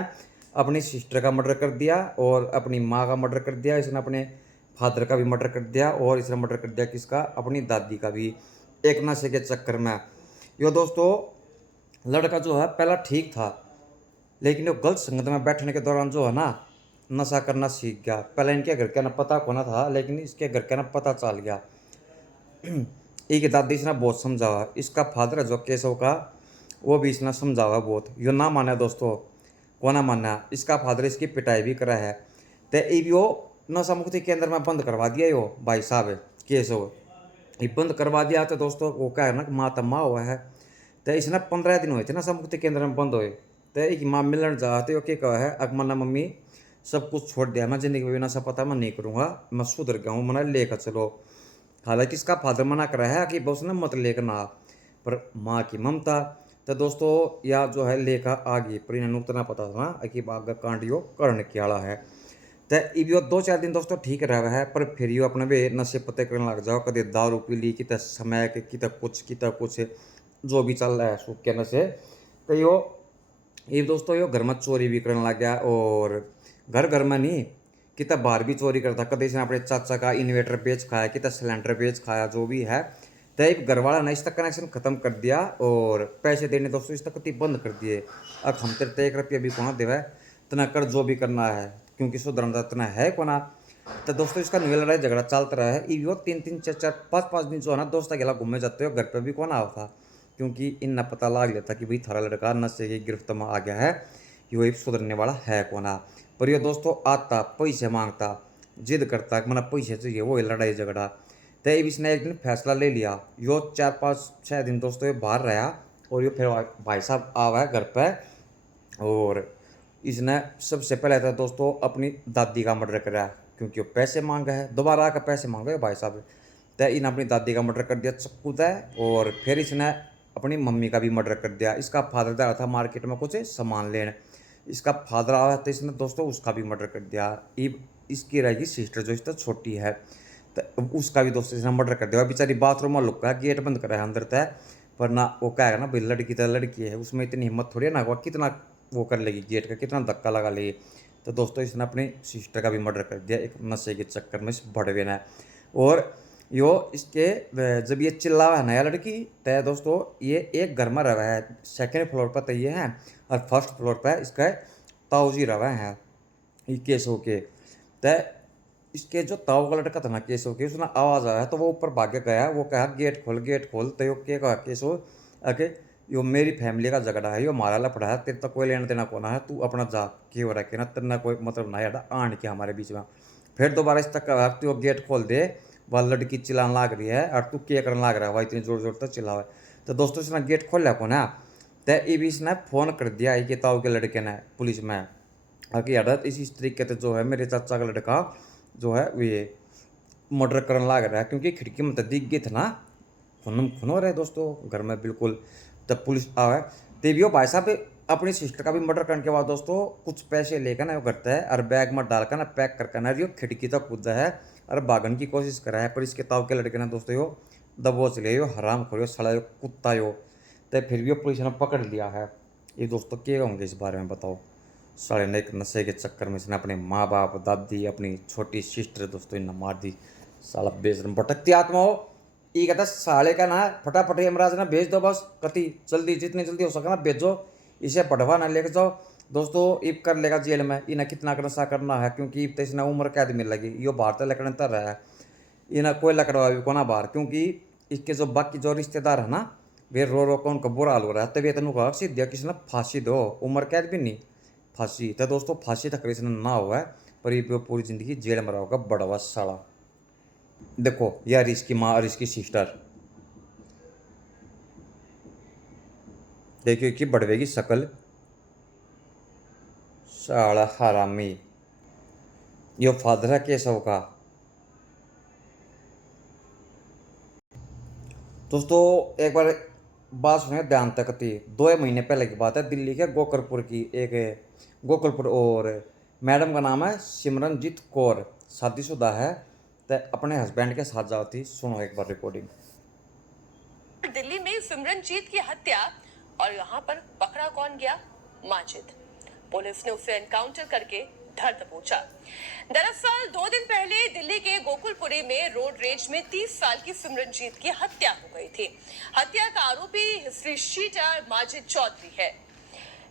अपनी सिस्टर का मर्डर कर दिया और अपनी माँ का मर्डर कर दिया, इसने अपने फादर का भी मर्डर कर दिया और इसने मर्डर कर दिया किसका, अपनी दादी का भी, एक नशे के चक्कर में। यो दोस्तों लड़का जो है पहला ठीक था, लेकिन वो गलत संगत में बैठने के दौरान जो है ना नशा करना सीख गया। पहले इनके घर का ना पता कोना था, लेकिन इसके घर का ना पता चल गया। एक दादी इसने बहुत समझावा, इसका फादर है जो केशव का, वो भी इसने समझावा बहुत। यो ना माना दोस्तों, को ना माना, इसका फादर इसकी पिटाई भी करा है। तो यो नशा मुक्ति केंद्र में बंद करवा दिया यो भाई साहब केशव, ये बंद करवा दिया। तो दोस्तों वो क्या है ना माता माँ हुआ है, तो इसने 15 दिन हुए थे नशा मुक्ति केंद्र में बंद हुए। तो एक माँ मिलन जाते हो क्या कहा है, अब मना मम्मी सब कुछ छोड़ दिया, मैं जिंदगी में नशा पता मैं नहीं करूँगा, मैं सुधर गया हूँ, मना लेकर चलो। हालांकि इसका फादर मना करा है कि बस ना मत लेकर ना, पर माँ की ममता। तो दोस्तों या जो है लेकर आ गई, पर इन्हें उतना पता था ना कि बाग कांड यो कर्ण की आला है। तो यो 2-4 दिन दोस्तों ठीक रहा है, पर फिर यो अपने वे नशे पते करने लग जाओ। कदे दारू पी ली, कित समय के कित कुछ जो भी चल रहा है सूख के नशे। तो यो ये दोस्तों यो घर में चोरी भी करने लग गया, और घर में नहीं कितना बाहर भी चोरी करता। कदे इसने अपने चाचा का इन्वेटर बेच खाया, कितना सिलेंडर बेच खाया, जो भी है। तो एक घर वाला ने इसका कनेक्शन ख़त्म कर दिया और पैसे देने दोस्तों इसका कति बंद कर दिए। अब हम तेरे 1 रुपया भी कोना देवे, तना कर जो भी करना है, क्योंकि सुधरना इतना है कोना। तो दोस्तों इसका निवेल लड़ाई झगड़ा चलता रहा है। यो 3-3, 4-4, 5-5 दिन जो है ना दोस्त अकेला घूमे जाते हो, घर पर भी कौन आता, क्योंकि इन्ना पता लग जाता कि भाई थारा लड़का नशे की गिरफ्त में आ गया है, यो एक सुधरने वाला है कोना। पर ये दोस्तों आता पैसे मांगता, जिद करता कि मैंने पैसे चाहिए, वो लड़ाई झगड़ा। तो इसने एक दिन फैसला ले लिया, यो 4-5-6 दिन दोस्तों ये बाहर रहा, और ये फिर भाई साहब आवा है घर पे, और इसने सबसे पहले था दोस्तों अपनी दादी का मर्डर कराया, क्योंकि वो पैसे मांगा है, दोबारा आकर पैसे मांगे भाई साहब। तो इन्हें अपनी दादी का मर्डर कर दिया चक्कू से, और फिर इसने अपनी मम्मी का भी मर्डर कर दिया। इसका फादर जा रहा था मार्केट में कुछ सामान लेने, इसका फादर आया तो इसने दोस्तों उसका भी मर्डर कर दिया। इसकी रहेगी सिस्टर जो इससे छोटी है, तो उसका भी दोस्तों इसने मर्डर कर दिया। बेचारी बाथरूम में लुका, गेट बंद करा है अंदर तय, पर ना वो क्या है ना भाई लड़की तो लड़की है, उसमें इतनी हिम्मत थोड़ी है ना, वो कितना वो कर लेगी गेट का, कितना धक्का लगा लेगी। तो दोस्तों इसने अपनी सिस्टर का भी मर्डर कर दिया एक नशे के चक्कर में इस बड़वे ने। और यो इसके जब ये चिल्ला है नया लड़की, तो दोस्तों ये एक घर में रहा है, 2nd फ्लोर पर तो ये है, और 1st फ्लोर पर इसका ताऊजी रहा है ये केशव के। तो इसके जो ताऊ का लड़का था ना केशव के, उसने आवाज़ आया तो वो ऊपर भाग गया, वो कहा गेट खोल। तो यो क्या कहा केशव आके, यो मेरी फैमिली का झगड़ा है, यो मारा लफड़ा है, तेरे तो कोई लेना देना कोना है, तू अपना जा के हो रखे ना, तेना कोई मतलब ना यार आन के हमारे बीच में। फिर दोबारा इस तक कहा तू गेट खोल दे, वह लड़की चिल्लाने लग रही है और तू क्या करने लग रहा है, वह इतनी जोर तक चिल्लावे। तो दोस्तों इसने गेट खोल लिया कौन है, तो ये भी इसने फ़ोन कर दिया कि ताऊ के लड़के ने पुलिस में आके यार इस तरीके से जो है मेरे चाचा का लड़का जो है ये मर्डर करने लग रहा है, क्योंकि खिड़की में तो दिख गए थे ना, खून हो रहे दोस्तों घर में बिल्कुल। तब पुलिस आवे तो भी भाई साहब अपनी सिस्टर का भी मर्डर करने के बाद दोस्तों कुछ पैसे लेकर ना वो करता है, और बैग में डालकर ना पैक करके ना यो खिड़की तक कूदा है और भागने की कोशिश करा है। पर इसके ताऊ के लड़के ने दोस्तों यो दबोच ले, यो हराम खोलो सड़ा यो कुत्ता यो। तो फिर भी पुलिस ने पकड़ लिया है। ये दोस्तों क्या होंगे इस बारे में बताओ, साढ़े ने एक नशे के चक्कर में इसने अपने माँ बाप दादी अपनी छोटी सिस्टर दोस्तों इन्हें मार दी। साला बेशरम भटकती आत्मा हो, ये कहता साले का ना फटाफट यमराज ना भेज दो बस, कति जल्दी जितनी जल्दी हो सके ना भेजो, इसे पढ़वा ना लेके जाओ। दोस्तों ईब कर लेगा जेल में, इन्हें कितना नशा करना है, क्योंकि ईब तो इसने उम्र कैद मिल लगी, यो बाहर तो लकड़न तर रहा है, इन्हें कोई लकड़वा भी को ना बाहर, क्योंकि इसके जो बाकी जो रिश्तेदार है ना वे रो को उनका बुरा हाल हो रहा है। तभी तेन कहा सीधा किसी ने फांसी दो, उम्र कैद भी नहीं, फांसी। तो दोस्तों फांसी तक इसने ना हुआ है, पर ये पूरी जिंदगी जेल में रहोगा बड़वा साला। देखो यार इसकी माँ और इसकी सिस्टर, देखियो कि बढ़वेगी शकल, साला हरामी। यो फादर है केशव का। दोस्तों एक बार बात सुनिए ध्यान तक थी, 2 महीने पहले की बात है, दिल्ली के गोकलपुर की, एक गोकलपुर, और मैडम का नाम है सिमरनजीत कौर, शादीशुदा है, तो अपने हस्बैंड के साथ जाती। सुनो एक बार रिकॉर्डिंग। दिल्ली में सिमरनजीत की हत्या, और यहाँ पर पकड़ा कौन गया? माजिद। पुलिस ने उसे एनकाउंटर करके धर दबोचा। दरअसल 2 दिन पहले दिल्ली के गोकुलपुरी में रोड रेज में 30 साल की सिमरनजीत की हत्या हो गई थी। हत्या का आरोपी हिस्ट्री शीटर माजिद चौधरी है।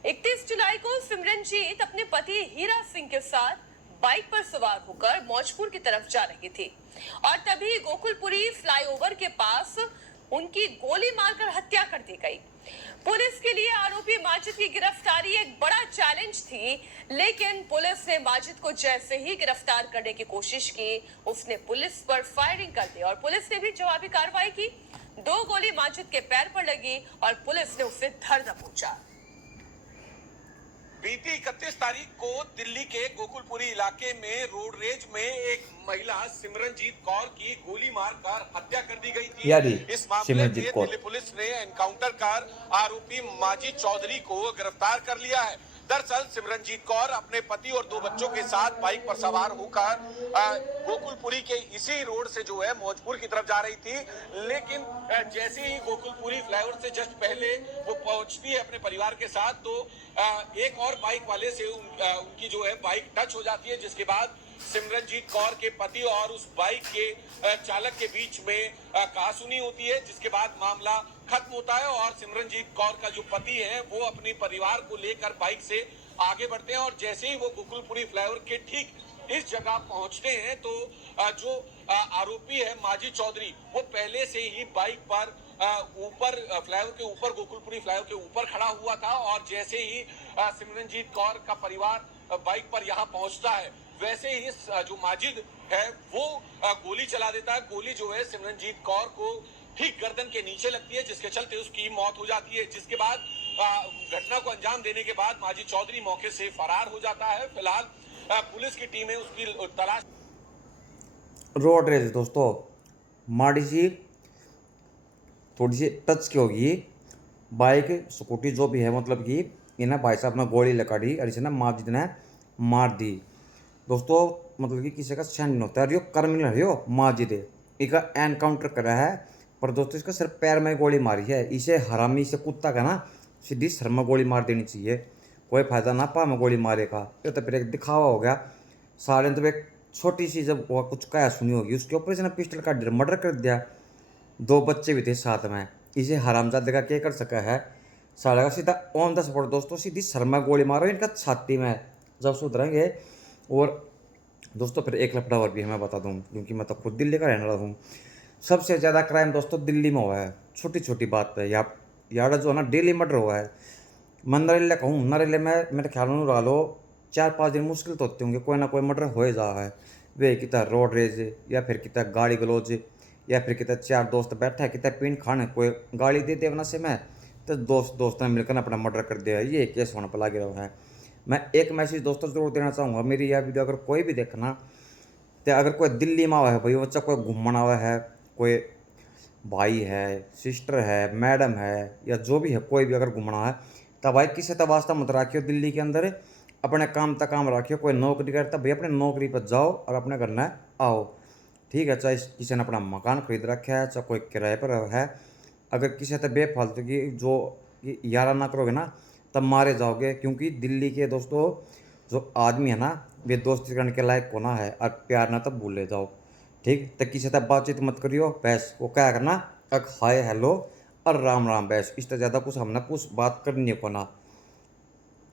31 जुलाई को सिमरनजीत अपने पति हीरा सिंह के साथ बाइक पर सवार होकर मौजपुर की तरफ जा रही थी, और तभी गोकुलपुरी फ्लाईओवर के पास उनकी गोली मारकर हत्या कर दी गई। पुलिस के लिए आरोपी माजिद की गिरफ्तारी एक बड़ा चैलेंज थी, लेकिन पुलिस ने माजिद को जैसे ही गिरफ्तार करने की कोशिश की, उसने पुलिस पर फायरिंग कर दी, और पुलिस ने भी जवाबी कार्रवाई की। 2 गोली माजिद के पैर पर लगी और पुलिस ने उसे धर दबोचा। बीती 31 तारीख को दिल्ली के गोकुलपुरी इलाके में रोड रेज में एक महिला सिमरनजीत कौर की गोली मारकर हत्या कर दी गई थी। इस मामले में दिल्ली पुलिस ने एनकाउंटर कर आरोपी माजिद चौधरी को गिरफ्तार कर लिया है। दरअसल सिमरनजीत कौर अपने पति और 2 बच्चों के साथ बाइक पर सवार होकर गोकुलपुरी के इसी रोड से जो है मौजपुर की तरफ जा रही थी, लेकिन जैसे ही गोकुलपुरी फ्लाईओवर से जस्ट पहले वो पहुंचती है अपने परिवार के साथ, तो एक और बाइक वाले से उनकी जो है बाइक टच हो जाती है, जिसके बाद सिमरनजीत कौर के पति और उस बाइक के चालक के बीच में कहासुनी होती है, जिसके बाद मामला खत्म होता है और सिमरनजीत कौर का जो पति है वो अपने परिवार को लेकर बाइक से आगे बढ़ते हैं। और जैसे ही वो गोकुलपुरी फ्लाईओवर के ठीक इस जगह पहुंचते हैं तो जो आरोपी है माजिद चौधरी वो पहले से ही बाइक पर ऊपर फ्लाईओवर के ऊपर गोकुलपुरी फ्लाईओवर के ऊपर खड़ा हुआ था, और जैसे ही सिमरनजीत कौर का परिवार बाइक पर यहाँ पहुंचता है, वैसे ही जो माजिद है वो गोली चला देता है। गोली जो है सिमरनजीत कौर को ठीक गर्दन के नीचे लगती है, जिसके चलते उसकी मौत हो जाती है। जिसके बाद घटना को अंजाम देने के बाद माजिद चौधरी मौके से फरार हो जाता है। फिलहाल पुलिस की टीमें उसकी तलाश। रोड रेज दोस्तों माड़ी सी थोड़ी सी टच की होगी, बाइक स्कूटी जो भी है, मतलब कि इन्हें भाई साहब ने गोली लगा दी और इसे ना माजिद ने मार दी। दोस्तों मतलब कि किसी का सहन नहीं होता है, यो कर्मिनल है, यो माजिद इसका एनकाउंटर करा है, पर दोस्तों इसका सिर्फ पैर में गोली मारी है। इसे हरामी से कुत्ता का ना सीधी सर में गोली मार देनी चाहिए, कोई फायदा ना पा में गोली मारेगा, ये तो फिर एक दिखावा हो गया। साले तो एक छोटी सी जब वो कुछ कहा सुनी होगी, उसके ऊपर इसने पिस्टल का मर्डर कर दिया। 2 बच्चे भी थे साथ में, इसे हरामजादे का क्या कर सका है। साले का सीधा ऑन द स्पॉट दोस्तों सीधी सर में गोली मारो इनका छाती में, जब सुधरेंगे। और दोस्तों फिर एक लफड़ा और भी हमें बता दूं, क्योंकि मैं तो खुद दिल्ली का रहने वाला हूँ। सबसे ज़्यादा क्राइम दोस्तों दिल्ली में हुआ है, छोटी छोटी बात पे यार जो है ना डेली मर्डर हुआ है। मैं नरेले कहूँ, नरेले में मेरे ख्याल में रहा लो 4-5 दिन मुश्किल तो होते होंगे, कोई ना कोई मर्डर हो जा रहा है। वे कितना रोड रेज या फिर कितना गाड़ी गलोज या फिर कितना 4 दोस्त बैठा है कितना पीन खाने, कोई गाड़ी दे देवना से मैं तो दोस्त ने मिलकर अपना मर्डर कर दिया। ये केस होने पर लगे रहा है। मैं एक मैसेज दोस्तों जरूर देना चाहूँगा, मेरी यह वीडियो अगर कोई भी देखना तो अगर कोई दिल्ली में आवा है भाई बच्चा, कोई घूमना आवा है, कोई भाई है, सिस्टर है, मैडम है, या जो भी है कोई भी अगर घूमना है तो भाई किसी तो वास्ता मत रखियो दिल्ली के अंदर, अपने काम तक काम रखियो। कोई नौकरी करता भाई अपने नौकरी पर जाओ और अपने घर में आओ, ठीक है। चाहे किसी ने अपना मकान खरीद रखा है, चाहे कोई किराए पर है, अगर किसी तो बेफालतू की जो यारा ना करोगे ना तब मारे जाओगे। क्योंकि दिल्ली के दोस्तों जो आदमी है ना वे दोस्ती करने के लायक होना है, और प्यार ना तब भूल ले जाओ। ठीक। तो किसी तक बातचीत मत करियो बस, वो क्या करना अक हाय हेलो और राम राम बस, इससे ज़्यादा कुछ हमने कुछ बात करनी को ना।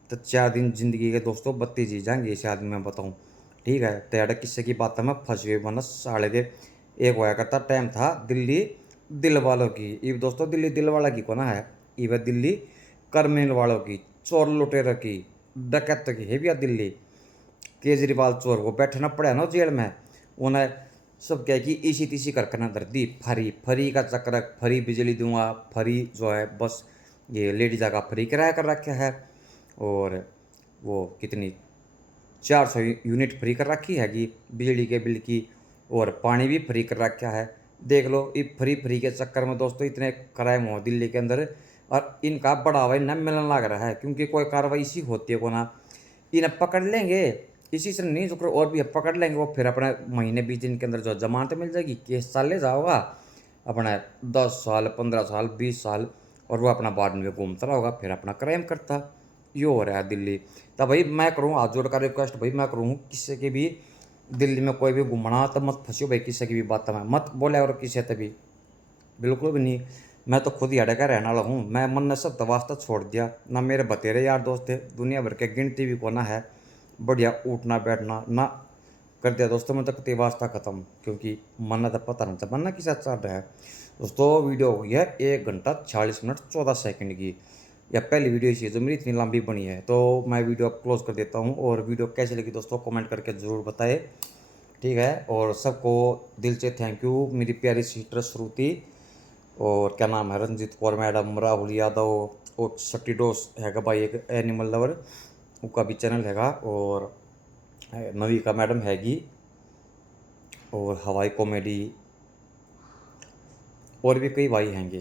तो 4 दिन जिंदगी के दोस्तों 32 जी जाएंगे इसे आदमी में बताऊँ, ठीक है। तो यार किस्से की बात है, मैं फंस गई वरना साढ़े के एक होया करता टाइम था दिल्ली दिल वालों की। ये दोस्तों दिल्ली दिल वाला की कोना है, ये दिल्ली कर्मिल वालों की, चोर लुटेरों की, डकैत की है भैया दिल्ली। केजरीवाल चोर को बैठना पड़ा ना जेल में, उन्हें सब क्या कि इसी तीसी करके ना धर दी फ्री फ्री का चक्कर, फ्री बिजली दूंगा, फ्री जो है बस ये लेडी का फ्री किराया कर रखा है, और वो कितनी 400 यूनिट फ्री कर रखी है कि बिजली के बिल की, और पानी भी फ्री कर रखा है। देख लो इस फ्री के चक्कर में दोस्तों इतने क्राइम हो दिल्ली के अंदर, और इनका बढ़ावा न मिलने लग रहा है, क्योंकि कोई कार्रवाई इसी होती है को ना, इन्हें पकड़ लेंगे इसी से नहीं जो और भी पकड़ लेंगे, वो फिर अपने महीने 20 दिन के अंदर जो जमानत मिल जाएगी, केस साल ले जाओगा अपना 10 साल 15 साल 20 साल, और वो अपना बाद में घूमता रहोगा, फिर अपना क्राइम करता। ये हो रहा है दिल्ली। तब भाई मैं करूँ हाथ जोड़ का रिक्वेस्ट, भाई मैं करूँ किसी के भी दिल्ली में कोई भी घूमना तो मत फंसियो भाई, किसी की भी बात में मत बोले, और किसी तभी बिल्कुल भी नहीं। मैं तो खुद ही अड़े का रहने वाला हूँ, मैं मन ने सब वास्ता छोड़ दिया ना, मेरे बतेरे यार दोस्त थे दुनिया भर के गिनती भी कोना है, बढ़िया उठना बैठना ना कर दिया दोस्तों, मैं तक वास्ता ख़त्म, क्योंकि मन तो पता नहीं था बनना किस साथ चल रहा है। दोस्तों वीडियो हो गई है 1 घंटा 40 मिनट 14 सेकंड की, या पहली वीडियो इसी जो मेरी इतनी लंबी बनी है, तो मैं वीडियो अब क्लोज कर देता हूँ। और वीडियो कैसी लगी दोस्तों कमेंट करके ज़रूर बताए, ठीक है। और सबको दिल से थैंक यू, मेरी प्यारी सिस्टर श्रुति, और क्या नाम है रंजीत कौर मैडम, राहुल यादव, और सट्टी डोस हैगा भाई एक एनिमल लवर, उसका भी चैनल हैगा, और नविका मैडम हैगी, और हवाई कॉमेडी, और भी कई भाई हैंगे।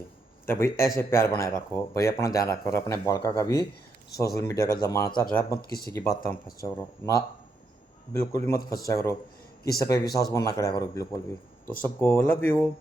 तो भाई ऐसे प्यार बनाए रखो भाई, अपना ध्यान रखो, और अपने बालका का भी सोशल मीडिया का ज़माना चल रहा है, मत किसी की बातों में फंसा करो ना, बिल्कुल भी मत फंसा करो, किसी पे विश्वास मत ना करा करो बिल्कुल भी। तो सबको लव यू।